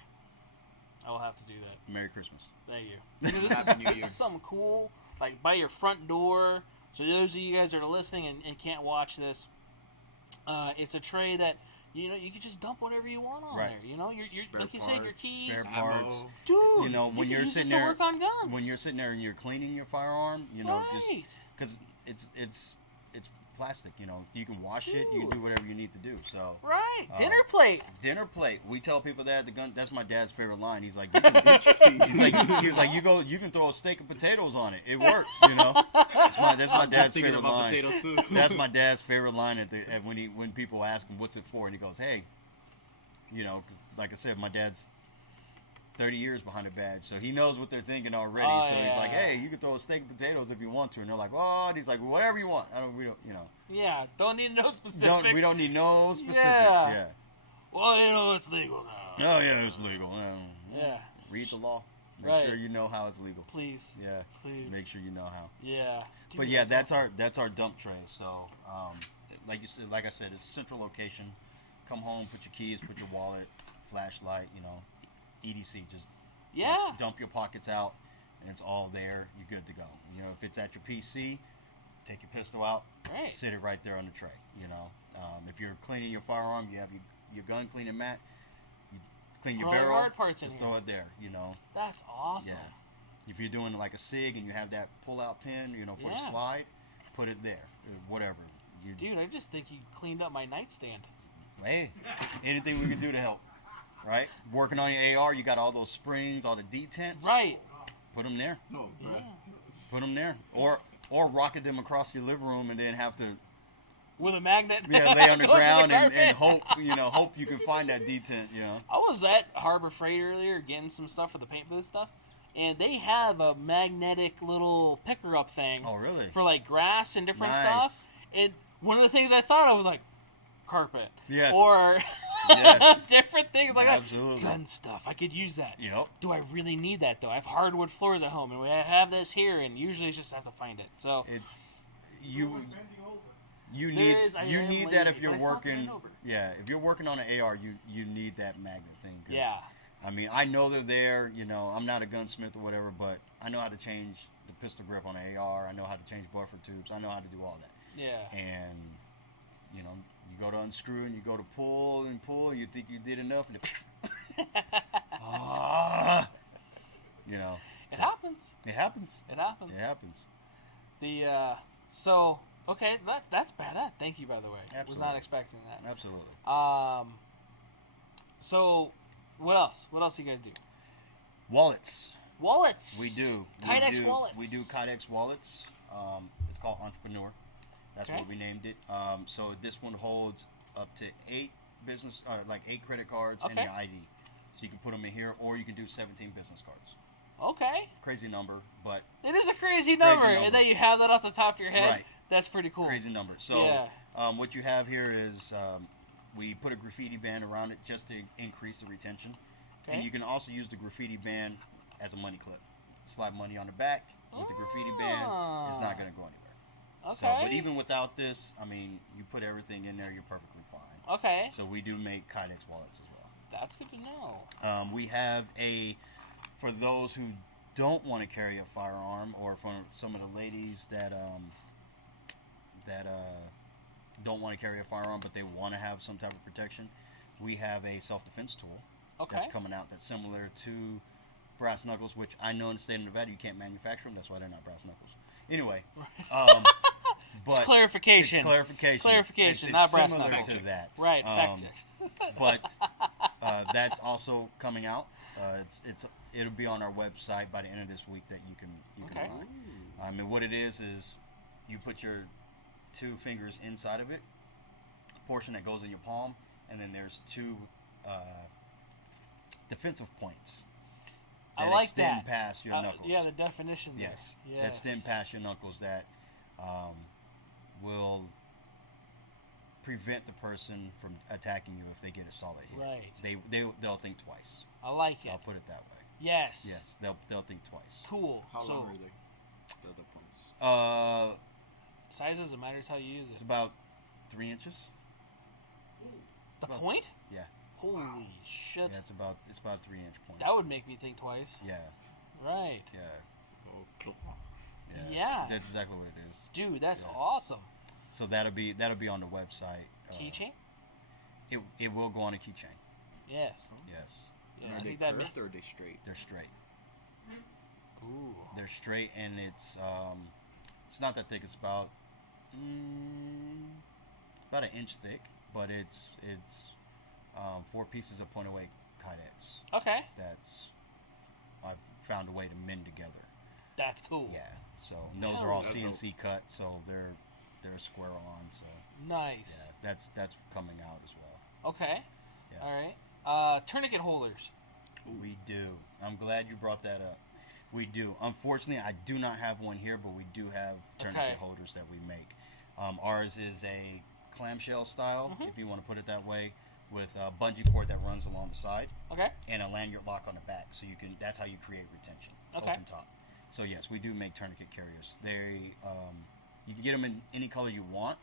I will have to do that. Merry Christmas. Thank you. Dude, this is something cool. Like by your front door. So those of you guys that are listening and can't watch this, it's a tray that you can just dump whatever you want on there. You know, your like you said, your keys, spare parts. Dude, you know, when you're sitting to there, work on guns. when you're sitting there and you're cleaning your firearm, you know, just because it's plastic. You know, you can wash it. You can do whatever you need to do. So dinner plate. Dinner plate. We tell people that the gun. That's my dad's favorite line. He's like, you can you can throw a steak and potatoes on it. It works. You know, that's my dad's favorite line. Potatoes too. That's my dad's favorite line when people ask him what's it for, and he goes, hey, you know, 'cause like I said, my dad's 30 years behind a badge, so he knows what they're thinking already. He's like, hey, you can throw a steak and potatoes if you want to, and they're like, oh, and he's like, whatever you want. We don't, you know. Yeah, don't need no specifics. We don't need no specifics. Yeah. Well, you know it's legal now. Oh yeah, it's legal. Yeah. Read the law. Make sure you know how it's legal. Please. Yeah. Please. Make sure you know how. Yeah. Dude, but yeah, that's our dump tray. So, like you said, like I said, it's a central location. Come home, put your keys, put your wallet, flashlight, you know, EDC. Just dump your pockets out, and it's all there. You're good to go. You know, if it's at your PC, take your pistol out, sit it right there on the tray. You know, if you're cleaning your firearm, you have your gun cleaning mat. You clean your barrel. Hard parts just in throw here. it there. You know. That's awesome. Yeah. If you're doing like a SIG and you have that pull-out pin, you know, for the slide, put it there. Whatever. Dude, I just think you cleaned up my nightstand. Hey, anything we can do to help, right? Working on your AR, you got all those springs, all the detents. Right. Put them there. Oh, right. Put them there. Or rocket them across your living room and then have to with a magnet. Yeah, lay on the ground and hope you can find that detent. You know. I was at Harbor Freight earlier getting some stuff for the paint booth stuff, and they have a magnetic little picker up thing. Oh, really? For like grass and different stuff. And one of the things I thought of was like carpet. Yes. Or yes. different things like Absolutely. that. Gun stuff. I could use that. Yep. Do I really need that though? I have hardwood floors at home, and we have this here, and usually just have to find it. So it's you need that if you're working. Yeah, if you're working on an AR, you need that magnet thing. Yeah. I mean, I know they're there. You know, I'm not a gunsmith or whatever, but I know how to change the pistol grip on an AR. I know how to change buffer tubes. I know how to do all that. Yeah. And you know, you go to unscrew and you go to pull, and you think you did enough, and you know. It happens. It happens. It happens. It happens. So okay, that's badass. Thank you, by the way. Absolutely. Was not expecting that. Absolutely. So what else? What else do you guys do? Wallets. We do. Kydex wallets. We do Kydex wallets. It's called Entrepreneur. That's what we named it. So this one holds up to 8 credit cards and your ID. So you can put them in here, or you can do 17 business cards. Okay. Crazy number, but it is a crazy number. And then you have that off the top of your head. Right. That's pretty cool. Crazy number. So what you have here is we put a graffiti band around it just to increase the retention. Okay. And you can also use the graffiti band as a money clip. Slide money on the back with the graffiti band. It's not going to go anywhere. Okay. So, but even without this, I mean, you put everything in there, you're perfectly fine. Okay. So we do make Kydex wallets as well. That's good to know. We have for those who don't want to carry a firearm, or for some of the ladies that don't want to carry a firearm but they want to have some type of protection, we have a self-defense tool that's coming out that's similar to brass knuckles, which I know in the state of Nevada you can't manufacture them. That's why they're not brass knuckles. Anyway, but it's clarification. It's not brass similar knuckles. To that. Right. Fact check. But that's also coming out. It'll be on our website by the end of this week that you can buy. I mean, what it is you put your 2 fingers inside of it, a portion that goes in your palm, and then there's 2 defensive points. I like extend that. past your knuckles. Yeah, the definition there. Yes. That extend past your knuckles that will prevent the person from attacking you if they get a solid hit. Right. They'll think twice. I like it. I'll put it that way. Yes. Yes, they'll think twice. Cool. How long are they? The points. Size doesn't matter. It's how you use It's it. about 3 inches. The point? Yeah. Holy shit. Yeah, it's about a 3-inch point. That would make me think twice. Yeah. Right. Yeah. Yeah. That's exactly what it is. Dude, that's awesome. So that'll be on the website. Keychain? It will go on a keychain. Yes. Yes. Yeah, Are I they think that curved or are they straight? They're straight. Ooh. They're straight, and it's not that thick. It's about an inch thick, but it's 4 pieces of point away kydex. Okay. That's I've found a way to mend together. That's cool. Yeah. So those are all CNC cut, so they're square on. So nice. yeah, that's coming out as well. Okay. Yeah. All right. Tourniquet holders. We do. I'm glad you brought that up. We do. Unfortunately, I do not have one here, but we do have tourniquet holders that we make. Ours is a clamshell style, if you want to put it that way, with a bungee cord that runs along the side. Okay. And a lanyard lock on the back, so that's how you create retention. Okay. Open top. So yes, we do make tourniquet carriers. You can get them in any color you want,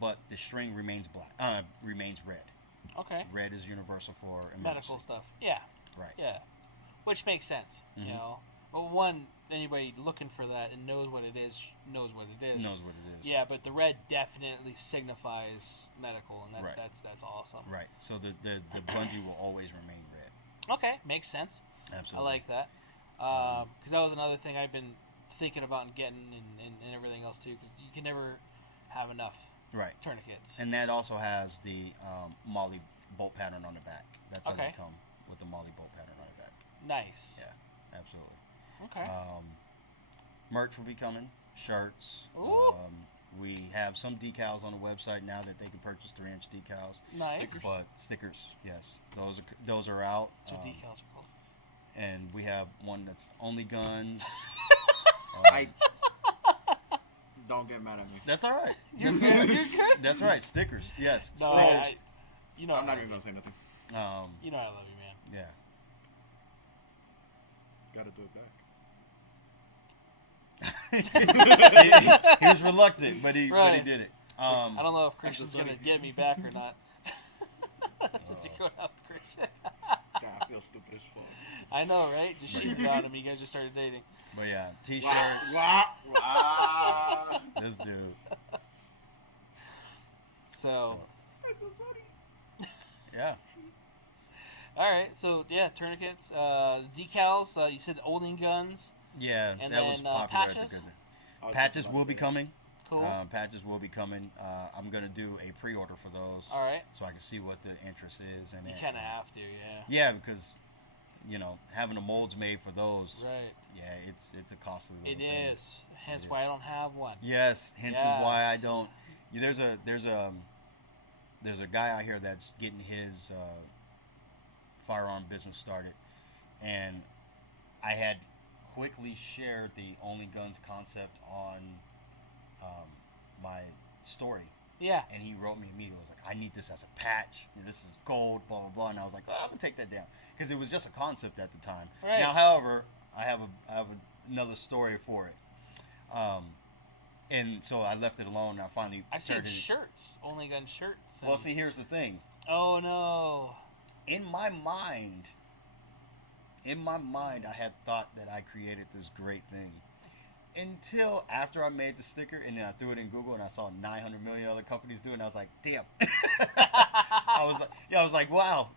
but the string remains remains red. Okay. Red is universal for emergency. Medical stuff. Yeah. Right. Yeah. Which makes sense. Mm-hmm. You know. Well, one, anybody looking for that and knows what it is knows what it is. Knows what it is. Yeah, but the red definitely signifies medical, and that's awesome. Right. So the bungee will always remain red. Okay, makes sense. Absolutely. I like that. Because that was another thing I've been thinking about and getting and everything else too. Because you can never have enough tourniquets. And that also has the Molly bolt pattern on the back. That's how they come with the Molly bolt pattern on the back. Nice. Yeah, absolutely. Okay. Merch will be coming. Shirts. Ooh. We have some decals on the website now that they can purchase 3-inch decals. Nice. Stickers. But stickers, yes, those are out. That's what decals are called. And we have one that's only guns. Don't get mad at me. That's all right. You're good. You're good. That's right. Stickers. Yes. No, stickers. I'm not even gonna say nothing. You know I love you, man. Yeah. Gotta do it back. he was reluctant, but he did it. I don't know if Christian's gonna get me back or not. Since you're going out with Christian. God, I feel stupid as fuck. I know, right? Just shooting about him. You guys just started dating. But yeah, t-shirts. Wow. This dude. So. That's so funny. Yeah. All right. So yeah, tourniquets, decals. You said Olding guns. Yeah, and that then, was popular. patches? Patches will be coming. Cool. Patches will be coming. I'm gonna do a pre-order for those. All right. So I can see what the interest is, and you kind of have to, yeah. Yeah, because having the molds made for those. Right. Yeah, it's a costly little thing. It is. Hence why I don't have one. Yes. Hence is why I don't. There's a guy out here that's getting his firearm business started, and I had quickly shared the Only Guns concept on my story. Yeah. And he wrote me immediately. He was like, I need this as a patch. This is gold, blah, blah, blah. And I was like, I'm going to take that down. Because it was just a concept at the time. Right. Now, however, I have another story for it. And so I left it alone. And I finally I've seen shirts. Only Gun shirts. Well, see, here's the thing. Oh, no. In my mind, I had thought that I created this great thing. Until after I made the sticker, and then I threw it in Google, and I saw 900 million other companies do it, and I was like, damn. I was like, wow.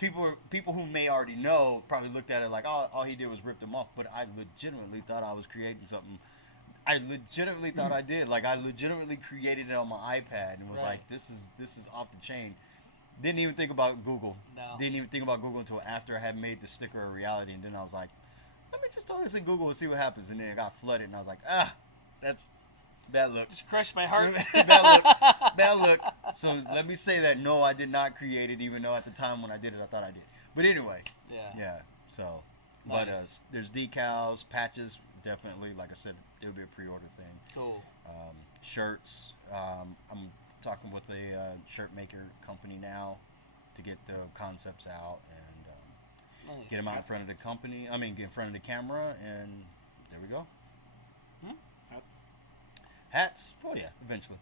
People who may already know probably looked at it like, oh, all he did was rip them off. But I legitimately thought I was creating something. I legitimately thought I did. Like, I legitimately created it on my iPad and was like, this is off the chain. Didn't even think about Google. No. Didn't even think about Google until after I had made the sticker a reality, and then I was like, let me just throw this in Google and see what happens. And then it got flooded, and I was like, that's bad look. Just crushed my heart. Bad look. So let me say that, no, I did not create it, even though at the time when I did it, I thought I did. But anyway. Yeah. Yeah. So But Nice. there's decals, patches. Definitely, like I said, it'll be a pre-order thing. Cool. Shirts. I'm talking with a shirt maker company now to get the concepts out and Nice. get them out in front of the company. Get in front of the camera, and there we go. Hats? Oh yeah, eventually.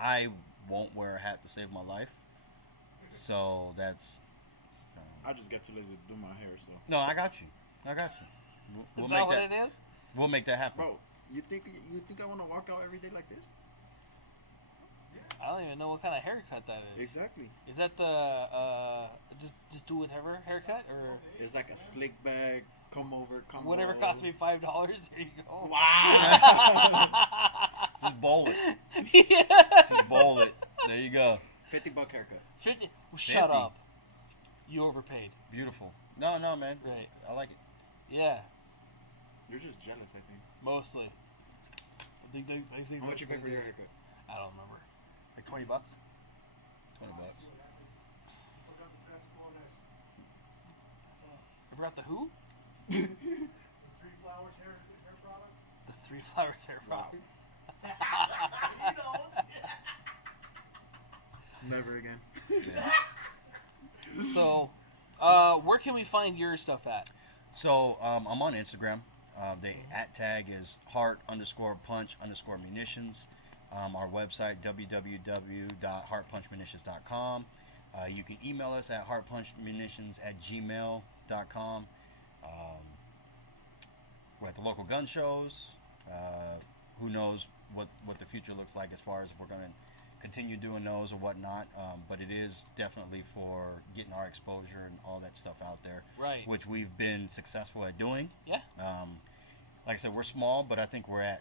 I won't wear a hat to save my life. So that's. I just get too lazy to do my hair, so. No, I got you. We'll Is make that what it is? We'll make that happen. Bro, you think I want to walk out every day like this? I don't even know what kind of haircut that is. Exactly. Is that the just do whatever haircut or It's like a slick bag, come over. whatever cost me $5? Here you go. Wow. Just bowl it. Yeah. Just bowl it. There you go. $50 haircut. 50. Well, shut 50. up. You overpaid. Beautiful. No, man. Right. I like it. Yeah. You're just jealous, I think. Mostly. I think How much that's you pay what for it your is. haircut? I don't remember. Like $20. $20. Forgot the who? The Three Flowers hair product. The Three Flowers hair product. He knows. Never again. Yeah. So, where can we find your stuff at? So I'm on Instagram. The @tag is heart_punch_munitions. Our website www.heartpunchmunitions.com. You can email us at heartpunchmunitions@gmail.com. We're at the local gun shows. Who knows what the future looks like as far as if we're going to continue doing those or whatnot. But it is definitely for getting our exposure and all that stuff out there. Right. Which we've been successful at doing. Yeah. Like I said, we're small, but I think we're at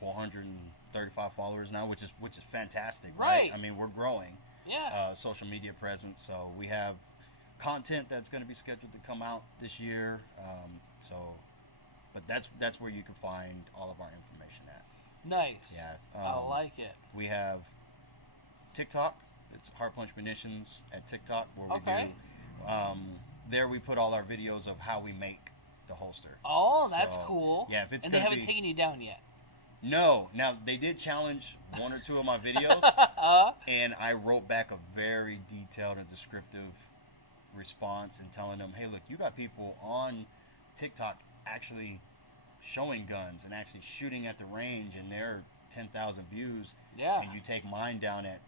435 followers now, which is fantastic, right? Right. We're growing. Yeah. Social media presence, so we have content that's going to be scheduled to come out this year. But that's where you can find all of our information at. Nice. Yeah. I like it. We have TikTok. It's HeartPunchMunitions at TikTok, where we Okay. do. There we put all our videos of how we make the holster. Oh, that's So, cool. yeah, if it's and they gonna haven't be- taken you down yet. No. Now, they did challenge one or two of my videos, and I wrote back a very detailed and descriptive response and telling them, hey, look, you got people on TikTok actually showing guns and actually shooting at the range, and they're 10,000 views, Yeah. and you take mine down at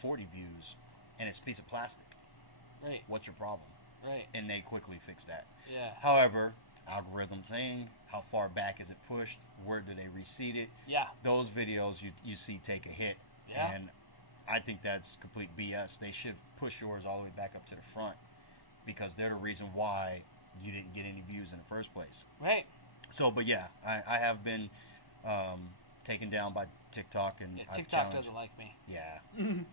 40 views, and it's a piece of plastic. Right. What's your problem? Right. And they quickly fixed that. Yeah. However, algorithm thing, how far back is it pushed? Where do they reseed it? Yeah. Those videos you see take a hit. Yeah. And I think that's complete BS. They should push yours all the way back up to the front, because they're the reason why you didn't get any views in the first place. Right. So, but yeah, I have been taken down by TikTok, and Yeah, I've TikTok challenged- doesn't like me. Yeah. Yeah.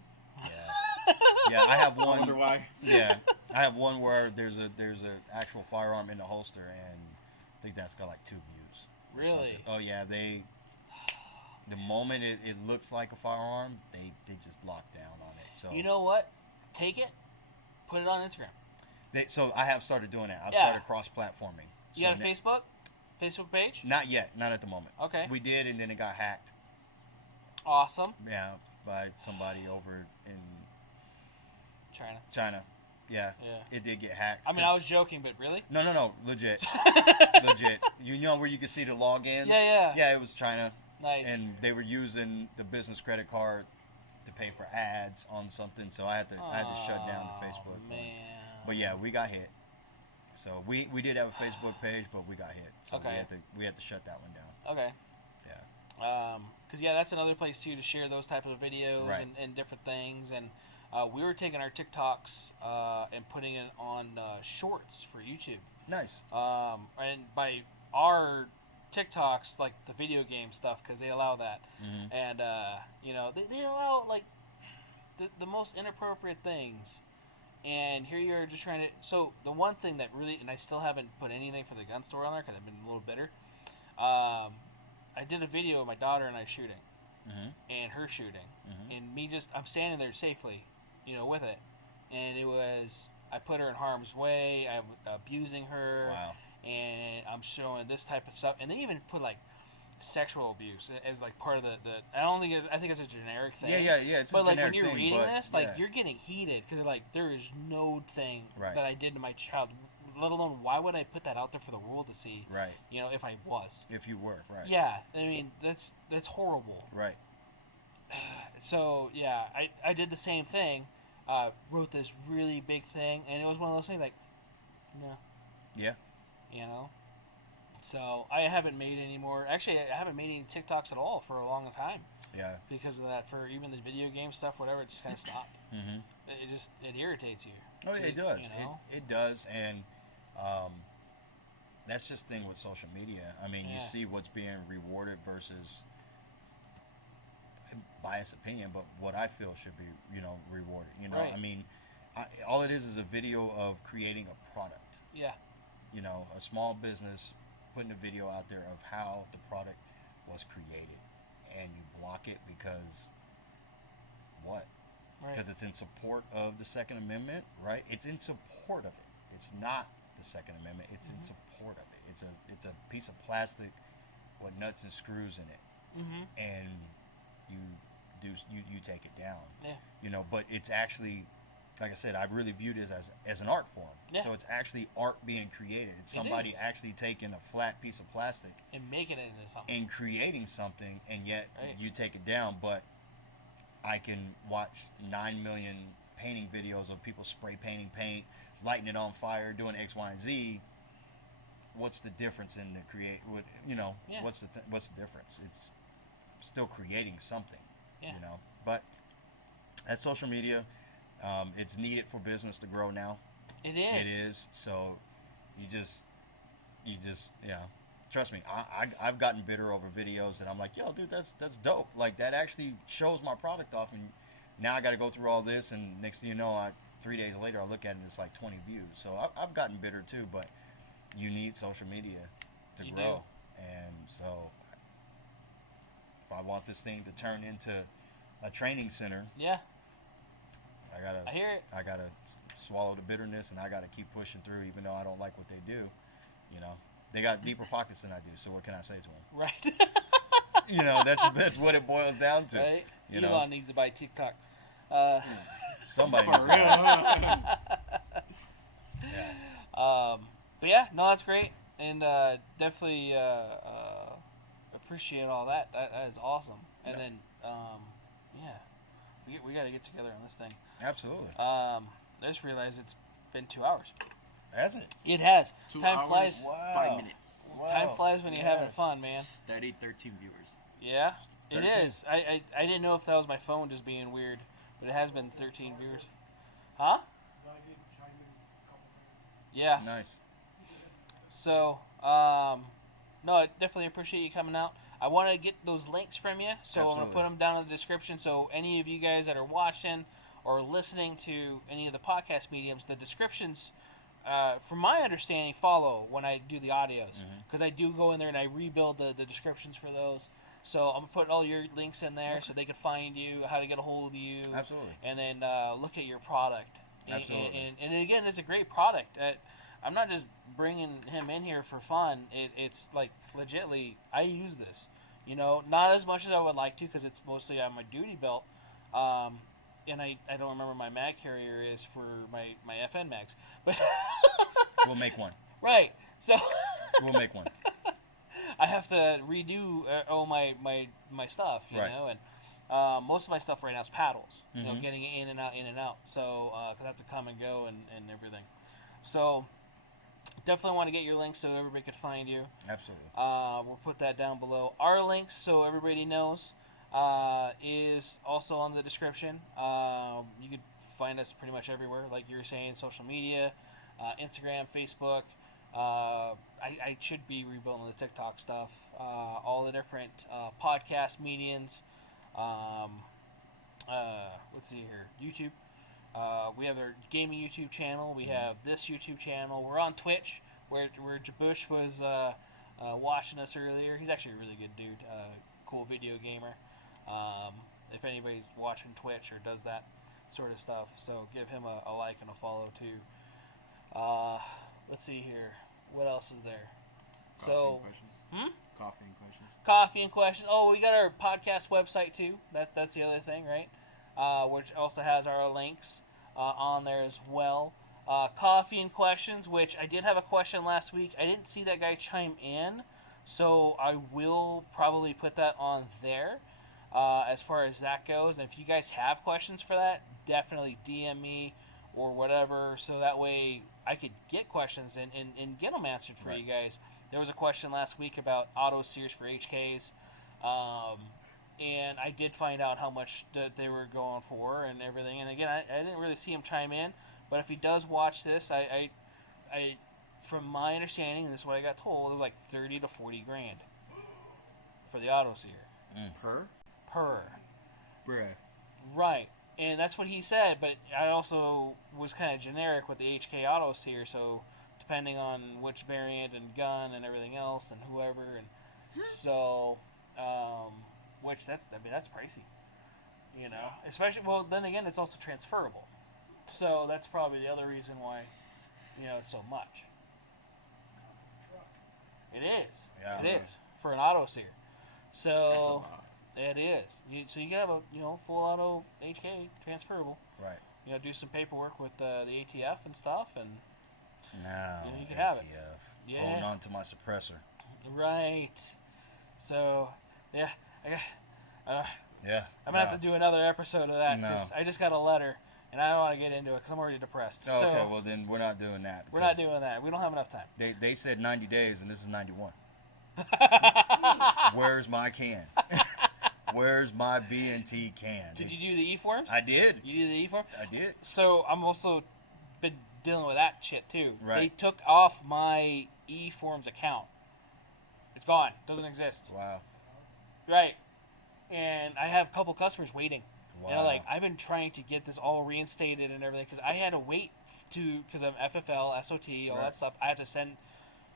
Yeah, I have I one. wonder why. Yeah, I have one where there's a actual firearm in the holster, and I think that's got like 2 views. or Really? something. Oh yeah, the moment it looks like a firearm, they just lock down on it. So You know what? Take it, put it on Instagram. so I have started doing that. I've Yeah. started cross-platforming. You got a Facebook page? Not yet, not at the moment. Okay. We did, and then it got hacked. Awesome. Yeah, by somebody over in China. China. Yeah, Yeah. it did get hacked. I mean, I was joking, but really? No, legit. Legit. You know where you can see the logins? Yeah. Yeah, it was China, Nice. and they were using the business credit card to pay for ads on something, so I had to shut down the Facebook. Oh, man. But yeah, we got hit. So we did have a Facebook page, but we got hit. So Okay. we had to shut that one down. Okay. Yeah. Because that's another place too to share those type of videos Right. and different things. And we were taking our TikToks and putting it on shorts for YouTube. Nice. And by our TikToks, like the video game stuff, because they allow that. Mhm. And they allow like the most inappropriate things. And here you are just trying to. So the one thing that really, and I still haven't put anything for the gun store on there because I've been a little bitter. I did a video of my daughter and I shooting, and her shooting, Mhm. and I'm standing there safely, with it, and it was I put her in harm's way. I'm abusing her. Wow. And I'm showing this type of stuff. And they even put like sexual abuse as like part of the I think it's a generic thing. Yeah. It's but a like generic when you're thing, reading but, this, like yeah. you're getting heated because like there is no thing Right. that I did to my child, let alone why would I put that out there for the world to see? Right. You know, if I was. If you were, right. Yeah, I mean that's horrible. Right. So yeah, I did the same thing. Wrote this really big thing, and it was one of those things like, no. Yeah. You know. So I haven't made any more. Actually, I haven't made any TikToks at all for a long time. Yeah. Because of that, for even the video game stuff, whatever, it just kind of stopped. Mm-hmm. It irritates you. Oh, yeah, it does. You know? It does, and that's just the thing with social media. I mean, you see what's being rewarded versus biased opinion, but what I feel should be, rewarded. Right. I mean, all it is a video of creating a product. Yeah. A small business putting a video out there of how the product was created, and you block it because what? Right. Because it's in support of the Second Amendment, right? It's in support of it. It's not the Second Amendment. It's in support of it. It's a piece of plastic with nuts and screws in it, and you take it down. Yeah. But it's actually, like I said, I really viewed it as an art form. Yeah. So it's actually art being created. It's somebody is. actually taking a flat piece of plastic And making it into something. and creating something, and yet Right. you take it down. But I can watch 9 million painting videos of people spray painting paint, lighting it on fire, doing X, Y, and Z. What's the difference in the create? Yeah. What's the difference? It's still creating something. Yeah. But that's social media. It's needed for business to grow now. It is. It is. So you just trust me. I've gotten bitter over videos that I'm like, yo, dude, that's dope. Like that actually shows my product off, and now I got to go through all this, and next thing you know, 3 days later, I look at it and it's like 20 views. So I've gotten bitter too, but you need social media to grow. And so if I want this thing to turn into a training center, Yeah. I hear it. I gotta swallow the bitterness, and I gotta keep pushing through, even though I don't like what they do. They got deeper pockets than I do. So what can I say to them? Right. That's what it boils down to. Right. You know? Elon needs to buy TikTok. Somebody For needs to real. Yeah. But yeah, no, that's great, and definitely appreciate all that. That is awesome. And then, we got to get together on this thing. Absolutely. I just realized it's been 2 hours. Has it? It has. 2 Time hours, flies. Wow. 5 minutes. Wow. Time flies when you're having Yes. fun, man. Steady 13 viewers. Yeah, it 13. is. I didn't know if that was my phone just being weird, but it has been 13 viewers. Huh? But I did chime in a couple times. Yeah. Nice. So, no, I definitely appreciate you coming out. I want to get those links from you, so I'm going to Absolutely. put them down in the description. So any of you guys that are watching or listening to any of the podcast mediums, the descriptions, from my understanding, follow when I do the audios. Because I do go in there and I rebuild the descriptions for those. So I'm going to put all your links in there so they can find you, how to get a hold of you. Absolutely. And then look at your product. Absolutely. And again, it's a great product. I'm not just bringing him in here for fun. It's like legitly, I use this. Not as much as I would like to because it's mostly on my duty belt. And I don't remember my mag carrier is for my FN mags. But We'll make one. right. So We'll make one. I have to redo all my stuff, you Right. know, and most of my stuff right now is paddles, getting it in and out. So, 'cause I have to come and go and everything. So, definitely want to get your links so everybody could find you. Absolutely. We'll put that down below. Our links, so everybody knows, is also on the description. You could find us pretty much everywhere, like you were saying, social media, Instagram, Facebook. I should be rebuilding the TikTok stuff. All the different podcast mediums. Let's see here. YouTube. We have our gaming YouTube channel. We have this YouTube channel. We're on Twitch, where Jabush was watching us earlier. He's actually a really good dude. Cool video gamer. If anybody's watching Twitch or does that sort of stuff, so give him a like and a follow too. Let's see here. What else is there? Coffee and questions. Hmm? Coffee and questions. Coffee and questions. Oh, we got our podcast website too. That's the other thing, right? Which also has our links on there as well. Coffee and questions, which I did have a question last week. I didn't see that guy chime in, so I will probably put that on there as far as that goes. And if you guys have questions for that, definitely DM me or whatever, so that way I could get questions and get them answered for you guys. There was a question last week about auto sears for HKs, and I did find out how much that they were going for and everything. And again, I didn't really see him chime in, but if he does watch this, I from my understanding, this is what I got told, it was like 30 to 40 grand for the auto sear. Per. Bruh. Right. And that's what he said, but I also was kind of generic with the HK auto sear, so depending on which variant and gun and everything else and whoever, and so which that's pricey, you know. Especially, well, then again, it's also transferable, so that's probably the other reason why, you know, it's so much. It is. Yeah. It is for an auto sear. That's a So lot. it is. So you can have a full auto HK transferable. Right. You know, do some paperwork with the ATF and stuff, and Now, you can have it. ATF. Yeah. Holding on to my suppressor. right. So yeah, Yeah. I'm gonna have to do another episode of that because No. I just got a letter and I don't want to get into it because I'm already depressed. Oh, so okay, well then we're not doing that. we're not because doing that. We don't have enough time. They said 90 days and this is 91. Where's my can? Where's my B&T can? Did you do the e-forms? I did. You did the e-form? I did. So I'm also been dealing with that shit too. Right. They took off my e-forms account. It's gone. Doesn't exist. Wow. Right. And I have a couple customers waiting. Wow. You know, like, I've been trying to get this all reinstated and everything because I had to wait because of FFL, SOT, all Right. that stuff. I have to send,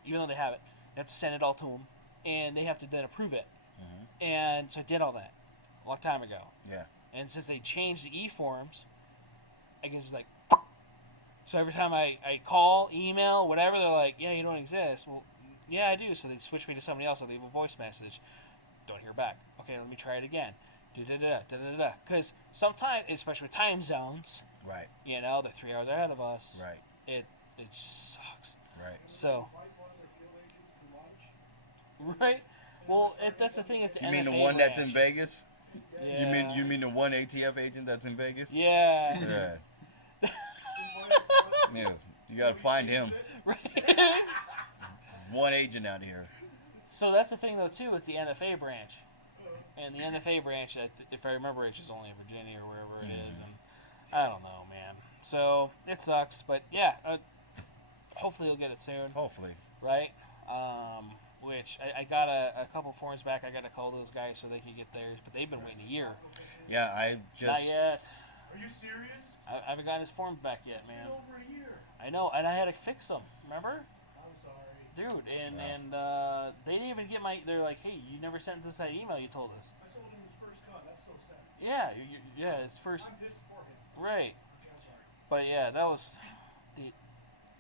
even though they have it, I have to send it all to them, and they have to then approve it. Mhm. And so I did all that a long time ago. Yeah. And since they changed the e-forms, I guess it's like, so every time I call, email, whatever, they're like, yeah, you don't exist. Well, yeah, I do. So they switch me to somebody else. I leave a voice message. Don't hear back. Okay, let me try it again. Da-da-da. Because sometimes, especially with time zones, Right. you know, they're 3 hours ahead of us. Right. It just sucks. Right. So, Invite one of their field agents to lunch. right? Well, that's the thing. It's You mean the NFA one that's in branch. Vegas? Yeah. You mean the one ATF agent that's in Vegas? Yeah. Yeah. Yeah. You gotta find him. Right. One agent out here. So that's the thing, though, too. It's the NFA branch. And the NFA branch, if I remember, it's just only in Virginia or wherever it is. And I don't know, man. So it sucks. But, yeah, hopefully you'll get it soon. Hopefully. Right? Which I got a couple forms back. I got to call those guys so they can get theirs. But they've been waiting a year. Yeah, I Not just. yet. Are you serious? I haven't gotten his forms back yet, It's man. been over a year. I know. And I had to fix them. Remember? I'm sorry. Dude, and Yeah. they didn't even get they're like, hey, you never sent us that email you told us. I sold him his first gun. That's so sad. Yeah, yeah, it's first, I'm pissed for him. right. Okay, I'm sorry. But yeah, that was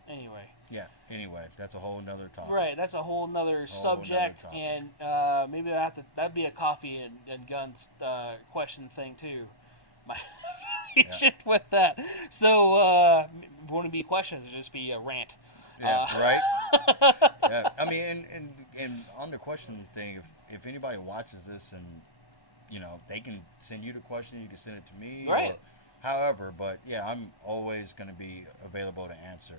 anyway. Yeah. Anyway, that's a whole nother topic. Right, that's a whole nother Whole nother subject, topic. and maybe that'd be a coffee and guns question thing too. My affiliation with that. So, wouldn't be questions, it'd just be a rant. Yeah. Right. Yeah. I mean, and on the question thing, if anybody watches this and you know they can send you the question, you can send it to me. Right. Or however, but yeah, I'm always going to be available to answer.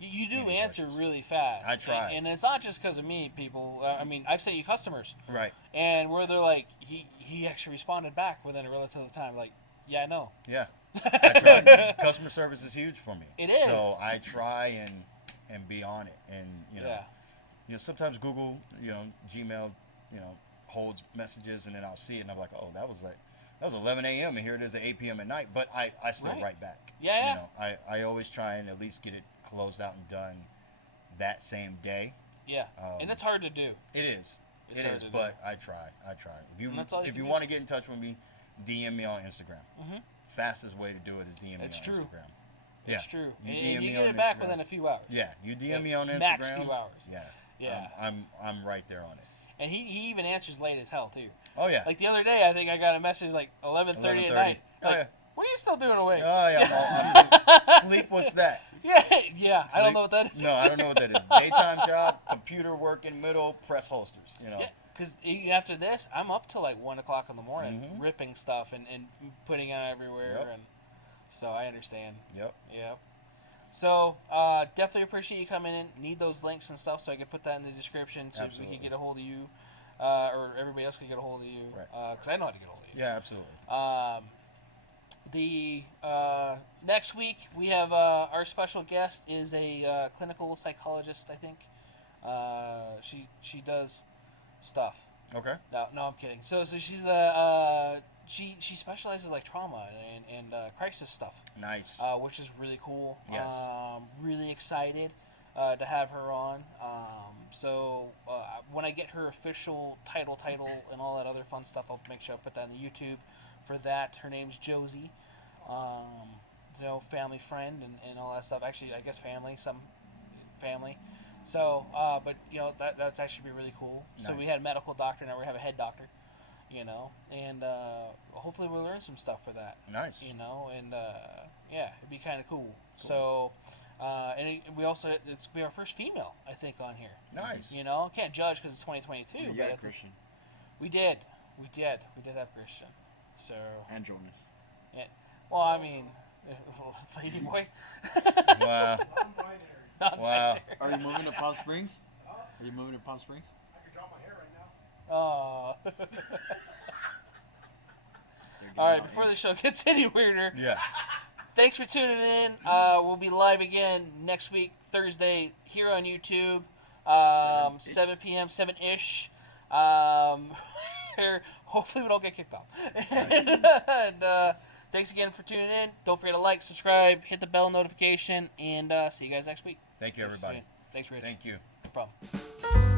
You do Any answer questions. really fast. I try. And it's not just because of me, people. I mean, I've sent you customers. Right. And where they're like, he actually responded back within a relative time. Like, yeah, I know. Yeah. I try. Customer service is huge for me. It is. So I try and be on it, and Yeah. sometimes Google, Gmail, holds messages, and then I'll see it, and I'm like, oh, that was 11 a.m. and here it is at 8 p.m. at night, but I still Right. write back. Yeah, I always try and at least get it closed out and done that same day. Yeah. And it's hard to do. It is. It's It hard is, to do. but I try. And that's all you If can you do. want to get in touch with me, DM me on Instagram. Mhm. Fastest way to do it is DM It's me on true. Instagram. Yeah. It's true. You And DM you me get on it back Instagram. within a few hours. Yeah, you DM me on Instagram. Max few hours. Yeah. Yeah. I'm right there on it. And he even answers late as hell too. Oh yeah. Like the other day, I think I got a message like 11:30 at night. Oh Like, yeah. what are you still doing awake? Oh yeah. Sleep. What's that? Yeah. I don't know what that is. No, I don't know what that is. Daytime job, computer work in middle, press holsters. You know. Yeah, because after this, I'm up till like 1 o'clock in the morning, Mhm. ripping stuff and putting it everywhere, Yep. and so I understand. Yep. Yep. So definitely appreciate you coming in. Need those links and stuff, so I can put that in the description so we Absolutely. can get a hold of you, or everybody else can get a hold of you. Right. Because I know how to get a hold of you. Yeah, absolutely. The next week we have our special guest is a clinical psychologist. I think she does stuff. Okay. No, I'm kidding. So she's she specializes like trauma and crisis stuff. Nice. Which is really cool. Yes. Really excited to have her on. So when I get her official title and all that other fun stuff, I'll make sure I put that on the YouTube for that. Her name's Josie. Family friend and all that stuff. Actually, I guess family. So, but that's actually be really cool. So we Nice. had a medical doctor, now we have a head doctor. And hopefully we'll learn some stuff for that. Nice. And it'd be kind of cool. So, we also it's be our first female, I think, on here. Nice. Can't judge because it's 2022. You but got it's- Christian we did have Christian. So, and Jonas. yeah. Well, I mean, lady boy. Wow. Non-binary. Not Wow. there. Are you moving to Palm Springs? Are you moving to Palm Springs? I could drop my hair right now. Oh. They're giving All right, out before the age. show gets any weirder, Yeah. thanks for tuning in. We'll be live again next week, Thursday, here on YouTube, 7 p.m., 7-ish. Hopefully we don't get kicked off. And thanks again for tuning in. Don't forget to like, subscribe, hit the bell notification, and see you guys next week. Thank you, everybody. Thanks, Rich. Thank you. No problem.